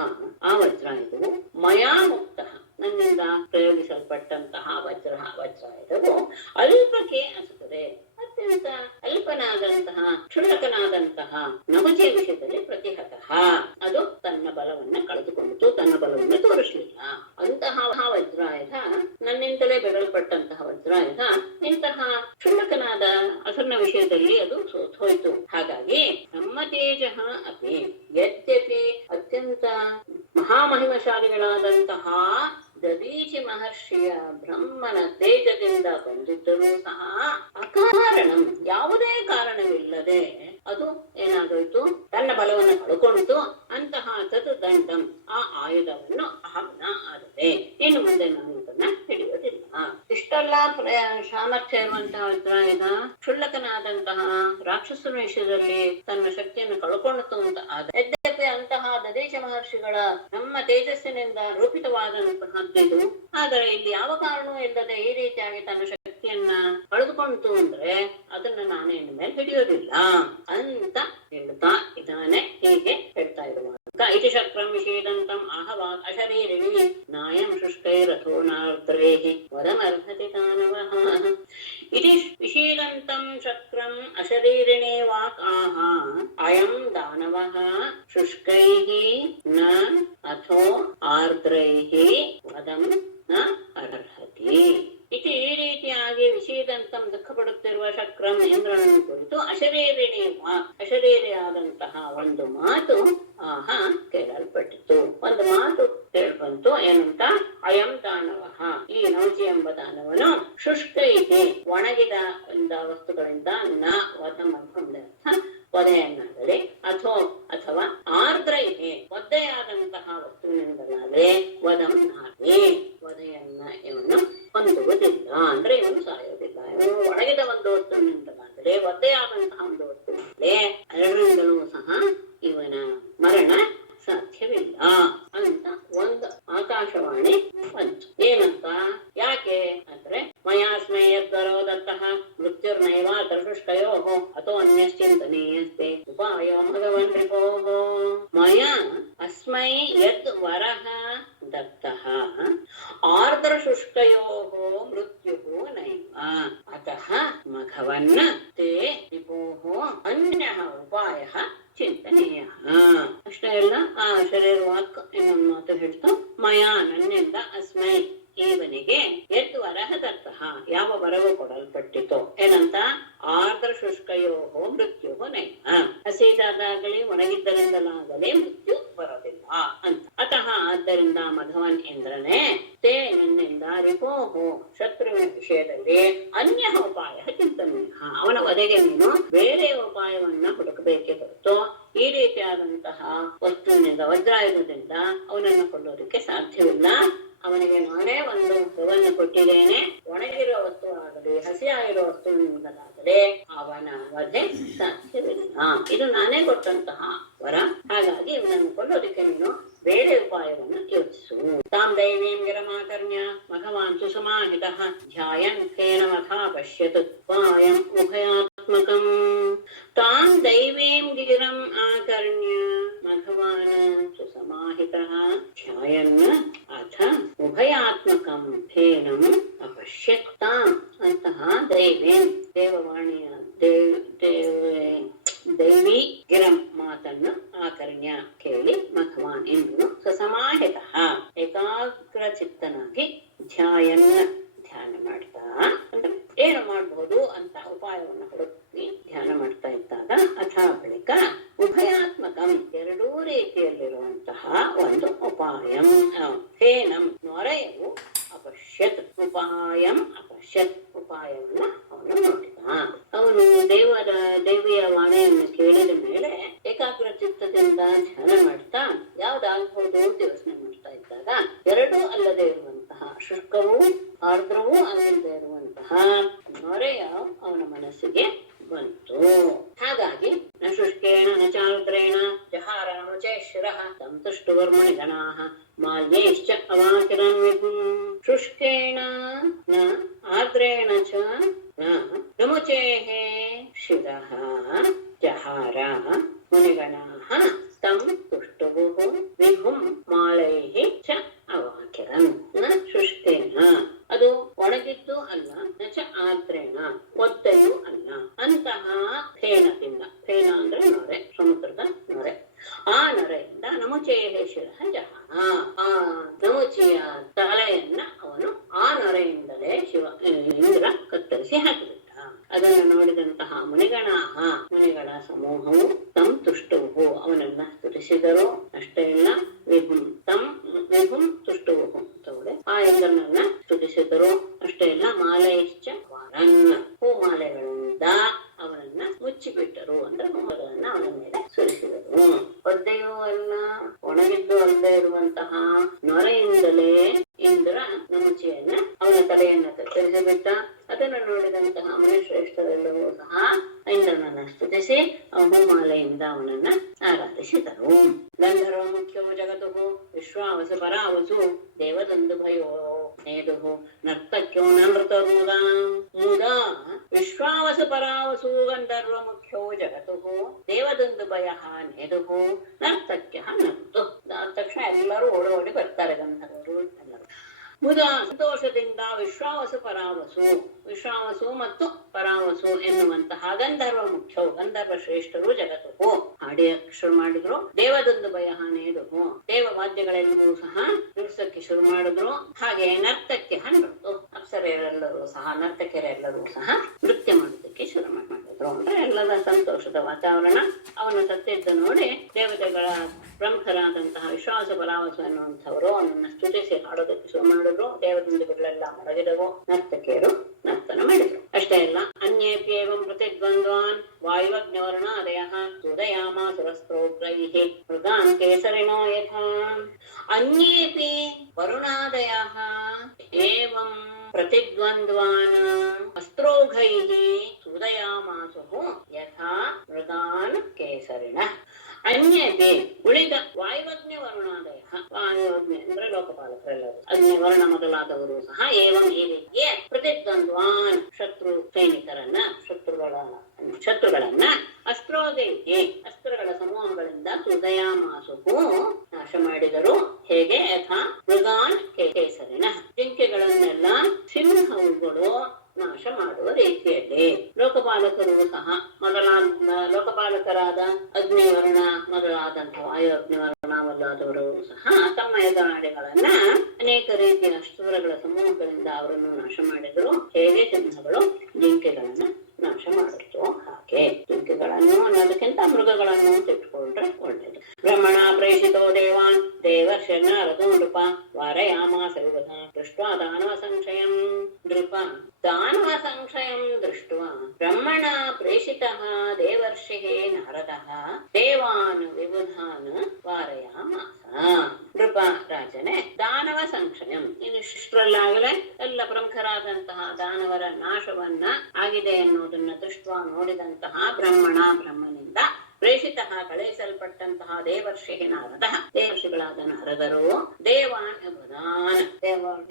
ಆ ವಜ್ರಾಯುಧವು ಮಯಾ ಮುಕ್ತಃ ನನ್ನಿಂದ ಪ್ರಯೋಗಿಸಲ್ಪಟ್ಟಂತಹ ವಜ್ರಾಯುಧವು ಅಲ್ಪಕೆ ಅಸುತ್ತದೆ ಅತ್ಯಂತ ಅಲ್ಪನಾದಂತಹ ಕ್ಷುಲ್ಲಕನಾದಂತಹ ನಮಜೆಯ ವಿಷಯದಲ್ಲಿ ಪ್ರತಿಹತಃ ಅದು ತನ್ನ ಬಲವನ್ನ ಕಳೆದುಕೊಂಡಿತು, ತನ್ನ ಬಲವನ್ನ ತೋರಿಸಲಿಲ್ಲ. ಅಂತಹ ವಜ್ರಾಯುಧ ನನ್ನಿಂದಲೇ ಬೆಳಲ್ಪಟ್ಟಂತಹ ವಜ್ರಾಯುಧ ಇಂತಹ ಕ್ಷುಲ್ಲಕನಾದ ಅಸುರನ ವಿಷಯದಲ್ಲಿ ಅದು ಸೋತೋಯ್ತು. ಹಾಗಾಗಿ ಬ್ರಹ್ಮತೇಜ ಅಪಿ ಯದ್ಯಪಿ ಅತ್ಯಂತ ಮಹಾಮಹಿಮಶಾಲಿಗಳಾದಂತಹ ದದೀಚಿ ಮಹರ್ಷಿಯ ಬ್ರಹ್ಮನ ತೇಜದಿಂದ ಬಂದಿದ್ದರೂ ಸಹ ಅಕಾರಣಂ ಯಾವುದೇ ಕಾರಣವಿಲ್ಲದೆ ಅದು ಏನಾಗೋಯ್ತು, ತನ್ನ ಬಲವನ್ನು ಕಳ್ಕೊಂಡಿತು. ಅಂತಹ ತತ್ ದಂಡಂ ಆ ಆಯುಧವನ್ನು ಅಹಂ ನ ಆದದೆ, ಇನ್ನು ಮುಂದೆ ನಾನು ಇದನ್ನ ಹಿಡಿಯೋದಿಲ್ಲ. ಇಷ್ಟೆಲ್ಲ ಸಾಮರ್ಥ್ಯ ಇರುವಂತಹ ವಜ್ರಾಯುಧ ಕ್ಷುಲ್ಲಕನಾದಂತಹ ರಾಕ್ಷಸನ ವಿಷಯದಲ್ಲಿ ತನ್ನ ಶಕ್ತಿಯನ್ನು ಕಳ್ಕೊಂಡಿತು ಅಂತ ಆದ. ಯದ್ಯಪಿ ಅಂತಹ ದದೀಚ ಮಹರ್ಷಿಗಳ ನಮ್ಮ ತೇಜಸ್ಸಿನಿಂದ ರೂಪಿತವಾದಂತಹದ್ದಿದು. ಆದರೆ ಇಲ್ಲಿ ಯಾವ ಕಾರಣವೂ ಇಲ್ಲದೆ ಈ ರೀತಿಯಾಗಿ ತನ್ನ ಶಕ್ತಿಯನ್ನ ಕಳೆದುಕೊಂಡಿತು ಅಂದ್ರೆ ಅದನ್ನ ನಾನು ಇನ್ನು ಮೇಲೆ ಹಿಡಿಯೋದಿಲ್ಲ ಅಂತ ಹೇಳ್ತಾ ಇದ್ದಾನೆ. ಹೀಗೆ ಹೇಳ್ತಾ ಇರುವಾಗ ಇತಿ ಶಕ್ರಂ ವಿಷೇದಂತಂ ಆಹವಾತ್ ಅಶರೀರಿಣಿ ನಾಯಂ ಶುಷ್ಕೈರಥೋ ನಾರ್ದ್ರೇಹಿ ವದಮರ್ಹತಿ ತಾನವಃ. ಇತಿ ವಿಷೇದಂತಂ ಶಕ್ರಂ ಅಶರೀರಿಣೇ ವಾಕ್ ಆಹ ಅಯಂ ದಾನವಃ ಶುಷ್ಕೈಃ ನ ಅಥೋ ಆರ್ದ್ರೈಃ ವದಂ ನ ಅರ್ಹತಿ. ಇತಿ ಈ ರೀತಿಯಾಗಿ ವಿಷೇದಂತಂ ದುಃಖ ಪಡುತ್ತಿರುವ ಶಕ್ರಂ ಇಂದ್ರನನ್ನು ಕುರಿತು ಅಶರೀರಿಣಿ ಅಶರೀರಿಯಾದಂತಹ ಒಂದು ಮಾತು ಆಹ ಕೇಳಲ್ಪಟ್ಟಿತು. ಒಂದು ಮಾತು ಕೇಳ್ಬಂತು. ಏನಂತ, ಅಯಂ ದಾನವಃ ಈ ನೌಚಿ ಎಂಬ ದಾನವನು ಶುಷ್ಕೈಹಿ ಒಣಗಿದ ವಸ್ತುಗಳಿಂದ ನ ವದಂ ಅರ್ಥ ಒದೆಯನ್ನಾಗಲಿ ಅಥವಾ ಆರ್ದ್ರೈಹಿ ಒದ್ದೆಯಾದಂತಹ ವಸ್ತುವಿನಿಂದಲಾಗಲಿ ವದಂ ನಾಗೇ ಒದೆಯನ್ನ ಇವನು ಹೊಂದುವುದಿಲ್ಲ, ಅಂದ್ರೆ ಇವನು ಸಾಯೋದಿಲ್ಲ. ಇವನು ಒಣಗಿದ ಒಂದು ವಸ್ತುವಿನಿಂದಲಾಗಲಿ ಒದ್ದೆಯಾದಂತಹ ಒಂದು ವಸ್ತುವಿನಲ್ಲಿ ಎರಡರಿಂದಲೂ ಸಹ ಇವನ ಮರಣ ಸಾಧ್ಯವಿಲ್ಲ ಅಂತ ಒಂದು ಆಕಾಶವಾಣಿ ಬಂತು. ಏನಂತ, ಯಾಕೆ ಅಂದ್ರೆ ಮಯಾಸ್ಮೈ ಯದ್ವರೋದತ್ತಃ ಮೃತ್ಯುರ್ನೈವ ದರ್ಶುಷ್ಕಯೋ ಅಥೋ ಅನ್ಯಶ್ಚಿಂತನೀಯಸ್ತೆ ಉಪಾಯೋ ಭಗವನ್ ರಿಪೋಃ. ಮಯಾ ಅಸ್ಮೈ ಯದ್ ವರಃ ದತ್ತಃ ಆರ್ದ್ರಶುಷ್ಕಯೋಃ ಮೃತ್ಯುಃ ನೈವ ಅತಃ ಮಘವನ್ನ ತೇ ರಿಪೋಃ ಅನ್ಯಃ ಉಪಾಯಃ ಚಿಂತನೀಯ. ಶರೀರವಾಕ್ ಇನ್ನೊಂದು ಮಾತು ಹೇಳ್ತು, ಮಯಾ ನನ್ನಿಂದ ಅಸ್ಮೈ ಇವನಿಗೆ ಎದ್ದು ವರಹ ದತ್ತಃ ಯಾವ ವರವು ಕೊಡಲ್ಪಟ್ಟಿತೋ ಏನಂತ, ಆರ್ದ್ರ ಶುಷ್ಕಯೋಹೋ ಮೃತ್ಯು ನೈವ, ಹಸಿದಾಗಲಿ ಒಣಗಿದ್ದರಿಂದಲಾಗಲಿ ಮೃತ್ಯು ಬರೋದಿಲ್ಲ ಅಂತ. ಅತಃ ಆದ್ದರಿಂದ ಮಘವನ್ ಇಂದ್ರನೇ ತೇ ನನ್ನಿಂದ ರಿಪೋಹೋ ಶತ್ರುವಿನ ವಿಷಯದಲ್ಲಿ ಅನ್ಯ ಉಪಾಯ ಚಿಂತನೆ, ಅವನ ವಧೆಗೆ ನೀನು ಬೇರೆ ಉಪಾಯವನ್ನ ಹುಡುಕಬೇಕೇ ಹೊರತು ಈ ರೀತಿಯಾದಂತಹ ವಸ್ತುವಿನಿಂದ ವಜ್ರಾಯುಧದಿಂದ ಅವನನ್ನು ಕೊಲ್ಲೋದಕ್ಕೆ ಸಾಧ್ಯವಿಲ್ಲ. ಅವನಿಗೆ ನಾನೇ ಒಂದು ವರವನ್ನು ಕೊಟ್ಟಿದ್ದೇನೆ, ಒಣಗಿರುವ ವಸ್ತು ಆಗಲಿ ಹಸಿಯಾಗಿರುವ ವಸ್ತುವಿನಿಂದಲಾಗಲಿ ಅವನ ವಧೆ ಸಾಧ್ಯವಿಲ್ಲ. ಇದು ನಾನೇ ಕೊಟ್ಟಂತಹ ವರ, ಹಾಗಾಗಿ ಇವನನ್ನು ಕೊಲ್ಲೋದಕ್ಕೆ ನೀನು ಬೇರೆ ಉಪಾಯವನ್ನು ಯೋಚಿಸು. ತಾಂ ದೈವೀಂ ಗಿರಮಾಕರ್ಣ್ಯ ಮಘವಾನ್ ಸುಸಮಾಹಿತಃ ಧ್ಯಾಯನ್ ಖೇನ ಮಖಾ ಪಶ್ಯತ್ ಉಪಾಯಂ ಉಭಯಾತ್ಮಕಂ. ತಾಂ ದೈವೀಂ ಗಿರಂ ಆಕರ್ಣ್ಯ ಮಘವಾನ್ ಸುಸಮಾಹಿತಃ ಧ್ಯಾಯನ್ ಅಥ ಉಭಯಾತ್ಮಕಂ ಫೇನಂ ಅಪಶ್ಯತ್. ತಾಂ ಅಂತಹ ದೈವೀಂ ದೇವವಾಣಿಯ ದೈವಿ ಗಿರಂ ಮಾತನ್ನು ಆಕರ್ಣ್ಯ ಕೇಳಿ ಮಘವಾನ್ ಎಂದು ಸಸಮಾಹಿತ ಏಕಾಗ್ರ ಚಿತ್ತನಾಗಿ ಧ್ಯಾಯನ್ನ ಧ್ಯಾನ ಮಾಡ್ತಾ, ಅಂದ್ರೆ ಏನು ಮಾಡಬಹುದು ಅಂತ ಉಪಾಯವನ್ನು ಹುಡುಕಿ ಧ್ಯಾನ ಮಾಡ್ತಾ ಇದ್ದಾಗ ಅಥ ಬಳಿಕ ಉಭಯಾತ್ಮಕಂ ಎರಡೂ ರೀತಿಯಲ್ಲಿರುವಂತಹ ಒಂದು ಉಪಾಯಂ ಫೇನಂ ನೊರೆಯು ಅಪಶ್ಯತ್ ಉಪಾಯಂ ಅಪಶ್ಯತ್ ಉಪಾಯವನ್ನ ಅವನು ನೋಡಿದ. ಅವನು ದೇವಿಯ ವಾಣಿಯನ್ನು ಕೇಳಿದ ಮೇಲೆ ಏಕಾಗ್ರ ಚಿತ್ತದಿಂದ ಧ್ಯಾನ ಮಾಡ್ತಾ ಯಾವ್ದಾಗಬಹುದು ಅಂತ ಯೋಚನೆ ಮಾಡ್ತಾ ಇದ್ದಾಗ ಎರಡೂ ಅಲ್ಲದೆ ಇರುವಂತಹ ಶುಷ್ಕವೂ ಆರ್ದ್ರವೂ ಅಲ್ಲದೆ ಇರುವಂತಹ ನೊರೆಯ ಅವನ ಮನಸ್ಸಿಗೆ ಬಂತು. ಹಾಗಾಗಿ ನ ಶುಷ್ಕೇಣ ನ ಚಾರುದ್ರೇಣ ಜಹಾರ ನಮಚೇ ಶಿರಃ ಸಂತುಷ್ಟು ವರ್ಮಣಿ ಗಣಾಃ ಮಾಲ್ಯೈಶ್ಚ ಅವಾಕಿರನ್ ವಿಭುಂ. ಶುಷ್ಕೇಣ ನ ಆರ್ದ್ರೇಣ ಚ ನಮುಚೇಃ ಶಿರಃ ಜಹಾರ ಮುನಿಗಣಾಃ ತಂ ತುಷ್ಟುಃ ವಿಭುಂ ಮಾಲೈಃ ಚ ಅವಾಕಿರನ್. ನ ಶುಷ್ಕೇನ ಅದು ಒಣಗಿದ್ದು ಅಲ್ಲ, ನ ಚ ಆರ್ದ್ರೇಣ ಒದ್ದೆಯೂ ಅಲ್ಲ, ಅಂತಹ ಫೇನದಿಂದ, ಫೇನ ಅಂದ್ರೆ ನೊರೆ, ಸಮುದ್ರದ ನೊರೆ, ಆ ನೊರೆಯಿಂದ ನಮುಚೇಃ ಶಿರಃ ಜಹಾರ, ಆ ನಮುಚಿಯ ತಲೆಯನ್ನ ಅವನು ಆ ನೊರೆಯಿಂದಲೇ ಇಂದ್ರ ಕತ್ತರಿಸಿ ಹಾಕಿಬಿಟ್ಟ. ಅದನ್ನು ನೋಡಿದಂತಹ ಮುನಿಗಳ ಸಮೂಹವು ತಂ ತುಷ್ಟುವು ಅವನನ್ನ ಸ್ತುತಿಸಿದರು. ಅಷ್ಟೇ ಇಲ್ಲ, ವಿಭುಂ ತುಷ್ಟುವು ಅಂತವಳೆ ಆ ಇಂದ್ರನನ್ನ ಸ್ತುತಿಸಿದರು. ಅಷ್ಟೇ ಇಲ್ಲ, ಮಾಲೈಶ್ಚ ವಾರನ್ ಹೂಮಾಲೆಗಳಿಂದ ಅವನನ್ನ ಮುಚ್ಚಿಬಿಟ್ಟರು, ಅಂದ್ರೆ ಹೂಮಗಳನ್ನ ಅವನ ಮೇಲೆ ಸುರಿಸಿದರು. ಒದ್ದೆಯೂ ಅಲ್ಲ ಒಣಗಿದ್ದು ಅಲ್ಲದೆ ಇರುವಂತಹ ನೊರೆಯಿಂದಲೇ ಇಂದ್ರ ನಮುಚಿಯನ್ನ ಅವನ ತಲೆಯನ್ನ ಕತ್ತರಿಸಿಬಿಟ್ಟ. ಅದನ್ನು ನೋಡಿದಂತಹ ಮುನಿಶ್ರೇಷ್ಠರೆಲ್ಲರೂ ಸಹ ಇಂದ್ರನನ್ನ ಸ್ತುತಿಸಿ ಹೂಮಾಲೆಯಿಂದ ಅವನನ್ನ ಆರಾಧಿಸಿದರು. ಗಂಧರ್ವ ಮುಖ್ಯೋ ಜಗತ್ತು ವಿಶ್ವಾವಸು ಪರಾವಸು ದೇವದಂದುಭಯೋ ನೇದು ನರ್ತಕ್ಯೋ ನೃತರ್ಮುದ ಮುದ. ವಿಶ್ವಾವಸು ಪರಾವಸು ಗಂಧರ್ವ ಮುಖ್ಯೋ ಜಗತ್ತು ದೇವದಂದುಭಯ ನೇದು ನರ್ತಕ್ಯ ನರ್ತು. ತಕ್ಷಣ ಎಲ್ಲರೂ ಓಡಿ ಬರ್ತಾರೆ ಗಂಧರ್ವರು ಎಲ್ಲರೂ. ಮುದ ಸಂತೋಷದಿಂದ ವಿಶ್ವಾವಸು ಮತ್ತು ಪರಾವಸು ಎನ್ನುವಂತಹ ಗಂಧರ್ವ ಮುಖ್ಯವು ಗಂಧರ್ವ ಶ್ರೇಷ್ಠರು ಜಗತ್ತು ಹಾಡಿ ಶುರು ಮಾಡಿದ್ರು. ದೇವದೊಂದು ಭಯ ನೇದು ದೇವವಾದ್ಯಗಳೆಲ್ಲವೂ ಸಹ ನುಡಿಸಕ್ಕೆ ಶುರು ಮಾಡಿದ್ರು. ಹಾಗೆ ನರ್ತಕ್ಕೆ ನೃತ್ಯ ಅಪ್ಸರೆಯರೆಲ್ಲರೂ ಸಹ ನರ್ತಕಿಯರೆಲ್ಲರೂ ಸಹ ನೃತ್ಯ ಮಾಡೋದಕ್ಕೆ ಶುರು ಮಾಡಿದ್ರು. ಅಂದ್ರೆ ಎಲ್ಲದ ಸಂತೋಷದ ವಾತಾವರಣ. ಅವನ ಸತ್ಯದ ನೋಡಿ ದೇವತೆಗಳ ಪ್ರಮುಖರಾದಂತಹ ವಿಶ್ವಾಸ ಪರಾವಸು ಎನ್ನುವಂಥವರು ಅವನನ್ನ ಸ್ತುತಿಸಿ ಹಾಡೋದಕ್ಕೆ ಶುರು ಮಾಡಿದ್ರು. ದೇವದಂದುಗಳೆಲ್ಲ ಮಡಗಿದವು, ನರ್ತಕಿಯರು ನರ್ತನ ಮಾಡಿದ್ರು. ಅಷ್ಟೇ ಅಲ್ಲ, ಅನ್ಯೇಪ್ಯೇವಂ ಪ್ರತಿದ್ವಂದ್ವಾನ್ ವಾಯುವಗ್ನಿವರ್ಣಾದಯಃ ಸುದಯಾಮಾಸುರಸ್ತ್ರೋಗ್ರೈಃ ಮೃಗಾನ್ ಕೇಸರಿಣೋ ಯಥಾ. ಅನ್ಯೇಪಿ ವರುಣಾದಯಃ ಏವಂ ಪ್ರತಿದ್ವಂದ್ವಾನ್ ಅಸ್ತ್ರೌಘೈಃ ಸುದಯಾಮಾಸುಃ ಯಥಾ ಮೃಗಾನ್ ಕೇಸರಿಣಃ. ಅನ್ಯಪಿ ಉಳಿದ ವಾಯುವಗ್ನಿ ವರುಣಾದಯ, ವಾಯುವಗ್ನಿ ಅಂದ್ರೆ ಲೋಕಪಾಲಕರೆಲ್ಲರೂ, ಅಗ್ನಿ ವರ್ಣ ಮೊದಲಾದವರು ಸಹ ಏವಂ ಈ ರೀತಿಯ ಪ್ರತಿದ್ವಂದ್ವಾನ್ ಶತ್ರು ಸೈನಿಕರನ್ನ ಶತ್ರುಗಳನ್ನ ಅಸ್ತ್ರೋದೈಹಿ ಅಸ್ತ್ರಗಳ ಸಮೂಹಗಳಿಂದ ಸುದಯಾಮಾಸುಕು ನಾಶ ಮಾಡಿದರು. ಹೇಗೆ? ಯಥಾ ಮೃಗಾನ್ ಕೇಸರಿನ ಜಿಂಕೆಗಳನ್ನೆಲ್ಲ ಸಿಂಹಗಳು ನಾಶ ಮಾಡುವ ರೀತಿಯಲ್ಲಿ ಲೋಕಪಾಲಕರು ಸಹ ಲೋಕಪಾಲಕರಾದ ಅಗ್ನಿವರ್ಣ ಮೊದಲಾದಂತಹ ವಾಯು ಅಗ್ನಿವರ್ಣ ಮೊದಲಾದವರು ಸಹ ತಮ್ಮ ಎದುರಾಳಿಗಳನ್ನ ಅನೇಕ ರೀತಿಯ ಅಸ್ತ್ರಗಳ ಸಮೂಹಗಳಿಂದ ಅವರನ್ನು ನಾಶ ಮಾಡಿದ್ರು. ಹೇಗೆ ಸಿಂಹಗಳು ಜಿಂಕೆಗಳನ್ನ ನಾಶ ಮಾಡುತ್ತೋ ಹಾಗೆ ಜಿಂಕೆಗಳನ್ನು ಅನ್ನೋದಕ್ಕಿಂತ ಮೃಗಗಳನ್ನು ತಿಟ್ಕೊಂಡ್ರೆ ಒಳ್ಳೇದು. ಬ್ರಹ್ಮಣ ಪ್ರೇಷಿತೋ ದೇವಾನ್ ದೇವರ್ಷನ ರಥೋ ನೃಪ ವಾರಯಾಮಾಸ ವಿವಧ ದೃಷ್ಟ್ವಾ ದಾನವ ಸಂಶಯಂ ನೃಪ ದಾನವ ಸಂಶಯಂ ದೃಷ್ಟ್ವಾ ಬ್ರಹ್ಮಣ ಪ್ರೇಷಿತಃ ದೇವರ್ಷಿಃ ನಾರದಃ ದೇವಾನ್ ವಿಬುಧಾನ್ ವಾರಯಾಮಾಸ. ನೃಪ ರಾಜನೇ, ದಾನವ ಸಂಶಯಂ, ಇದು ಶಿಷ್ಟರಲ್ಲಾಗಲೇ ಎಲ್ಲ ಪ್ರಮುಖರಾದಂತಹ ದಾನವರ ನಾಶವನ್ನ ಆಗಿದೆ ಎನ್ನುವುದನ್ನ ದೃಷ್ಟ ನೋಡಿದಂತಹ ಬ್ರಹ್ಮನಿಂದ ಪ್ರೇಷಿತ ಕಳುಹಿಸಲ್ಪಟ್ಟಂತಹ ದೇವರ್ಷಿ ನಾರದ, ದೇವರ್ಷಿಗಳಾದ ನಾರದರು ದೇವಾನ್ ಬುಧಾನ್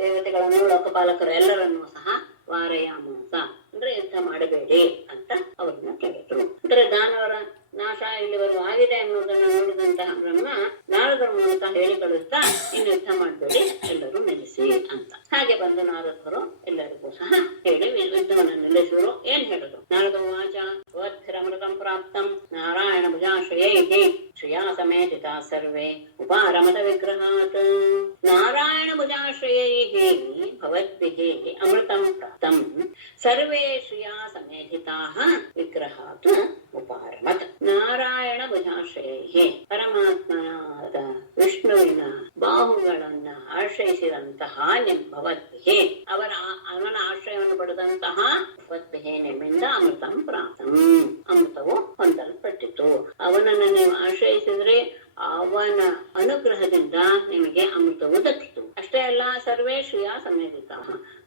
ದೇವತೆಗಳನ್ನು ಲೋಕಪಾಲಕರು ಎಲ್ಲರನ್ನೂ ಸಹ ವಾರಯಾಮಾಸ ಅಂದ್ರೆ ಯುದ್ಧ ಮಾಡಬೇಡಿ ಅಂತ ಅವ್ರನ್ನ ಕೇಳಿದ್ರು. ಅಂದ್ರೆ ದಾನವರ ನಾಶ ಇಲ್ಲಿವರೆಗೂ ಆಗಿದೆ ಅನ್ನೋದನ್ನ ನೋಡಿದಂತಹ ಬ್ರಹ್ಮ ನಾರದರ ಮೂಲಕ ಹೇಳಿ ಕಳಿಸ್ತಾ ಇನ್ನು ಯುದ್ಧ ಮಾಡಬೇಡಿ, ಎಲ್ಲರೂ ನಿಲ್ಲಿಸಿ ಅಂತ. ಹಾಗೆ ಬಂದು ನಾರದರು ಎಲ್ಲರಿಗೂ ಸಹ ಹೇಳಿ ಯುದ್ಧವನ್ನು ನಿಲ್ಲಿಸಿದ್ರು. ಏನ್ ಹೇಳಿದ್ರು? ನಾರದ ವಾಚ ವದ್ಭಿರಮೃತಂ ಪ್ರಾಪ್ತಂ ನಾರಾಯಣ ಭುಜಾಶ್ರಯೈಃ ಶ್ರಿಯಾ ಸಮೇತಿತಾ ಸರ್ವೇ ಉಪಾರಮತ ವಿಗ್ರಹಾತ್. ನಾರಾಯಣ ಭುಜಾಶ್ರಯೈಃ ಭವದ್ಭಿಃ ಅಮೃತಂ ಪ್ರಾಪ್ತಂ ಸರ್ವೇ ಶ್ರಿಯಾ ಸಮೇಧಿತಾಃ ವಿಗ್ರಹಾತ್ ಉಪಾರಮತ್. ನಾರಾಯಣ ಭುಜಾಶ್ರಯೈಃ ಪರಮಾತ್ಮನಾದ ವಿಷ್ಣುವಿನ ಬಾಹುಗಳನ್ನ ಆಶ್ರಯಿಸಿದಂತಹ ಭವದ್ಭಿಃ ಅವನ ಆಶ್ರಯವನ್ನು ಪಡೆದಂತಹ ಭವದ್ಭಿಃ ನಿಮ್ಮಿಂದ ಅಮೃತಂ ಪ್ರಾಪ್ತಂ, ಅಮೃತವು ಹೊಂದಲ್ಪಟ್ಟಿತು. ಅವನನ್ನು ನೀವು ಆಶ್ರಯಿಸಿದ್ರೆ ಅವನ ಅನುಗ್ರಹದಿಂದ ನಿಮಗೆ ಅಮೃತವು ದಕ್ಕಿತು. ಅಷ್ಟೇ ಅಲ್ಲ, ಸರ್ವೇ ಶ್ರಿಯಾ ಸಮೇಧಿತ,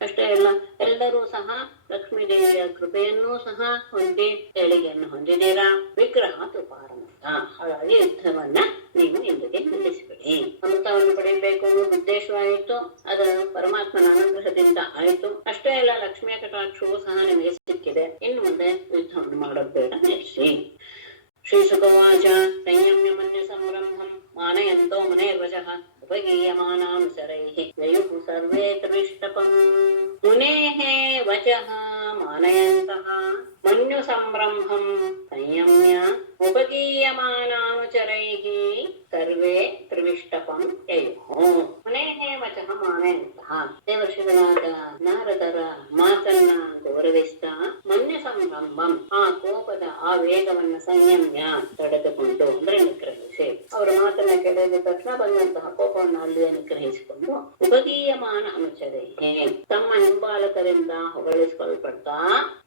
ಅಷ್ಟೇ ಅಲ್ಲ ಎಲ್ಲರೂ ಸಹ ಲಕ್ಷ್ಮೀ ದೇವಿಯ ಕೃಪೆಯನ್ನೂ ಸಹ ಹೊಂದಿ ಏಳಿಗೆಯನ್ನು ಹೊಂದಿದ್ದೀರಾ. ವಿಗ್ರಹ ಉಪಾರಮತ, ಹಾಗಾಗಿ ಯುದ್ಧವನ್ನ ನೀವು ಇಲ್ಲಿಗೆ ನಿಲ್ಲಿಸಿಬಿಡಿ. ಅಮೃತವನ್ನು ಪಡೆಯಬೇಕು ಅನ್ನೋ ಉದ್ದೇಶವಾಯಿತು, ಅದು ಪರಮಾತ್ಮನ ಅನುಗ್ರಹದಿಂದ ಆಯಿತು. ಅಷ್ಟೇ ಅಲ್ಲ ಲಕ್ಷ್ಮಿಯ ಕಟಾಕ್ಷವು ಸಹ ನಿಮಗೆ ಸಿಕ್ಕಿದೆ. ಇನ್ನು ಮುಂದೆ ಯುದ್ಧವನ್ನು ಮಾಡೋದು ಬೇಡ, ನಿಲ್ಲಿಸಿ. ಶ್ರೀಸುಕವಾಚ ಸಂಯಮ್ಯ ಮನ್ಯ ಸಂರಂಭಂ ಮಾನಯಂತೋ ಮುನೇರ್ವಚಃ ಉಪಗೀಯಮಾನಾನುಚರೈಃ ಯಯುಃ ಸರ್ವೇ ತ್ರಿಷ್ಟಪಂ. ಮುನೇಃ ವಚಃ ಮಾನಯಂತಃ ಮನ್ಯು ಸಂರಂಭಂ ಸಂಯಮ್ಯ ಉಪಗೀಯಮಾನಾನುಚರೈಃ ಸರ್ವೇ ತ್ರಿವಿಷ್ಟಪಂ ಯಯುಃ. ಮುನೇಃ ವಚಃ ಮಾನಯಂತಃ, ದೇವರ್ಷಿಗಳಾದ ನಾರದರ ಮಾತನ್ನ ಗೌರವಿಸ್ತಾ ಮನ್ಯ ಸಂಭ್ರಮಂ, ಆ ಕೋಪದ ಆ ವೇಗವನ್ನ ಸಂಯಮ್ಯ ತಡೆದುಕೊಂಡು ಅಂದ್ರೆ ನಿಗ್ರಹಿಸಿ, ಅವರ ಮಾತನ್ನ ಕೇಳಿದ ತಕ್ಷಣ ಬಂದಂತಹ ಕೋಪವನ್ನು ಅಲ್ಲಿಯೇ ನಿಗ್ರಹಿಸಿಕೊಂಡು ಉಪಗೀಯಮಾನ ಅನುಚರೈಃ ತಮ್ಮ ಹಿಂಬಾಲಕರಿಂದ ಹೊಗಳಿಸಿಕೊಳ್ಳಲ್ಪಡ್ತಾ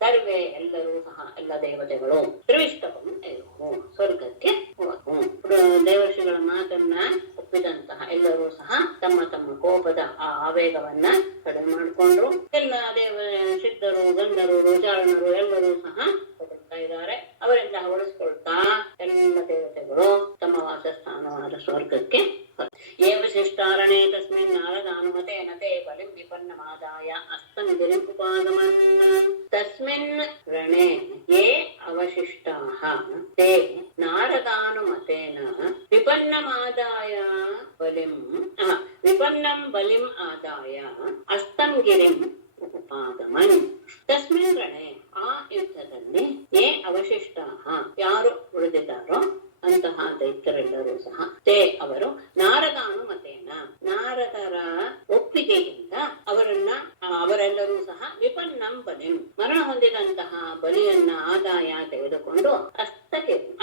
ಸರ್ವೇ ಎಲ್ಲರೂ ಸಹ ಎಲ್ಲ ದೇವತೆಗಳು ತ್ರಿವಿಷ್ಟಪಂ ಯಯುಃ ಸ್ವರ್ಗಕ್ಕೆ ಹೋದರು. ದೇವರ್ಷಿಗಳ ಮಾತನ್ನ ಒಪ್ಪಿದಂತಹ ಎಲ್ಲರೂ ಸಹ ತಮ್ಮ ತಮ್ಮ ಕೋಪದ ಆ ಆವೇಗವನ್ನ ಕಡಿಮೆ ಮಾಡಿಕೊಂಡ್ರು. ಎಲ್ಲ ಸಿದ್ಧರು, ಗಂಧರು, ರುಚಾರಣರು ಎಲ್ಲರೂ ಸಹ ಹೊರಡ್ತಾ ಇದ್ದಾರೆ. ಅವರಿಂದ ಹೊರಡಿಸ್ಕೊಳ್ತಾ ಎಲ್ಲ ದೇವತೆಗಳು ತಮ್ಮ ವಾಸಸ್ಥಾನವಾದ ಸ್ವರ್ಗಕ್ಕೆ ಏವಶಿಷ್ಟಾರಣೆ ತಸ್ಮಿನ್ ನಾರದಾನುಮತೇನ ತೇ ಬಲಿಂ ವಿಪನ್ನಮಾದಾಯ ಅಸ್ತಮಿಗಿರಿಂ ಉಪಾಗಮನ್. ತಸ್ಮಿನ್ ರಣೇ ಯೇ ಅವಶಿಷ್ಟಾಃ ತೇ ನಾರದಾನುಮತೇನ ವಿಪನ್ನಮಾದಾಯ ವಿಪನ್ನಂ ಬಲಿಂ ಆದಾಯ ಅಸ್ತಂ ಗಿರಿಂ ಉಪಾಗಮನ್. ತಸ್ಮಿನ್ ರಣೆ, ಆ ಯುದ್ಧದಲ್ಲಿ ಯೇ ಅವಶಿಷ್ಟಾಃ ಯಾರು ಉಳಿದಿದ್ದಾರೋ ಅಂತಹ ದೈತ್ಯರೆಲ್ಲರೂ ಸಹ ತೇ ಅವರು ನಾರದಾನುಮತೇನ ನಾರದರ ಒಪ್ಪಿಗೆಯಿಂದ ಅವರೆಲ್ಲರೂ ಸಹ ವಿಪನ್ನಂ ಬಲಿಂ ಮರಣ ಹೊಂದಿದಂತಹ ಬಲಿಯನ್ನ ಆದಾಯ ತೆಗೆದುಕೊಂಡು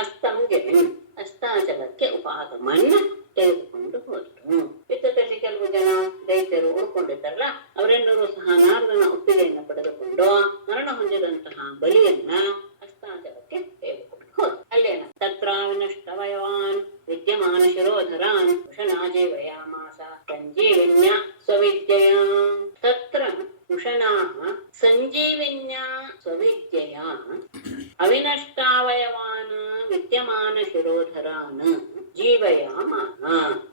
ಅಸ್ತಂ ಗಿರಿಂ ಅಸ್ತಾಚಲಕ್ಕೆ ಉಪಾಗಮನ್ನ ತೆಗೆದುಕೊಂಡು ಹೋದರು. ಯುದ್ಧದಲ್ಲಿ ಕೆಲವು ಜನ ದೈತ್ಯರು ಉಳ್ಕೊಂಡಿದ್ದಾರಲ್ಲ, ಅವರೆಲ್ಲರೂ ಸಹ ನಾರದನ ಒಪ್ಪಿಗೆಯನ್ನು ಪಡೆದುಕೊಂಡು ಮರಣ ಹೊಂದಿದಂತಹ ಬಲಿಯನ್ನ ಅಸ್ತಾಚಲಕ್ಕೆ ತೆಗೆದುಕೊಂಡು ಹೋದ್ರು. ಅಲ್ಲೇನ ತತ್ರ ವಿನಷ್ಟವಯವಾನ್ ವಿದ್ಯಮಾನ ಶಿರೋಧರಾನ್ ಉಷನಾಜೀವಯಾಮಾಸ ಸಂಜೀವಿನ್ಯ ಸ್ವವಿದ್ಯೆಯ. ತತ್ರ ಉಷನಾಃ ಸಂಜೀವಿನ್ಯ ಸ್ವವಿದ್ಯೆಯ ಅವಿನಷ್ಟಾವಯವಾನ್ ವಿದ್ಯಮಾನ ಶಿರೋಧರಾನ್ ಜೀವಯಾಮಾಹ.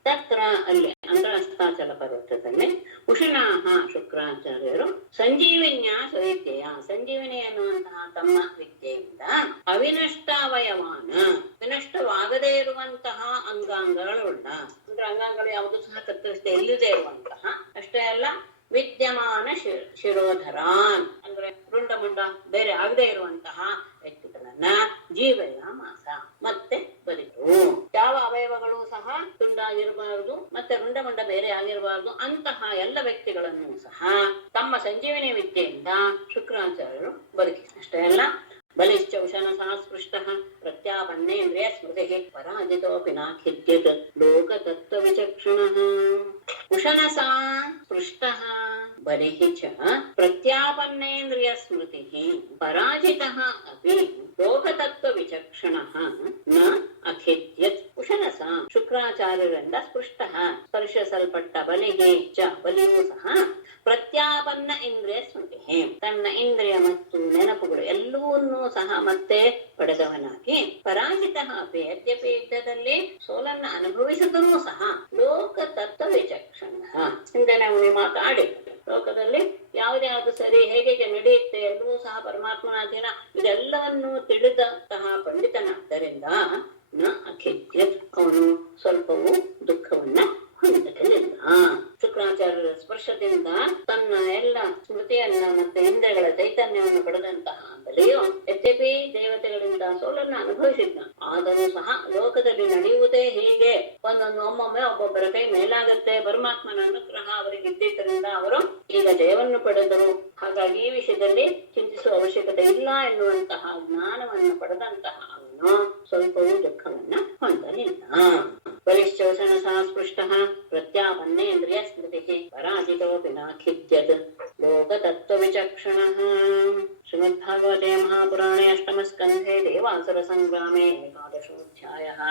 ತತ್ರ ಅಲ್ಲಿ ಅಂದ್ರೆ ಅಸ್ತಾಚಲ ಪರ್ವತದಲ್ಲಿ ಉಷನಾಹ ಶುಕ್ರಾಚಾರ್ಯರು ಸಂಜೀವಿನ್ಯ ಸ್ವವಿದ್ಯೆಯ ಸಂಜೀವಿನಿ ಎನ್ನುವಂತಹ ತಮ್ಮ ವಿದ್ಯೆಯಿಂದ ಅವಿನಷ್ಟಾವಯವಾನ ವಿನಷ್ಟವಾಗದೇ ಇರುವಂತಹ ಅಂಗಾಂಗಗಳುಳ್ಳ, ಅಂದ್ರೆ ಅಂಗಾಂಗಗಳು ಯಾವುದು ಸಹ ಕತ್ತರಿಸದೆ ಇಲ್ಲದೆ ಇರುವಂತಹ, ಅಷ್ಟೇ ಅಲ್ಲ ವಿದ್ಯಮಾನ ಶಿರೋಧರಾನ್ ಅಂದ್ರೆ ರುಂಡ ಮುಂಡ ಬೇರೆ ಆಗದೆ ಇರುವಂತಹ ವ್ಯಕ್ತಿಗಳನ್ನ ಜೀವಯಾಮಾಸ ಮತ್ತೆ ಬಲಿತು. ಯಾವ ಅವಯವಗಳು ಸಹ ತುಂಡಾಗಿರಬಾರದು, ಮಂಡ ಬೇರೆ ಆಗಿರಬಾರ್ದು. ಅಂತಹ ಎಲ್ಲ ವ್ಯಕ್ತಿಗಳನ್ನು ಸಹ ತಮ್ಮ ಸಂಜೀವಿನಿ ವಿದ್ಯೆಯಿಂದ ಶುಕ್ರಾಚಾರ್ಯರು ಬದುಕಿ. ಅಷ್ಟೇ ಅಲ್ಲ, ಬಲಿಶ್ಚ ಉಶನಸಾ ಸ್ಪೃಷ್ಟಃ ಪ್ರತ್ಯಾಪನ್ನೇಂದ್ರಿಯ ಸ್ಮೃತಿಗೆ ಪರಾಜಿತೋಪಿ ನಾಖಿದ್ಯತ್ ಲೋಕತತ್ವ ವಿಚಕ್ಷಣಃ. ಉಶನಸಾ ಸ್ಪೃಷ್ಟಃ ಬಲಿಃ ಚ ಪ್ರತ್ಯಾಪನ್ನೇಂದ್ರಿಯ ಸ್ಮೃತಿಃ ಪರಾಜಿತಃ ಅಪಿ ಲೋಕತತ್ವ ವಿಚಕ್ಷಣಃ ನ ಅಖಿದ್ಯತ್. ಉಶನಸ ಶುಕ್ರಾಚಾರ್ಯರಿಂದ ಸ್ಪೃಷ್ಟಃ ಸ್ಪರ್ಶಿಸಲ್ಪಟ್ಟ ಬಲಿಗೆ ಚ ಬಲಿಯೂ ಸಹ ಪ್ರತ್ಯಾಪನ್ನ ಇಂದ್ರಿಯ ಸ್ಮೃತಿ ತನ್ನ ಇಂದ್ರಿಯ ಮತ್ತು ನೆನಪುಗಳು ಎಲ್ಲವನ್ನೂ ಸಹ ಮತ್ತೆ ಪಡೆದವನಾಗಿ ಪರಾಜಿತ ಅಪಿ ಯದ್ಯಪಿ ಯುದ್ಧದಲ್ಲಿ ಸೋಲನ್ನ ಅನುಭವಿಸಿದರೂ ಸಹ ಲೋಕ ತತ್ವ ವಿಚಕ್ಷಣ. ಹಿಂದೆ ನಾವು ಮಾತಾಡಿ ಲೋಕದಲ್ಲಿ ಯಾವುದ್ಯಾವುದು ಸರಿ ಹೇಗೆ ನಡೆಯುತ್ತೆ ಎಲ್ಲವೂ ಸಹ ಪರಮಾತ್ಮನಾಧೀನ ಇದೆಲ್ಲವನ್ನು ತಿಳಿದಂತಹ ಪಂಡಿತನಾದ್ದರಿಂದ ನ ಅಖಿದ್ಯತ್ ಅವನು ಸ್ವಲ್ಪವೂ ದುಃಖವನ್ನ ಹೊಂದಲಿಲ್ಲ. ಶುಕ್ರಾಚಾರ್ಯರ ಸ್ಪರ್ಶದಿಂದ ತನ್ನ ಎಲ್ಲ ಸ್ಮೃತಿಯನ್ನ ಮತ್ತೆ ಇಂದ್ರಿಯಗಳ ಚೈತನ್ಯವನ್ನು ಪಡೆದಂತಹ ಬಲಿಯು ಯದ್ಯಪಿ ದೇವತೆಗಳಿಂದ ಸೋಲನ್ನ ಅನುಭವಿಸಿದ್ದ, ಆದರೂ ಸಹ ಲೋಕದಲ್ಲಿ ನಡೆಯುವುದೇ ಹೀಗೆ. ಒಮ್ಮೊಮ್ಮೆ ಒಬ್ಬೊಬ್ಬರ ಕೈ ಮೇಲಾಗತ್ತೆ. ಪರಮಾತ್ಮನ ಅನುಗ್ರಹ ಅವರಿಗೆ ಇದ್ದಿದ್ದರಿಂದ ಅವರು ಈಗ ಜಯವನ್ನು ಪಡೆದರು. ಹಾಗಾಗಿ ಈ ವಿಷಯದಲ್ಲಿ ಚಿಂತಿಸುವ ಅವಶ್ಯಕತೆ ಇಲ್ಲ ಎನ್ನುವಂತಹ ಜ್ಞಾನವನ್ನು ಪಡೆದಂತಹ ಅವನು ಸ್ವಲ್ಪವೂ ದುಃಖವನ್ನ ಹೊಂದಲಿಲ್ಲ. ಬಲಿಶ್ಚೋಷಣಸಾ ಸ್ಪೃಷ್ಟಃ ಪ್ರತ್ಯಾಪನ್ನೇಂದ್ರಿಯ ಸ್ಮೃತಿಃ ಪರಾಜಿತೋಪಿ ನಾಖಿದ್ಯತ್ ಲೋಕತತ್ವ ವಿಚಕ್ಷಣಃ. ಶ್ರೀಮದ್ಭಾಗವತೆ ಮಹಾಪುರಾಣೇ ಅಷ್ಟಮಸ್ಕಂಧೆ ದೇವಾಸುರ ಸಂಗ್ರಾಮೇ ಏಕಾದಶೋऽಧ್ಯಾಯಃ.